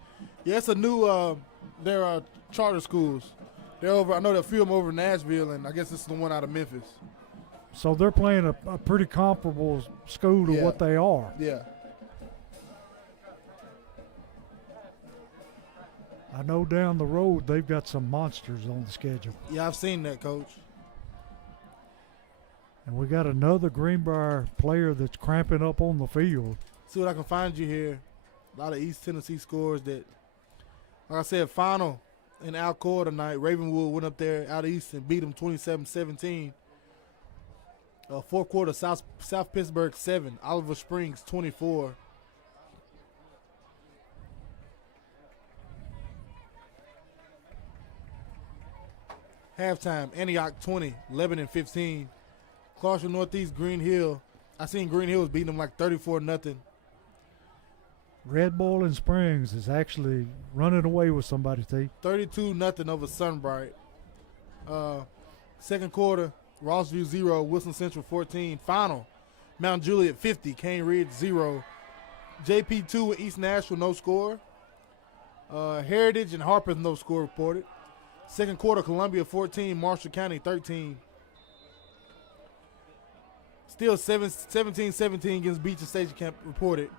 Yeah, it's a new, they're charter schools. They're over, I know a few of them over in Nashville, and I guess this is the one out of Memphis. So they're playing a pretty comparable school to what they are. Yeah. I know down the road they've got some monsters on the schedule. Yeah, I've seen that, Coach. And we got another Greenbrier player that's cramping up on the field. See what I can find you here. A lot of East Tennessee scores that, like I said, final in Alcoa tonight. Ravenwood went up there out east and beat them 27-17. Fourth quarter, South Pittsburgh 7, Oliver Springs 24. Halftime, Antioch 20, Lebanon 15. Clarksville Northeast, Green Hill. I seen Green Hill was beating them like 34-0. Red Boiling Springs is actually running away with somebody, T. 32-0 over Sunbright. Second quarter, Rossview 0, Wilson Central 14. Final, Mount Juliet 50, Cane Ridge 0. JP 2 with East Nashville, no score. Heritage and Harper, no score reported. Second quarter, Columbia 14, Marshall County 13. Still 17-17 against Beach and Station Camp reported.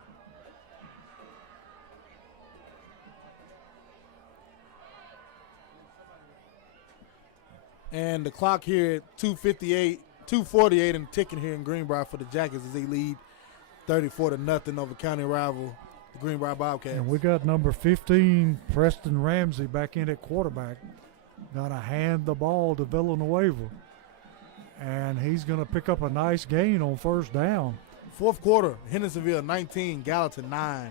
And the clock here at 2:48 and ticking here in Greenbrier for the Jackets as they lead 34-0 over county rival, the Greenbrier Bobcats. And we got number 15, Preston Ramsey, back in at quarterback. Gonna hand the ball to Villanueva. And he's gonna pick up a nice gain on first down. Fourth quarter, Hendersonville 19, Gallatin 9.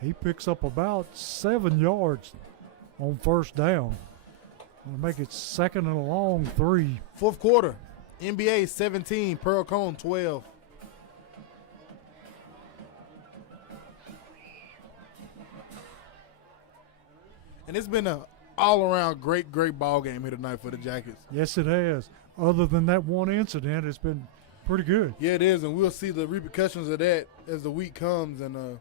He picks up about 7 yards on first down. Gonna make it second and a long 3. Fourth quarter, NBA 17, Pearl Cone 12. And it's been an all-around great ball game here tonight for the Jackets. Yes, it has. Other than that one incident, it's been pretty good. Yeah, it is, and we'll see the repercussions of that as the week comes. And,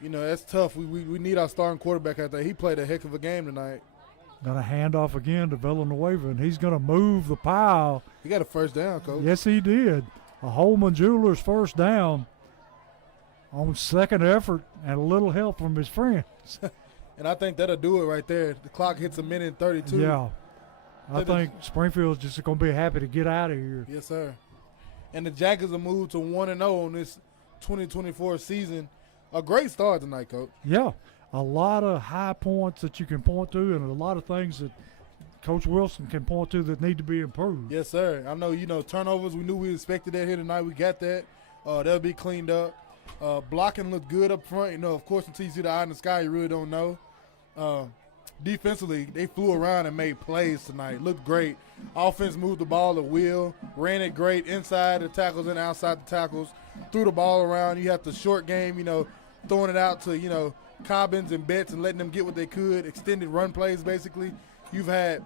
that's tough. We need our starting quarterback out there. He played a heck of a game tonight. Gonna hand off again to Villanueva, and he's gonna move the pile. He got a first down, Coach. Yes, he did. A Holman Jewelers first down on second effort and a little help from his friends. And I think that'll do it right there. The clock hits a minute and 32. Yeah. I think Springfield's just going to be happy to get out of here. Yes, sir. And the Jackets will move to 1-0 on this 2024 season. A great start tonight, Coach. Yeah. A lot of high points that you can point to and a lot of things that Coach Wilson can point to that need to be improved. Yes, sir. I know, turnovers, we knew we expected that here tonight. We got that. They'll be cleaned up. Blocking looked good up front. Of course, until you see the eye in the sky, you really don't know. Defensively, they flew around and made plays tonight. Looked great. Offense moved the ball at will, ran it great inside the tackles and outside the tackles, threw the ball around. You have the short game, throwing it out to, Cobbins and Betts and letting them get what they could, extended run plays basically. You've had,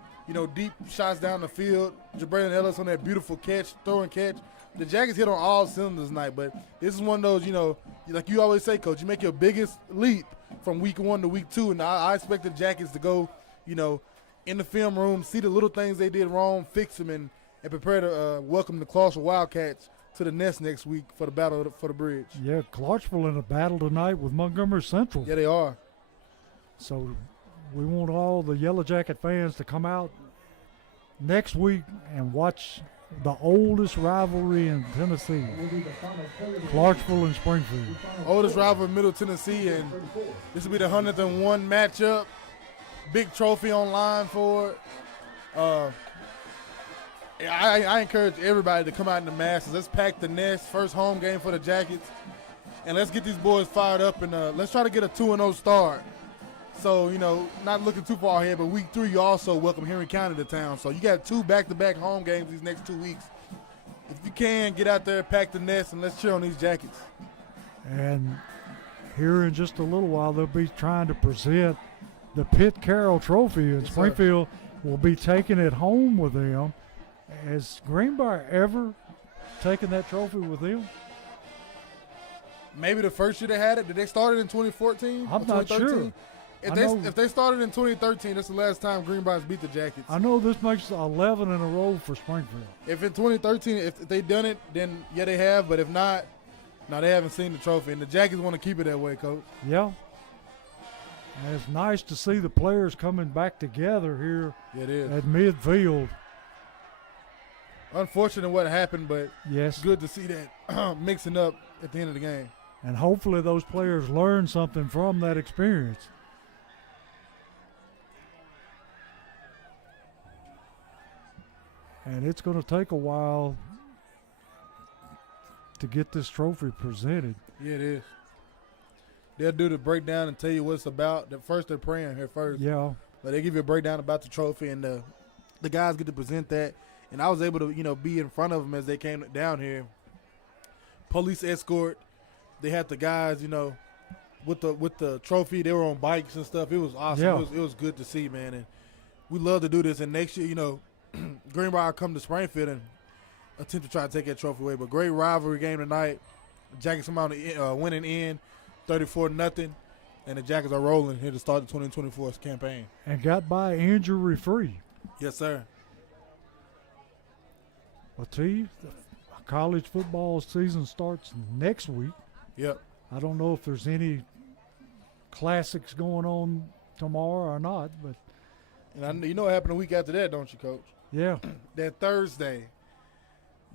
deep shots down the field. Jabraylon Ellis on that beautiful catch, throw and catch. The Jackets hit on all cylinders tonight, but this is one of those, like you always say, Coach, you make your biggest leap from week 1 to week 2, and I expect the Jackets to go, in the film room, see the little things they did wrong, fix them, and prepare to welcome the Clarksville Wildcats to the nest next week for the battle for the bridge. Yeah, Clarksville in a battle tonight with Montgomery Central. Yeah, they are. So we want all the Yellow Jacket fans to come out next week and watch the oldest rivalry in Tennessee, Clarksville and Springfield. Oldest rival in Middle Tennessee, and this will be the 101 matchup. Big trophy on line for it. I encourage everybody to come out in the masses. Let's pack the nest. First home game for the Jackets. And let's get these boys fired up, and let's try to get a 2-0 start. So, not looking too far ahead, but week 3, you also welcome Henry County to town. So you got 2 back-to-back home games these next 2 weeks. If you can, get out there, pack the nest, and let's cheer on these Jackets. And here in just a little while, they'll be trying to present the Pitt Carroll Trophy, and Yes, Springfield will be taking it home with them. Has Greenbrier ever taken that trophy with them? Maybe the first year they had it. Did they start it in 2014? I'm or not 2013? sure. If they started in 2013, that's the last time Greenbriers beat the Jackets. I know this makes 11 in a row for Springfield. If in 2013, if they done it, then yeah, they have. But if not, no, they haven't seen the trophy. And the Jackets want to keep it that way, Coach. Yeah. And it's nice to see the players coming back together here Yeah, it is. at midfield. Unfortunate what happened, but Yes. good to see that mixing up at the end of the game. And hopefully those players learn something from that experience. And it's going to take a while to get this trophy presented. Yeah, it is. They'll do the breakdown and tell you what it's about. First, they're praying here first. Yeah. But they give you a breakdown about the trophy, and the guys get to present that. And I was able to, be in front of them as they came down here. Police escort. They had the guys, with the trophy. They were on bikes and stuff. It was awesome. Yeah. It was good to see, man. And we love to do this. And next year, Greenbrier come to Springfield and attempt to try to take that trophy away. But great rivalry game tonight. Jackets come out winning in 34-0. And the Jackets are rolling here to start the 2024 campaign. And got by injury free. Yes, sir. Well, T, the college football season starts next week. Yep. I don't know if there's any classics going on tomorrow or not, but And you know what happened the week after that, don't you, Coach? yeah. That Thursday,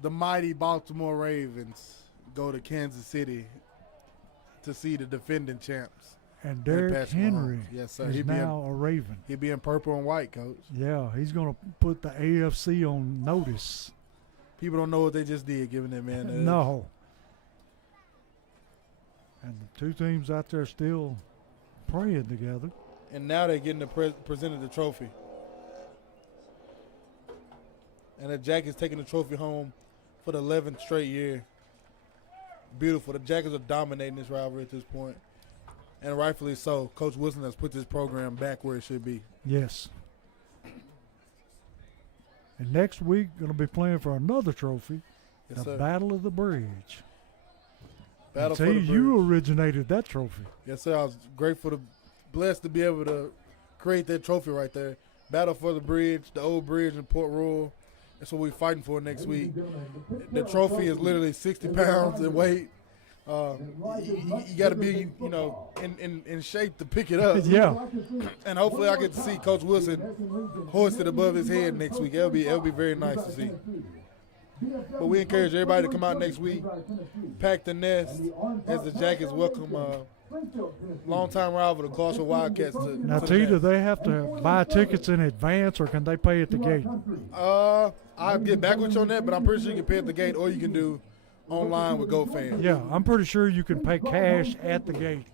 the mighty Baltimore Ravens go to Kansas City to see the defending champs. And Derrick Patrick Henry Mahomes. Yes, sir. is He being- now a Raven. He'll be in purple and white, Coach. Yeah, he's going to put the AFC on notice. People don't know what they just did, giving that man the No. And the two teams out there still praying together. And now they're getting presented the trophy. And the Jackets taking the trophy home for the 11th straight year. Beautiful. The Jackets are dominating this rivalry at this point. And rightfully so. Coach Wilson has put this program back where it should be. Yes. And next week, going to be playing for another trophy, Yes, the sir. Battle of the Bridge. Battle And for T, the you bridge. originated that trophy. Yes, sir. I was blessed to be able to create that trophy right there. Battle for the bridge, the old bridge in Port Royal. That's what we're fighting for next week. The trophy is literally 60 pounds in weight. You got to be, in shape to pick it up. Yeah. And hopefully I get to see Coach Wilson hoist it above his head next week. It'll be very nice to see. But we encourage everybody to come out next week, pack the nest as the Jackets welcome longtime rival, the Clarksville Wildcats. Now, T, do they have to buy tickets in advance or can they pay at the gate? I'll get back with you on that, but I'm pretty sure you can pay at the gate or you can do online with GoFan. Yeah, I'm pretty sure you can pay cash at the gate.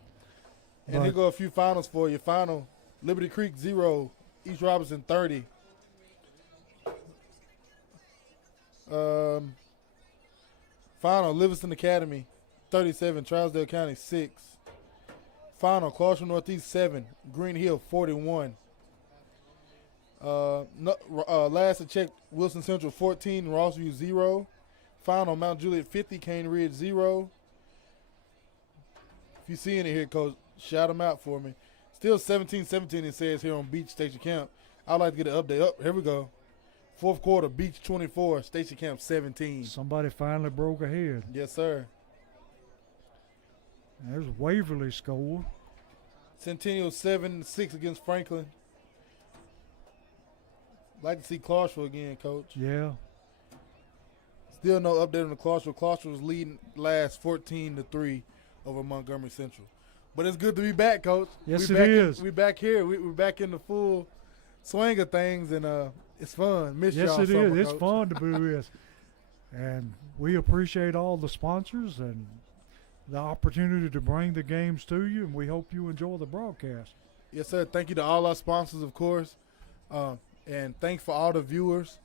And here go a few finals for you. Final, Liberty Creek 0, East Robinson 30. Final, Livingston Academy 37, Trousdale County 6. Final, Clarksville Northeast 7, Green Hill 41. Last I checked, Wilson Central 14, Rossview 0. Final, Mount Juliet 50, Cane Ridge 0. If you see any here, Coach, shout them out for me. Still 17-17 it says here on Beach Station Camp. I'd like to get an update. Up here we go. Fourth quarter, Beach 24, Station Camp 17. Somebody finally broke ahead. Yes, sir. There's Waverly score. Centennial 7-6 against Franklin. Like to see Clarksville again, Coach. Yeah. Still no update on the Clarksville. Clarksville was leading last 14-3 over Montgomery Central. But it's good to be back, Coach. Yes, we it is. We're back here. We're back in the full swing of things, and it's fun. Miss Yes, y'all it summer, is. It's Coach. fun to be with. And we appreciate all the sponsors and the opportunity to bring the games to you, and we hope you enjoy the broadcast. Yes, sir. Thank you to all our sponsors, of course. And thanks for all the viewers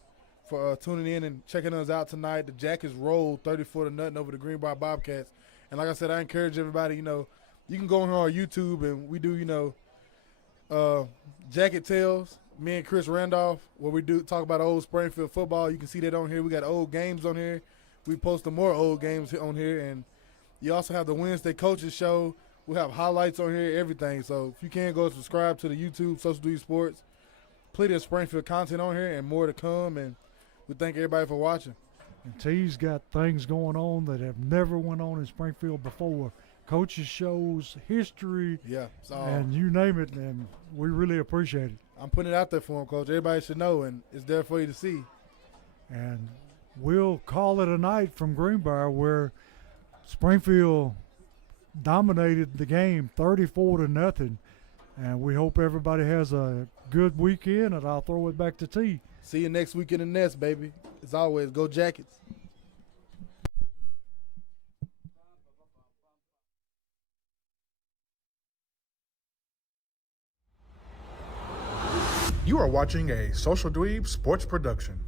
for tuning in and checking us out tonight. The Jackets rolled 34-0 over the Greenbrier Bobcats. And like I said, I encourage everybody, you can go on our YouTube and we do, Jacket Tales, me and Chris Randolph, where we do talk about old Springfield football. You can see that on here. We got old games on here. We posted more old games on here. And you also have the Wednesday Coaches Show. We have highlights on here, everything. So if you can, go subscribe to the YouTube, Social Duty Sports. Plenty of Springfield content on here and more to come. And we thank everybody for watching. And T's got things going on that have never went on in Springfield before. Coaches shows, history, Yeah. So and you name it, and we really appreciate it. I'm putting it out there for them, Coach. Everybody should know, and it's there for you to see. And we'll call it a night from Greenbrier, where Springfield dominated the game 34-0. And we hope everybody has a good weekend, and I'll throw it back to T. See you next week in the Nest, baby. As always, go Jackets. You are watching a Social Dweeb Sports production.